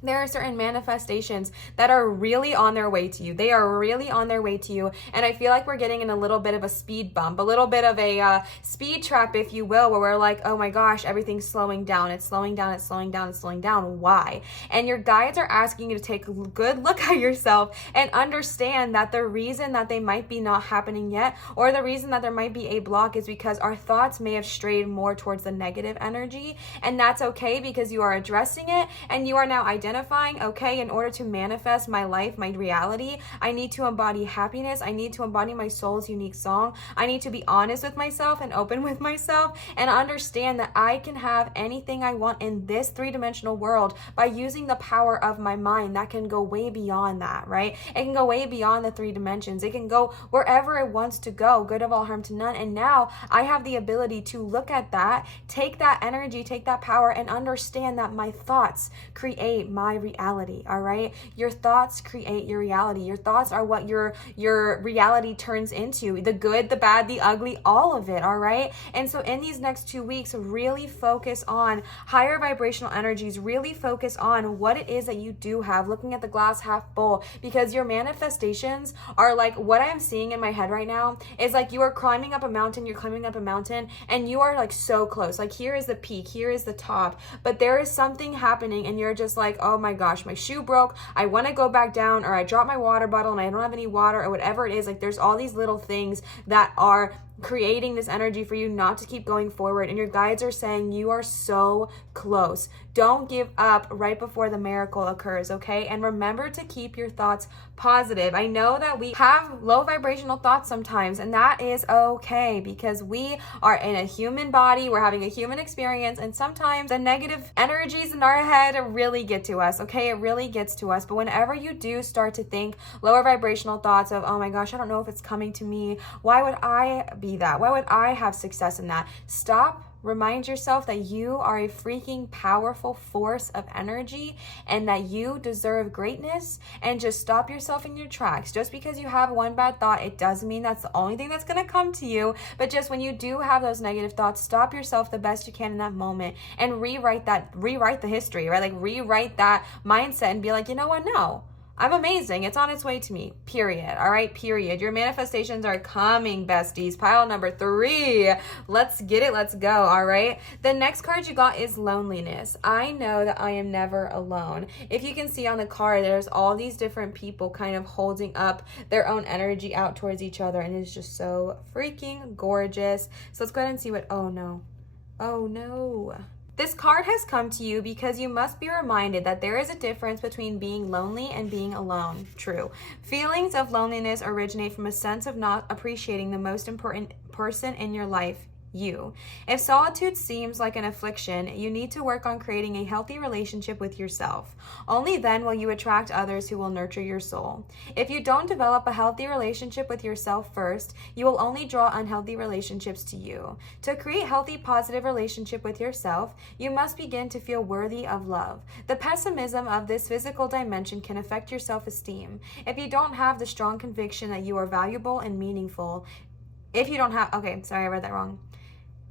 there are certain manifestations that are really on their way to you. They are really on their way to you. And I feel like we're getting in a little bit of a speed bump, a little bit of a speed trap, if you will, where we're like, oh my gosh, everything's slowing down. It's slowing down. It's slowing down. It's slowing down. Why? And your guides are asking you to take a good look at yourself and understand that the reason that they might be not happening yet, or the reason that there might be a block, is because our thoughts may have strayed more towards the negative energy. And that's okay, because you are addressing it and you are now identifying, okay, in order to manifest my life, my reality, I need to embody happiness. I need to embody my soul's unique song. I need to be honest with myself and open with myself and understand that I can have anything I want in this 3-dimensional world by using the power of my mind that can go way beyond that, right? It can go way beyond the 3 dimensions. It can go wherever it wants to go, good of all, harm to none. And now I have the ability to look at that, take that energy, take that power, and understand that my thoughts create my reality, all right? Your thoughts create your reality. Your thoughts are what your reality turns into, the good, the bad, the ugly, all of it, all right? And so in these next 2 weeks, really focus on higher vibrational energies, really focus on what it is that you do have, looking at the glass half full, because your manifestations are like, what I'm seeing in my head right now is like you are climbing up a mountain, you're climbing up a mountain, and you are like so close. Like here is the peak, here is the top, but there is something happening and you're just like, oh my gosh, my shoe broke, I want to go back down, or I dropped my water bottle and I don't have any water, or whatever it is. Like, there's all these little things that are creating this energy for you not to keep going forward, and your guides are saying you are so close. Don't give up right before the miracle occurs, okay? And remember to keep your thoughts positive. I know that we have low vibrational thoughts sometimes, and that is okay, because we are in a human body, we're having a human experience, and sometimes the negative energies in our head really get to us, okay? It really gets to us. But whenever you do start to think lower vibrational thoughts of, oh my gosh, I don't know if it's coming to me, why would I be that? Why would I have success in that? Stop. Remind yourself that you are a freaking powerful force of energy and that you deserve greatness, and just stop yourself in your tracks. Just because you have one bad thought, it doesn't mean that's the only thing that's going to come to you. But just when you do have those negative thoughts, stop yourself the best you can in that moment and rewrite the history, right? Like, rewrite that mindset and be like, you know what? No. I'm amazing. It's on its way to me. Period. All right. Period. Your manifestations are coming, besties. Pile number 3. Let's get it. Let's go. All right. The next card you got is loneliness. I know that I am never alone. If you can see on the card, there's all these different people kind of holding up their own energy out towards each other, and it's just so freaking gorgeous. So let's go ahead and see what, oh no. Oh no. This card has come to you because you must be reminded that there is a difference between being lonely and being alone. True. Feelings of loneliness originate from a sense of not appreciating the most important person in your life, you. If solitude seems like an affliction, you need to work on creating a healthy relationship with yourself. Only then will you attract others who will nurture your soul. If you don't develop a healthy relationship with yourself first, you will only draw unhealthy relationships to you. To create healthy, positive relationship with yourself, you must begin to feel worthy of love. The pessimism of this physical dimension can affect your self-esteem. If you don't have the strong conviction that you are valuable and meaningful,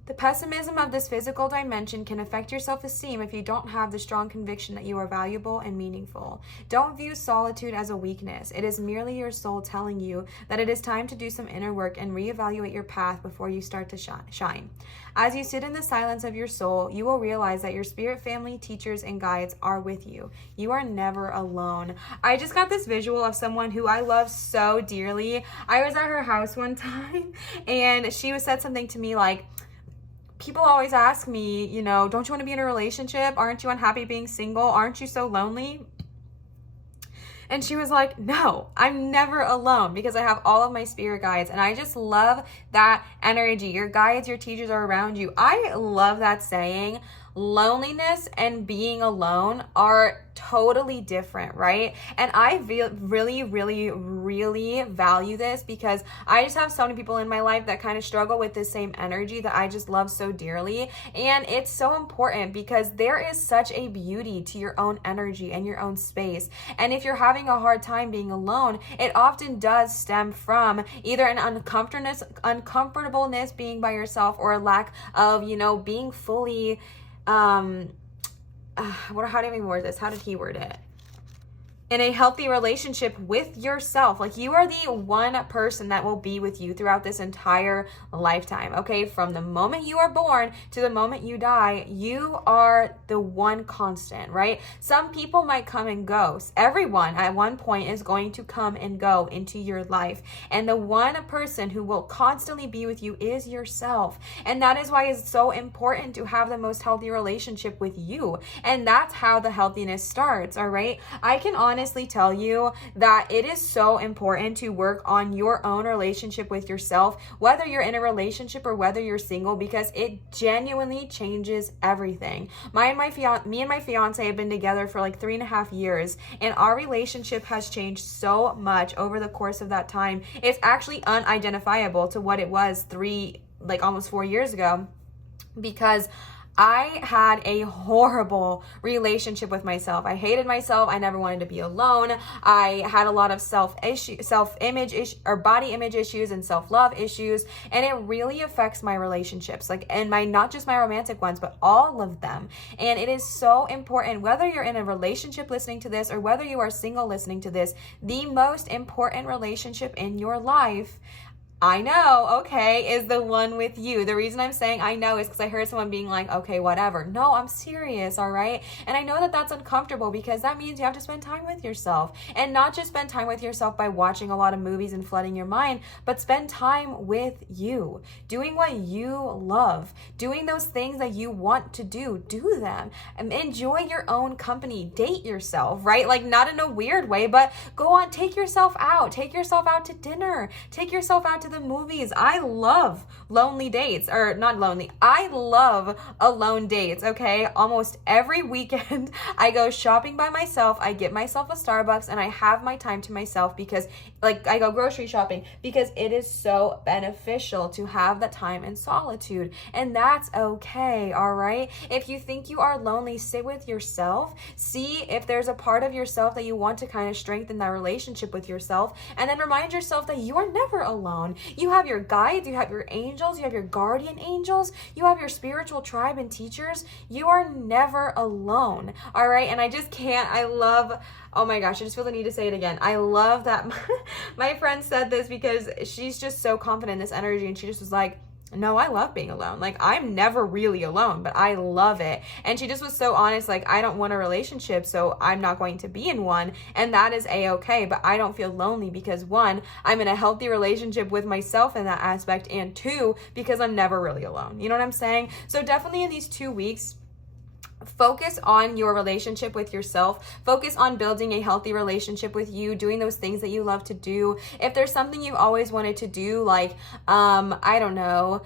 The pessimism of this physical dimension can affect your self-esteem if you don't have the strong conviction that you are valuable and meaningful. Don't view solitude as a weakness. It is merely your soul telling you that it is time to do some inner work and reevaluate your path before you start to shine. As you sit in the silence of your soul, you will realize that your spirit family, teachers, and guides are with you. You are never alone. I just got this visual of someone who I love so dearly. I was at her house one time, and she said something to me like, people always ask me, you know, don't you want to be in a relationship? Aren't you unhappy being single? Aren't you so lonely? And she was like, no, I'm never alone because I have all of my spirit guides. And I just love that energy. Your guides, your teachers are around you. I love that saying. Loneliness and being alone are totally different, right? And I really value this because I just have so many people in my life that kind of struggle with this same energy that I just love so dearly. And it's so important because there is such a beauty to your own energy and your own space. And if you're having a hard time being alone, it often does stem from either an uncomfortableness being by yourself, or a lack of, you know, being fully how did he word this? How did he word it? In a healthy relationship with yourself. Like, you are the one person that will be with you throughout this entire lifetime, okay? From the moment you are born to the moment you die, you are the one constant, right? Some people might come and go. Everyone at one point is going to come and go into your life. And the one person who will constantly be with you is yourself. And that is why it's so important to have the most healthy relationship with you. And that's how the healthiness starts, all right? I can honestly tell you that it is so important to work on your own relationship with yourself, whether you're in a relationship or whether you're single, because it genuinely changes everything. Me and my fiance have been together for like 3.5 years, and our relationship has changed so much over the course of that time. It's actually unidentifiable to what it was almost 4 years ago, because I had a horrible relationship with myself. I hated myself. I never wanted to be alone. I had a lot of body image issues and self-love issues, and it really affects my relationships, and not just my romantic ones, but all of them. And it is so important, whether you're in a relationship listening to this or whether you are single listening to this, the most important relationship in your life I know, okay, is the one with you. The reason I'm saying I know is because I heard someone being like, okay, whatever. No, I'm serious, all right? And I know that that's uncomfortable because that means you have to spend time with yourself. And not just spend time with yourself by watching a lot of movies and flooding your mind, but spend time with you. Doing what you love. Doing those things that you want to do. Do them. And enjoy your own company. Date yourself, right? Like, not in a weird way, but go on, take yourself out. Take yourself out to dinner. Take yourself out to the movies. I love lonely dates, or not lonely. I love alone dates, okay? Almost every weekend I go shopping by myself. I get myself a Starbucks and I have my time to myself because like I go grocery shopping because it is so beneficial to have that time in solitude. And that's okay, all right? If you think you are lonely, sit with yourself. See if there's a part of yourself that you want to kind of strengthen that relationship with yourself. And then remind yourself that you are never alone. You have your guides, you have your angels, you have your guardian angels, you have your spiritual tribe and teachers. You are never alone, all right? And I just can't, I love, oh my gosh, I just feel the need to say it again. I love that my friend said this because she's just so confident in this energy, and she just was like, no, I love being alone. Like, I'm never really alone, but I love it. And she just was so honest, like, I don't want a relationship, so I'm not going to be in one. And that is a-okay, but I don't feel lonely because one, I'm in a healthy relationship with myself in that aspect, and two, because I'm never really alone. You know what I'm saying? So definitely in these 2 weeks, focus on your relationship with yourself. Focus on building a healthy relationship with you, doing those things that you love to do. If there's something you've always wanted to do, like, I don't know,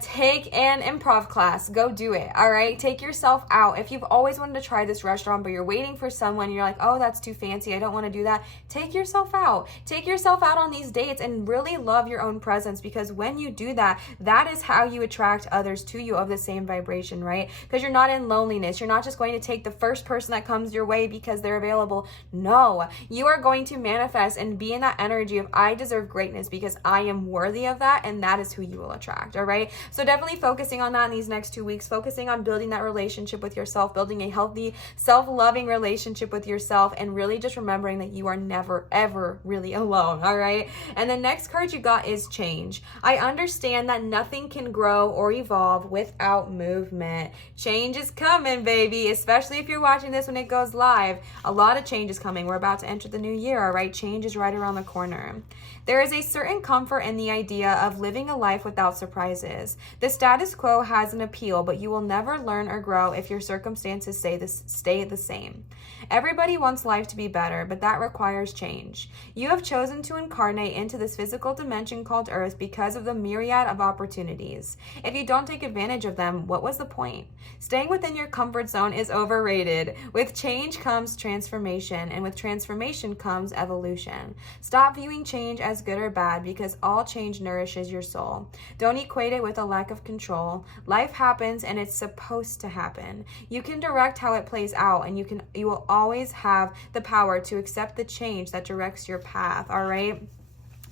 take an improv class. Go do it. All right. Take yourself out. If you've always wanted to try this restaurant, but you're waiting for someone, you're like, oh, that's too fancy, I don't want to do that. Take yourself out. Take yourself out on these dates and really love your own presence, because when you do that, that is how you attract others to you of the same vibration, right? Because you're not in loneliness. You're not just going to take the first person that comes your way because they're available. No, you are going to manifest and be in that energy of I deserve greatness because I am worthy of that, and that is who you will attract. All right. So definitely focusing on that in these next 2 weeks, focusing on building that relationship with yourself, building a healthy, self-loving relationship with yourself, and really just remembering that you are never, ever really alone. All right. And the next card you got is change. I understand that nothing can grow or evolve without movement. Change is coming, baby, especially if you're watching this when it goes live. A lot of change is coming. We're about to enter the new year. All right. Change is right around the corner. There is a certain comfort in the idea of living a life without surprises. The status quo has an appeal, but you will never learn or grow if your circumstances stay the same. Everybody wants life to be better, but that requires change. You have chosen to incarnate into this physical dimension called Earth because of the myriad of opportunities. If you don't take advantage of them, what was the point? Staying within your comfort zone is overrated. With change comes transformation, and with transformation comes evolution. Stop viewing change as good or bad, because all change nourishes your soul. Don't equate it with a lack of control. Life happens, and it's supposed to happen. You can direct how it plays out, and you will always have the power to accept the change that directs your path. All right.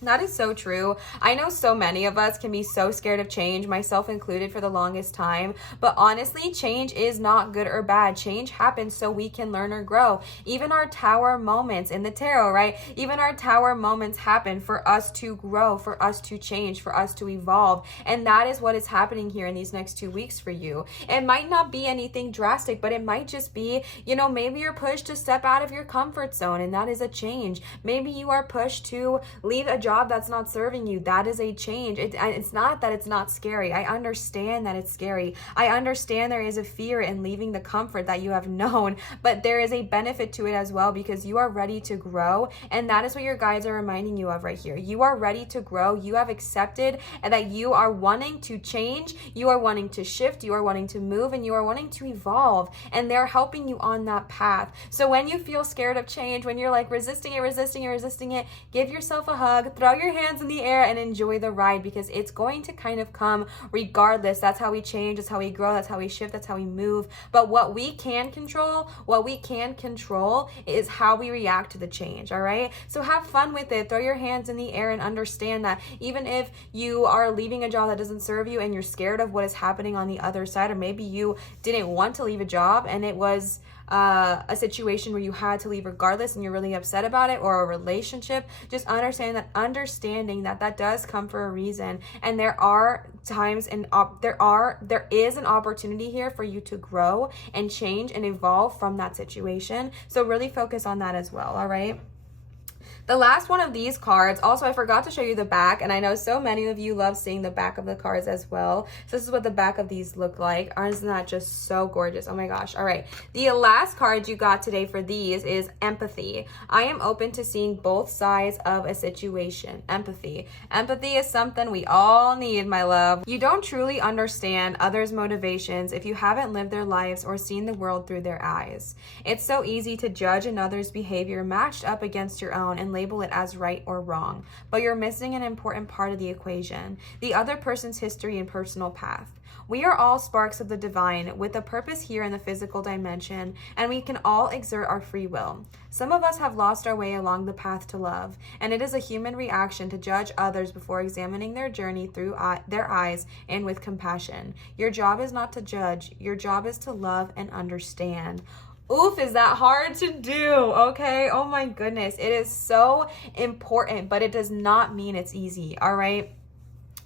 That is so true. I know so many of us can be so scared of change, myself included for the longest time. But honestly, change is not good or bad. Change happens so we can learn or grow. Even our tower moments in the tarot, right? Even our tower moments happen for us to grow, for us to change, for us to evolve. And that is what is happening here in these next 2 weeks for you. It might not be anything drastic, but it might just be, maybe you're pushed to step out of your comfort zone, and that is a change. Maybe you are pushed to leave a job that's not serving you. That is a change. It's not that it's not scary. I understand that it's scary. I understand there is a fear in leaving the comfort that you have known, but there is a benefit to it as well, because you are ready to grow, and that is what your guides are reminding you of right here. You are ready to grow. You have accepted that you are wanting to change, you are wanting to shift, you are wanting to move, and you are wanting to evolve, and they're helping you on that path. So when you feel scared of change, when you're like resisting it, give yourself a hug, throw your hands in the air, and enjoy the ride, because it's going to kind of come regardless. That's how we change, that's how we grow, that's how we shift, that's how we move. But what we can control is how we react to the change. All right, so have fun with it. Throw your hands in the air and understand that even if you are leaving a job that doesn't serve you and you're scared of what is happening on the other side, or maybe you didn't want to leave a job and it was a situation where you had to leave regardless and you're really upset about it, or a relationship, just understanding that that does come for a reason. And there are times and there is an opportunity here for you to grow and change and evolve from that situation. So really focus on that as well. All right. The last one of these cards, also I forgot to show you the back, and I know so many of you love seeing the back of the cards as well. So this is what the back of these look like. Isn't that just so gorgeous? Oh my gosh. All right. The last card you got today for these is empathy. I am open to seeing both sides of a situation. Empathy. Empathy is something we all need, my love. You don't truly understand others' motivations if you haven't lived their lives or seen the world through their eyes. It's so easy to judge another's behavior matched up against your own and label it as right or wrong, but you're missing an important part of the equation: the other person's history and personal path. We are all sparks of the divine with a purpose here in the physical dimension, and we can all exert our free will. Some of us have lost our way along the path to love, and it is a human reaction to judge others before examining their journey through their eyes and with compassion. Your job is not to judge. Your job is to love and understand. Oof, is that hard to do? Okay. Oh my goodness. It is so important, but it does not mean it's easy. All right.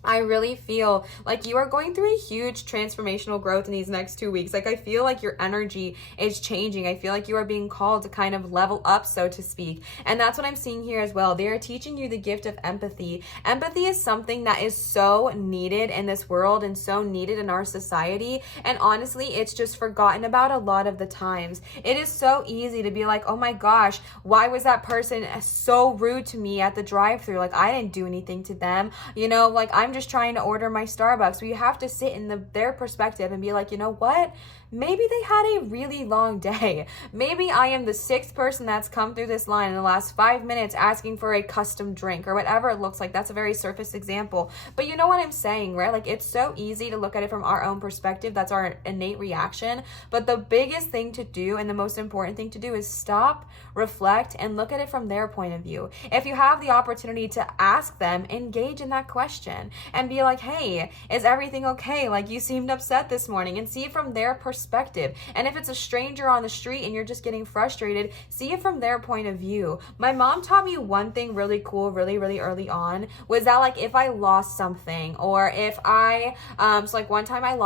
I really feel like you are going through a huge transformational growth in these next 2 weeks. Like, I feel like your energy is changing. I feel like you are being called to kind of level up, so to speak. And that's what I'm seeing here as well. They are teaching you the gift of empathy. Empathy is something that is so needed in this world and so needed in our society. And honestly, it's just forgotten about a lot of the times. It is so easy to be like, oh my gosh, why was that person so rude to me at the drive-thru? Like, I didn't do anything to them. You know, like, I'm just trying to order my Starbucks. We have to sit in their perspective and be like, you know what? Maybe they had a really long day. Maybe I am the 6th person that's come through this line in the last 5 minutes asking for a custom drink or whatever it looks like. That's a very surface example. But you know what I'm saying, right? Like, it's so easy to look at it from our own perspective. That's our innate reaction. But the biggest thing to do and the most important thing to do is stop, reflect, and look at it from their point of view. If you have the opportunity to ask them, engage in that question and be like, hey, is everything okay? Like, you seemed upset this morning, and see it from their perspective. And if it's a stranger on the street and you're just getting frustrated, see it from their point of view. My mom taught me one thing really cool really early on, was that, like, if I lost something, or if I so like one time I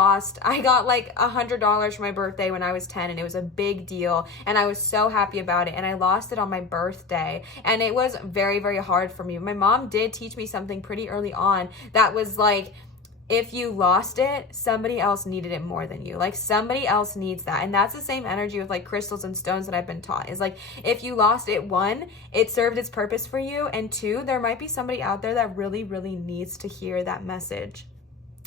got like $100 for my birthday when I was 10, and it was a big deal, and I was so happy about it, and I lost it on my birthday, and it was very hard for me. My mom did teach me something pretty early on that was like, if you lost it, somebody else needed it more than you. Like, somebody else needs that. And that's the same energy with like crystals and stones that I've been taught. Is like, if you lost it, 1, it served its purpose for you, and 2, there might be somebody out there that really needs to hear that message.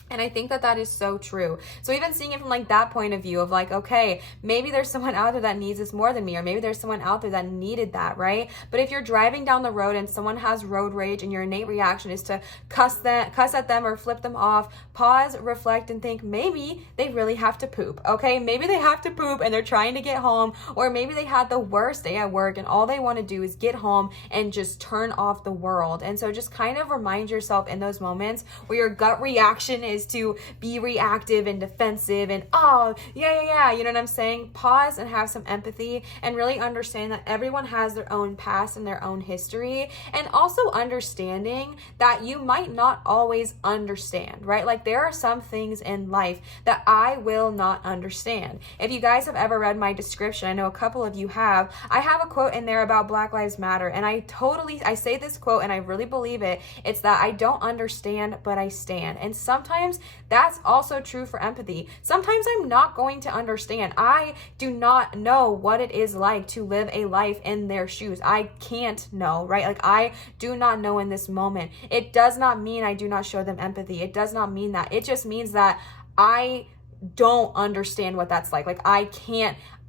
And I think that that is so true. So even seeing it from like that point of view of like, okay, maybe there's someone out there that needs this more than me, or maybe there's someone out there that needed that, right? But if you're driving down the road and someone has road rage and your innate reaction is to cuss at them or flip them off, pause, reflect, and think, maybe they really have to poop, okay? Maybe they have to poop and they're trying to get home, or maybe they had the worst day at work and all they want to do is get home and just turn off the world. And so just kind of remind yourself in those moments where your gut reaction is to be reactive and defensive and, oh, yeah, you know what I'm saying? Pause and have some empathy and really understand that everyone has their own past and their own history, and also understanding that you might not always understand, right? Like, there are some things in life that I will not understand. If you guys have ever read my description, I know a couple of you have, I have a quote in there about Black Lives Matter, and I say this quote and I really believe it. It's that I don't understand, but I stand. And sometimes that's also true for empathy. Sometimes I'm not going to understand. I do not know what it is like to live a life in their shoes. I can't know, right? Like, I do not know in this moment. It does not mean I do not show them empathy. It does not mean that. It just means that I don't understand what that's like. Like, I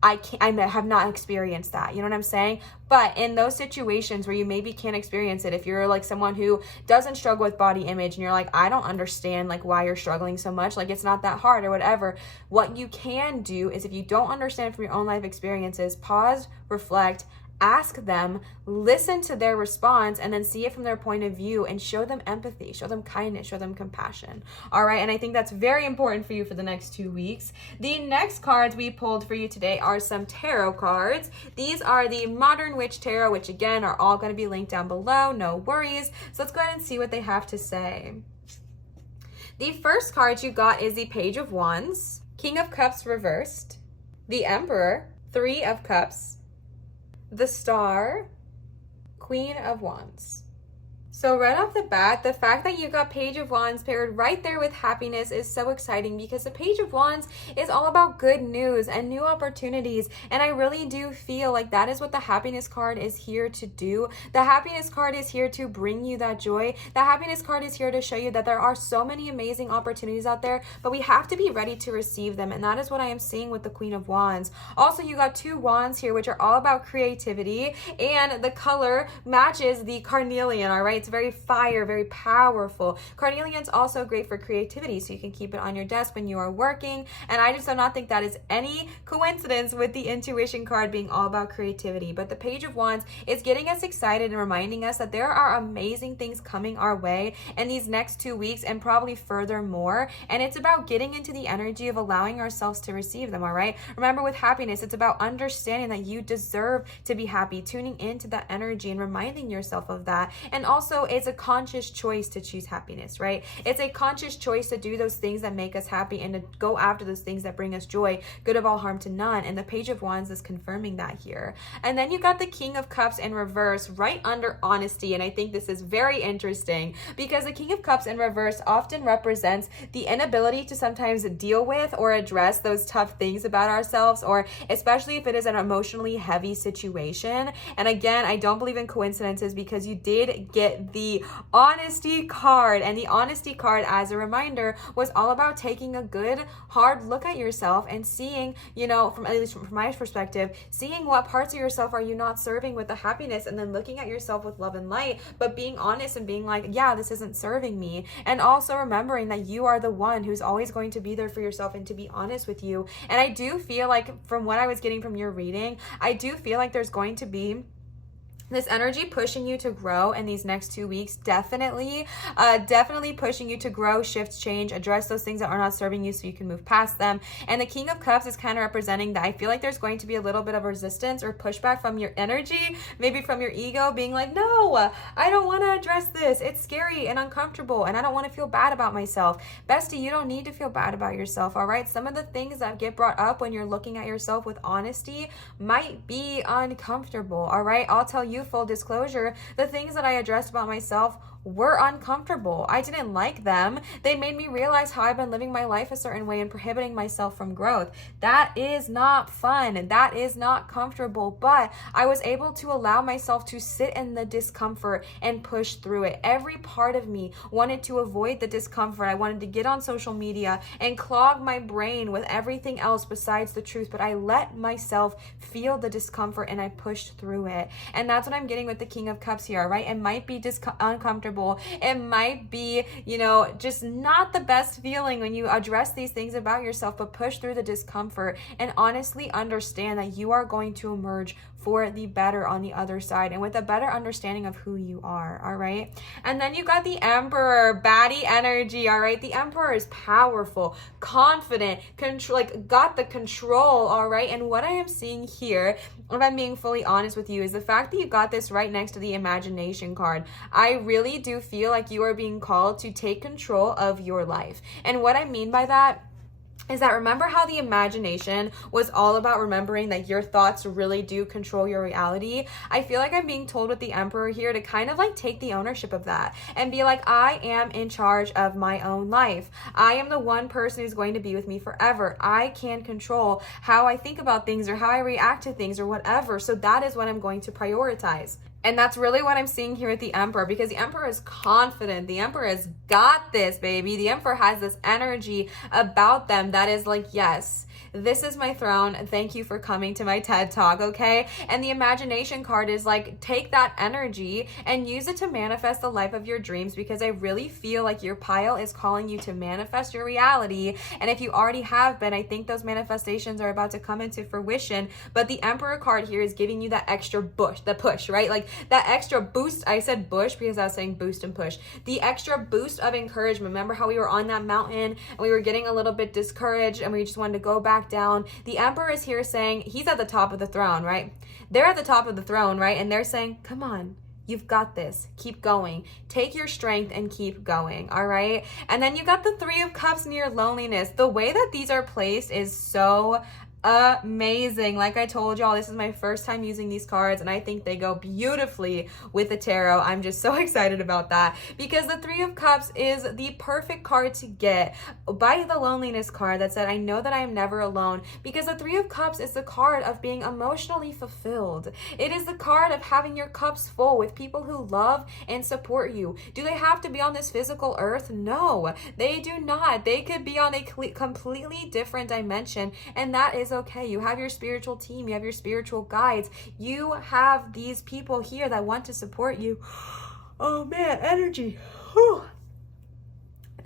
have not experienced that. You know what I'm saying? But in those situations where you maybe can't experience it, if you're like someone who doesn't struggle with body image and you're like, I don't understand like why you're struggling so much, like it's not that hard or whatever, what you can do is, if you don't understand from your own life experiences, pause, reflect, ask them, listen to their response, and then see it from their point of view and show them empathy, show them kindness, show them compassion. All right, and I think that's very important for you for the next 2 weeks. The next cards we pulled for you today are some tarot cards. These are the Modern Witch Tarot, which again are all going to be linked down below, no worries. So let's go ahead and see what they have to say. The first card you got is the Page of Wands, King of Cups reversed, the Emperor, Three of Cups, the Star, Queen of Wands. So right off the bat, the fact that you got Page of Wands paired right there with happiness is so exciting, because the Page of Wands is all about good news and new opportunities. And I really do feel like that is what the happiness card is here to do. The happiness card is here to bring you that joy. The happiness card is here to show you that there are so many amazing opportunities out there, but we have to be ready to receive them. And that is what I am seeing with the Queen of Wands. Also, you got two wands here, which are all about creativity, and the color matches the carnelian, all right? It's very fire, very powerful. Carnelian's also great for creativity, so you can keep it on your desk when you are working. And I just do not think that is any coincidence with the intuition card being all about creativity. But the Page of Wands is getting us excited and reminding us that there are amazing things coming our way in these next 2 weeks, and probably furthermore. And it's about getting into the energy of allowing ourselves to receive them, all right? Remember, with happiness, it's about understanding that you deserve to be happy, tuning into that energy and reminding yourself of that. And also, it's a conscious choice to choose happiness, right? It's a conscious choice to do those things that make us happy and to go after those things that bring us joy, good of all, harm to none. And the Page of Wands is confirming that here. And then you got the King of Cups in reverse right under honesty. And I think this is very interesting, because the King of Cups in reverse often represents the inability to sometimes deal with or address those tough things about ourselves, or especially if it is an emotionally heavy situation. And again, I don't believe in coincidences, because you did get the honesty card, and the honesty card, as a reminder, was all about taking a good hard look at yourself and seeing, you know, from at least from my perspective, seeing what parts of yourself are you not serving with the happiness, and then looking at yourself with love and light, but being honest and being like, yeah, this isn't serving me. And also remembering that you are the one who's always going to be there for yourself and to be honest with you. And I do feel like, from what I was getting from your reading, I do feel like there's going to be this energy pushing you to grow in these next 2 weeks. Definitely pushing you to grow, shift, change, address those things that are not serving you so you can move past them. And the King of Cups is kind of representing that I feel like there's going to be a little bit of resistance or pushback from your energy, maybe from your ego being like, no, I don't want to address this. It's scary and uncomfortable, and I don't want to feel bad about myself. Bestie, you don't need to feel bad about yourself, all right? Some of the things that get brought up when you're looking at yourself with honesty might be uncomfortable, all right? I'll tell you, full disclosure, the things that I addressed about myself were uncomfortable. I didn't like them. They made me realize how I've been living my life a certain way and prohibiting myself from growth. That is not fun, and that is not comfortable, but I was able to allow myself to sit in the discomfort and push through it. Every part of me wanted to avoid the discomfort. I wanted to get on social media and clog my brain with everything else besides the truth, but I let myself feel the discomfort and I pushed through it. And that's what I'm getting with the King of Cups here, right? It might be uncomfortable. It might be, just not the best feeling when you address these things about yourself, but push through the discomfort and honestly understand that you are going to emerge for the better on the other side, and with a better understanding of who you are, all right? And then you got the Emperor, baddie energy, all right? The Emperor is powerful, confident, got the control, all right? And what I am seeing here, if I'm being fully honest with you, is the fact that you got this right next to the Imagination card. I really do feel like you are being called to take control of your life. And what I mean by that is that, remember how the imagination was all about remembering that your thoughts really do control your reality? I feel like I'm being told with the Emperor here to kind of take the ownership of that and be like, I am in charge of my own life. I am the one person who's going to be with me forever. I can control how I think about things or how I react to things or whatever. So that is what I'm going to prioritize. And that's really what I'm seeing here with the Emperor, because the Emperor is confident. The Emperor has got this, baby. The Emperor has this energy about them that is like, yes, this is my throne. Thank you for coming to my TED Talk, okay? And the imagination card is like, take that energy and use it to manifest the life of your dreams, because I really feel like your pile is calling you to manifest your reality. And if you already have been, I think those manifestations are about to come into fruition. But the Emperor card here is giving you that extra push, right? Like that extra boost. I said bush because I was saying boost and push. The extra boost of encouragement. Remember how we were on that mountain and we were getting a little bit discouraged and we just wanted to go back down? The Emperor is here saying he's at the top of the throne, right? They're at the top of the throne, right? And they're saying, come on, you've got this. Keep going. Take your strength and keep going, all right? And then you got the Three of Cups near loneliness. The way that these are placed is so amazing. Like I told y'all, this is my first time using these cards and I think they go beautifully with the tarot. I'm just so excited about that, because the Three of Cups is the perfect card to get by the loneliness card that said, I know that I am never alone, because the Three of Cups is the card of being emotionally fulfilled. It is the card of having your cups full with people who love and support you. Do they have to be on this physical earth? No, they do not. They could be on a completely different dimension, and that is okay. You have your spiritual team, you have your spiritual guides, you have these people here that want to support you. Oh man, energy. Whew.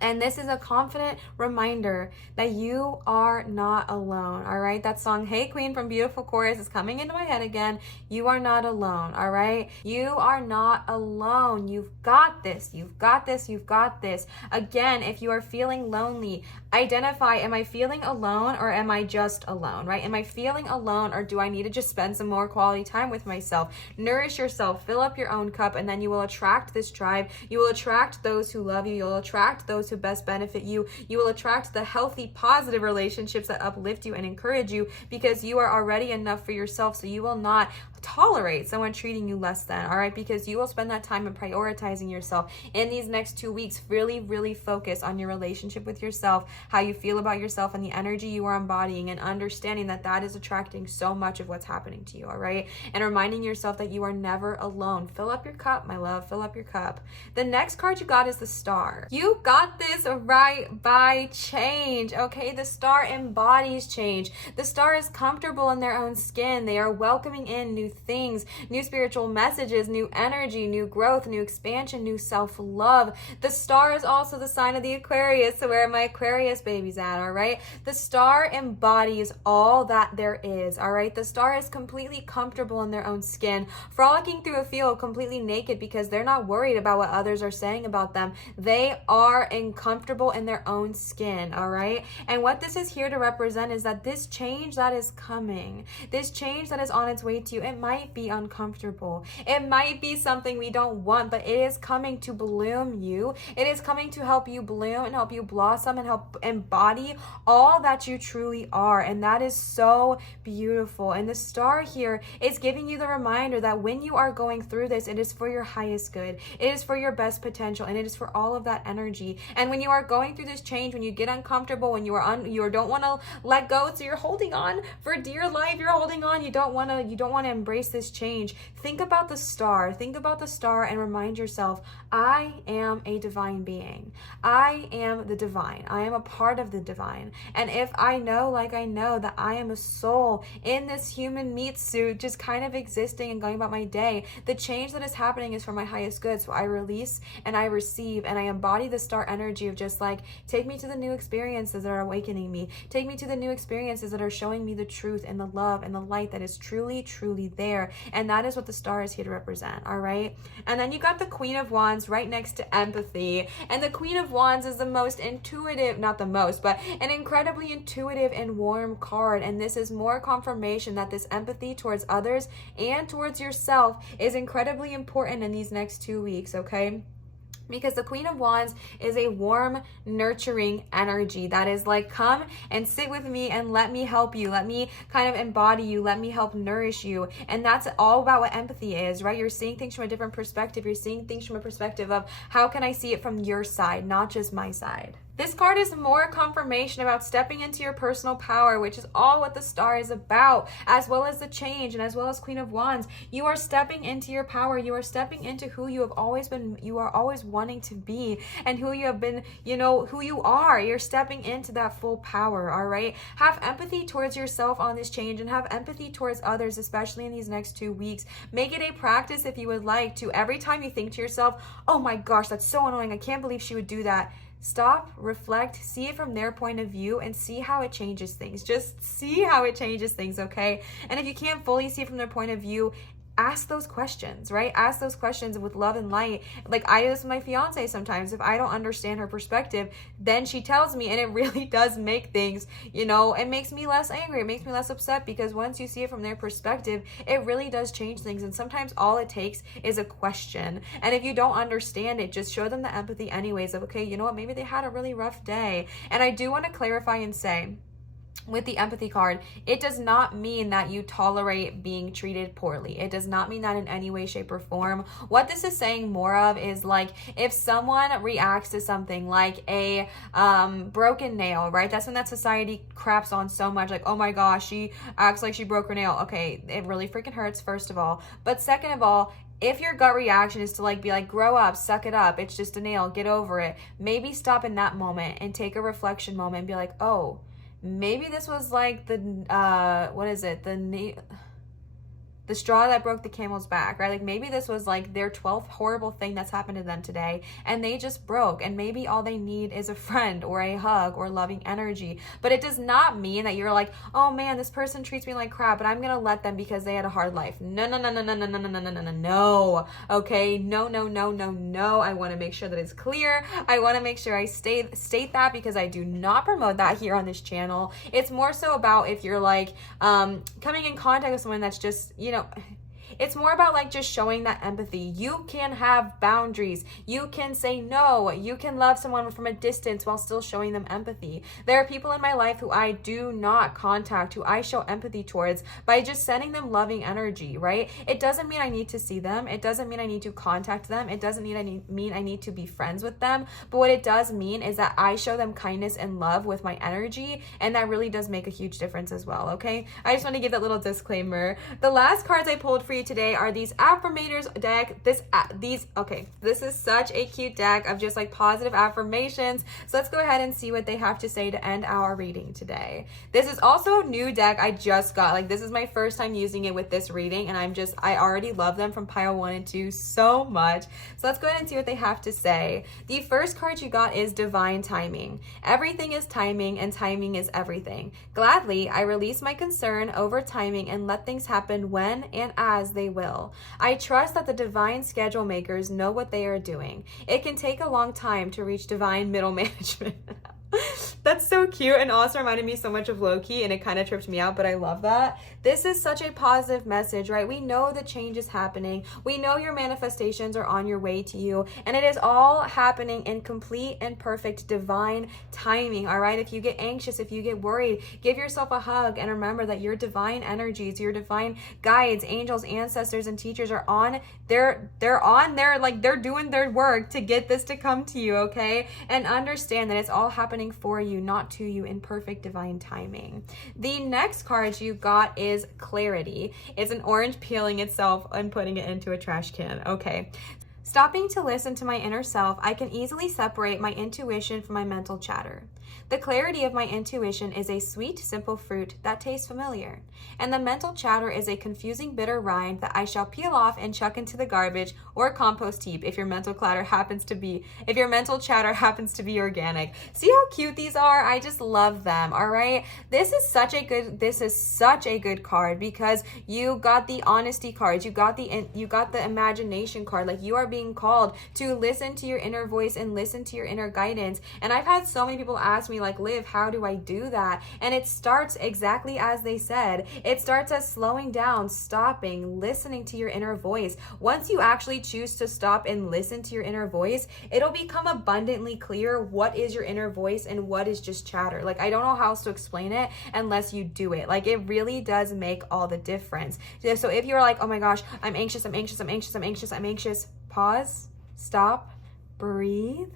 And this is a confident reminder that you are not alone, all right? That song, Hey Queen from Beautiful Chorus, is coming into my head again. You are not alone, all right? You are not alone. You've got this. You've got this. You've got this. Again, if you are feeling lonely, identify, am I feeling alone or am I just alone, right? Am I feeling alone or do I need to just spend some more quality time with myself? Nourish yourself, fill up your own cup, and then you will attract this tribe. You will attract those who love you. You'll attract those who best benefit you. You will attract the healthy, positive relationships that uplift you and encourage you, because you are already enough for yourself. So you will not tolerate someone treating you less than, all right? Because you will spend that time in prioritizing yourself. In these next 2 weeks, really focus on your relationship with yourself, how you feel about yourself, and the energy you are embodying, and understanding that that is attracting so much of what's happening to you, all right? And reminding yourself that you are never alone. Fill up your cup, my love. Fill up your cup. The next card you got is the Star. You got this right by change, okay? The Star embodies change. The Star is comfortable in their own skin. They are welcoming in new things, new spiritual messages, new energy, new growth, new expansion, new self-love. The Star is also the sign of the Aquarius. So where are my Aquarius babies at, all right? The Star embodies all that there is, all right? The Star is completely comfortable in their own skin, frolicking through a field completely naked, because they're not worried about what others are saying about them. They are comfortable in their own skin, all right? And what this is here to represent is that this change that is coming, this change that is on its way to you, it might be uncomfortable. It might be something we don't want, but it is coming to bloom you. It is coming to help you bloom and help you blossom and help embody all that you truly are. And that is so beautiful. And the Star here is giving you the reminder that when you are going through this, it is for your highest good. It is for your best potential, and it is for all of that energy. And when you are going through this change, when you get uncomfortable, when you don't want to let go, so you're holding on for dear life, you're holding on, you don't want to embrace this change, think about the Star. Think about the Star and remind yourself, I am a divine being. I am the divine. I am a part of the divine. And if I know, like I know, that I am a soul in this human meat suit, just kind of existing and going about my day, the change that is happening is for my highest good. So I release and I receive and I embody the Star energy of just like, take me to the new experiences that are awakening me. Take me to the new experiences that are showing me the truth and the love and the light that is truly there. And that is what the Star is here to represent, all right? And then you got the Queen of Wands right next to empathy. And the Queen of Wands is the most intuitive, not the most, but an incredibly intuitive and warm card. And this is more confirmation that this empathy towards others and towards yourself is incredibly important in these next 2 weeks, okay? Because the Queen of Wands is a warm, nurturing energy that is like, come and sit with me and let me help you. Let me kind of embody you. Let me help nourish you. And that's all about what empathy is, right? You're seeing things from a different perspective. You're seeing things from a perspective of how can I see it from your side, not just my side. This card is more confirmation about stepping into your personal power, which is all what the star is about, as well as the change and as well as Queen of Wands. You are stepping into your power. You are stepping into who you have always been, you are always wanting to be, and who you have been, you know, who you are. You're stepping into that full power, all right? Have empathy towards yourself on this change and have empathy towards others, especially in these next 2 weeks. Make it a practice if you would like to. Every time you think to yourself, oh my gosh, that's so annoying. I can't believe she would do that. Stop, reflect, see it from their point of view, and see how it changes things. Just see how it changes things, okay? And if you can't fully see it from their point of view, ask those questions, right? Ask those questions with love and light. Like I do this with my fiance sometimes. If I don't understand her perspective, then she tells me, and it really does make things, you know, it makes me less angry. It makes me less upset, because once you see it from their perspective, it really does change things. And sometimes all it takes is a question. And if you don't understand it, just show them the empathy anyways of, okay, you know what, maybe they had a really rough day. And I do want to clarify and say, with the empathy card, it does not mean that you tolerate being treated poorly. It does not mean that in any way, shape, or form. What this is saying more of is like if someone reacts to something like a broken nail, right? That's when that society craps on so much, like, oh my gosh, she acts like she broke her nail. Okay, it really freaking hurts, first of all. But second of all, if your gut reaction is to like be like, grow up, suck it up, it's just a nail, get over it, maybe stop in that moment and take a reflection moment and be like, oh, maybe this was like the the straw that broke the camel's back, right? Like maybe this was like their 12th horrible thing that's happened to them today, and they just broke, and maybe all they need is a friend or a hug or loving energy. But it does not mean that you're like, oh man, this person treats me like crap, but I'm gonna let them because they had a hard life. No. Okay, no. I want to make sure that it's clear. I want to make sure I state that, because I do not promote that here on this channel. It's more so about if you're like coming in contact with someone that's just, you know, it's more about like just showing that empathy. You can have boundaries. You can say no. You can love someone from a distance while still showing them empathy. There are people in my life who I do not contact, who I show empathy towards by just sending them loving energy, right? It doesn't mean I need to see them. It doesn't mean I need to contact them. It doesn't mean I need to be friends with them. But what it does mean is that I show them kindness and love with my energy, and that really does make a huge difference as well, okay? I just want to give that little disclaimer. The last cards I pulled for you today are these affirmators deck. This is such a cute deck of just like positive affirmations. So let's go ahead and see what they have to say to end our reading today. This is also a new deck I just got. Like this is my first time using it with this reading, and I already love them from pile 1 and 2 so much. So let's go ahead and see what they have to say. The first card you got is divine timing. Everything is timing, and timing is everything. Gladly, I release my concern over timing and let things happen when and as they will. I trust that the divine schedule makers know what they are doing. It can take a long time to reach divine middle management. That's so cute, and also reminded me so much of Loki, and it kind of tripped me out, but I love that. This is such a positive message, right? We know the change is happening. We know your manifestations are on your way to you, and it is all happening in complete and perfect divine timing, all right? If you get anxious, if you get worried, give yourself a hug and remember that your divine energies, your divine guides, angels, ancestors, and teachers are on. They're doing their work to get this to come to you, okay? And understand that it's all happening for you, not to you, in perfect divine timing. The next card you got is clarity. It's an orange peeling itself and putting it into a trash can. Okay. Stopping to listen to my inner self, I can easily separate my intuition from my mental chatter. The clarity of my intuition is a sweet, simple fruit that tastes familiar, and the mental chatter is a confusing, bitter rind that I shall peel off and chuck into the garbage or compost heap if your mental chatter happens to be organic. See how cute these are? I just love them, all right? This is such a good card because you got the honesty cards, you got the imagination card. Like, you are being called to listen to your inner voice and listen to your inner guidance. And I've had so many people ask me, like, Liv, how do I do that? And it starts exactly as they said. It starts as slowing down, stopping, listening to your inner voice. Once you actually choose to stop and listen to your inner voice, it'll become abundantly clear what is your inner voice and what is just chatter. Like, I don't know how else to explain it unless you do it. Like, it really does make all the difference. So if you're like, oh my gosh, I'm anxious, pause, stop, breathe.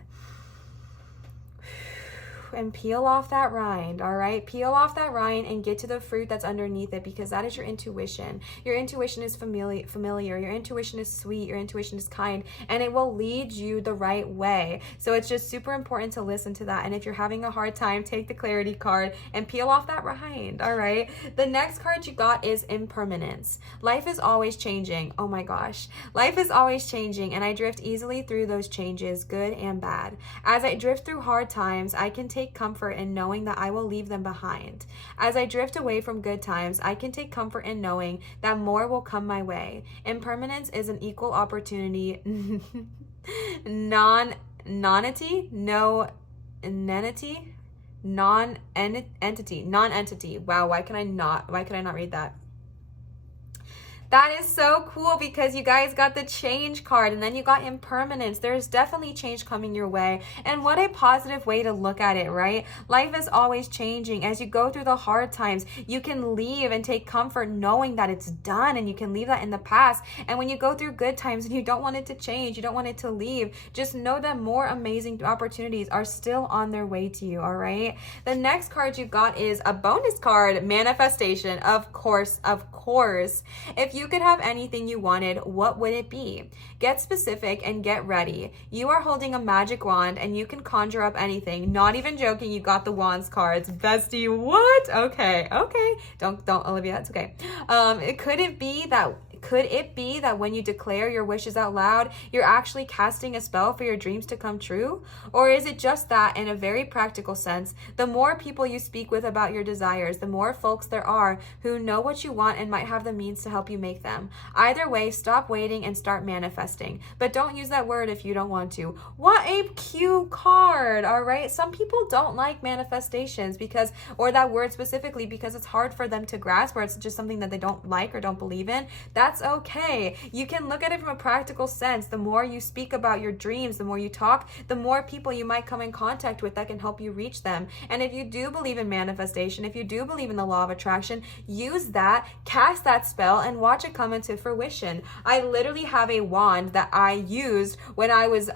and peel off that rind, all right? Peel off that rind and get to the fruit that's underneath it, because that is your intuition. Your intuition is familiar. Your intuition is sweet. Your intuition is kind, and it will lead you the right way. So it's just super important to listen to that. And if you're having a hard time, take the clarity card and peel off that rind, all right? The next card you got is impermanence. Life is always changing. Oh my gosh. Life is always changing, and I drift easily through those changes, good and bad. As I drift through hard times, I can take comfort in knowing that I will leave them behind. As I drift away from good times, I can take comfort in knowing that more will come my way. Impermanence is an equal opportunity non-entity. Wow, why can I not read that? That is so cool, because you guys got the change card, and then you got impermanence. There's definitely change coming your way. And what a positive way to look at it, right? Life is always changing. As you go through the hard times, you can leave and take comfort knowing that it's done, and you can leave that in the past. And when you go through good times and you don't want it to change, you don't want it to leave, just know that more amazing opportunities are still on their way to you, all right? The next card you got is a bonus card, manifestation. Of course. If you could have anything you wanted, what would it be? Get specific and get ready. You are holding a magic wand, and you can conjure up anything. Not even joking, you got the wands cards. Bestie, what? Okay. Don't, Olivia, it's okay. Could it be that when you declare your wishes out loud, you're actually casting a spell for your dreams to come true? Or is it just that, in a very practical sense, the more people you speak with about your desires, the more folks there are who know what you want and might have the means to help you make them? Either way, stop waiting and start manifesting. But don't use that word if you don't want to. What a cute card, all right? Some people don't like manifestations or that word specifically, because it's hard for them to grasp, or it's just something that they don't like or don't believe in. That's okay. You can look at it from a practical sense. The more you speak about your dreams, the more you talk, the more people you might come in contact with that can help you reach them. And if you do believe in manifestation, if you do believe in the law of attraction, use that, cast that spell, and watch it come into fruition. I literally have a wand that I used when I was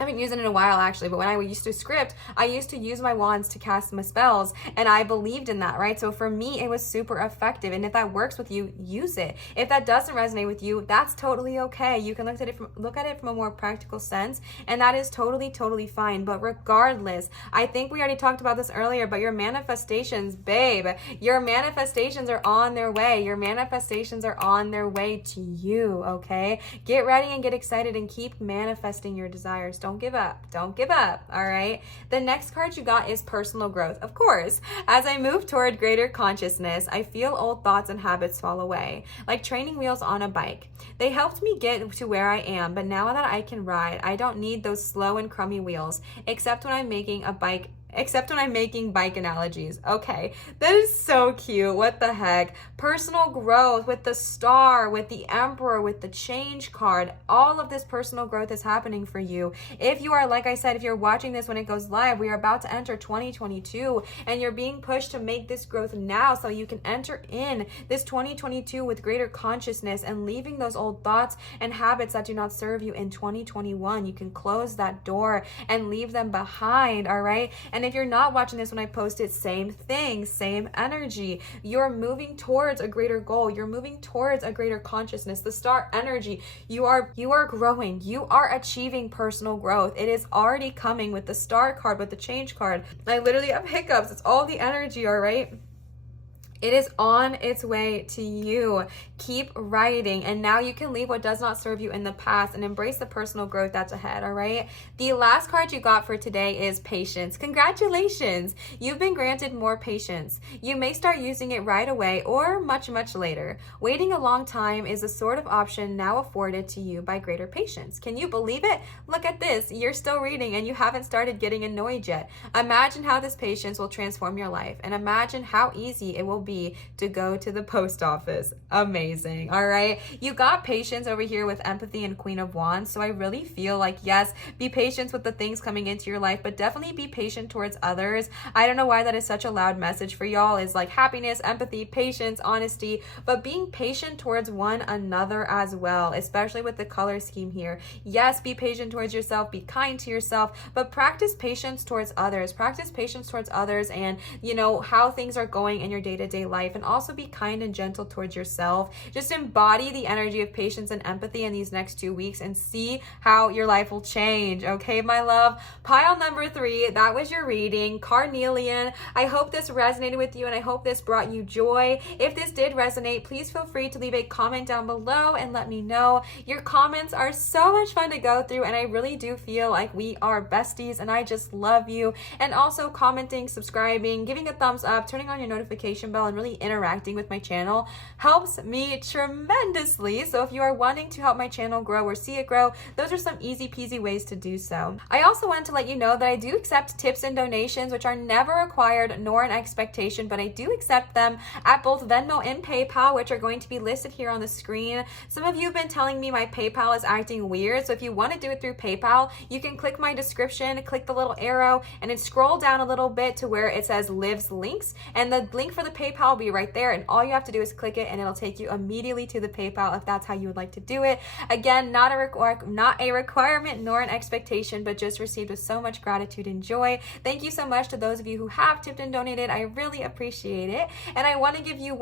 I haven't used it in a while actually, but when I used to script, I used to use my wands to cast my spells, and I believed in that, right? So for me, it was super effective. And if that works with you, use it. If that doesn't resonate with you, that's totally okay. You can look at it from a more practical sense, and that is totally fine. But regardless, I think we already talked about this earlier, but your manifestations, babe, your manifestations are on their way. Your manifestations are on their way to you, okay? Get ready and get excited and keep manifesting your desires. Don't give up, all right? The next card you got is personal growth. Of course, as I move toward greater consciousness, I feel old thoughts and habits fall away, like training wheels on a bike. They helped me get to where I am, but now that I can ride, I don't need those slow and crummy wheels, except when I'm making bike analogies. Okay, that is so cute. What the heck? Personal growth with the star, with the emperor, with the change card. All of this personal growth is happening for you. If you are, like I said, if you're watching this when it goes live, we are about to enter 2022, and you're being pushed to make this growth now so you can enter in this 2022 with greater consciousness and leaving those old thoughts and habits that do not serve you in 2021. You can close that door and leave them behind, all right? And if you're not watching this when I post it, same thing, same energy. You're moving towards a greater goal. You're moving towards a greater consciousness. The star energy, you are growing. You are achieving personal growth. It is already coming with the star card, with the change card. I literally have hiccups. It's all the energy, all right? It is on its way to you. Keep writing, and now you can leave what does not serve you in the past and embrace the personal growth that's ahead, all right? The last card you got for today is patience. Congratulations! You've been granted more patience. You may start using it right away or much later. Waiting a long time is a sort of option now afforded to you by greater patience. Can you believe it? Look at this. You're still reading and you haven't started getting annoyed yet. Imagine how this patience will transform your life, and imagine how easy it will be be to go to the post office. Amazing. All right. You got patience over here with empathy and Queen of Wands. So I really feel like, yes, be patient with the things coming into your life, but definitely be patient towards others. I don't know why that is such a loud message for y'all, is like happiness, empathy, patience, honesty, but being patient towards one another as well, especially with the color scheme here. Yes, be patient towards yourself, be kind to yourself, but practice patience towards others. Practice patience towards others and, you know, how things are going in your day-to-day life, and also be kind and gentle towards yourself. Just embody the energy of patience and empathy in these next 2 weeks and see how your life will change. Okay, my love? Pile number 3, that was your reading. Carnelian, I hope this resonated with you and I hope this brought you joy. If this did resonate, please feel free to leave a comment down below and let me know. Your comments are so much fun to go through, and I really do feel like we are besties, and I just love you. And also commenting, subscribing, giving a thumbs up, turning on your notification bell, and really interacting with my channel helps me tremendously. So if you are wanting to help my channel grow or see it grow, those are some easy peasy ways to do so. I also want to let you know that I do accept tips and donations, which are never required nor an expectation, but I do accept them at both Venmo and PayPal, which are going to be listed here on the screen. Some of you have been telling me my PayPal is acting weird, so if you want to do it through PayPal, you can click my description, click the little arrow, and then scroll down a little bit to where it says Liv's links, and the link for the PayPal will be right there, and all you have to do is click it and it'll take you immediately to the PayPal if that's how you would like to do it. Again, not a requirement nor an expectation, but just received with so much gratitude and joy. Thank you so much to those of you who have tipped and donated. I really appreciate it. And I want to give you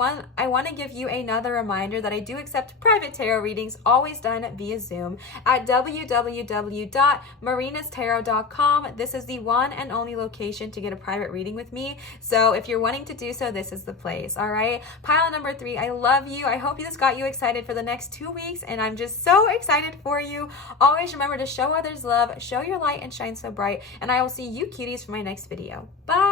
another reminder that I do accept private tarot readings, always done via Zoom, at www.marinatarot.com. This is the one and only location to get a private reading with me. So if you're wanting to do so, this is the place. All right. Pile number 3, I love you. I hope this got you excited for the next 2 weeks, and I'm just so excited for you. Always remember to show others love, show your light, and shine so bright. And I will see you cuties for my next video. Bye.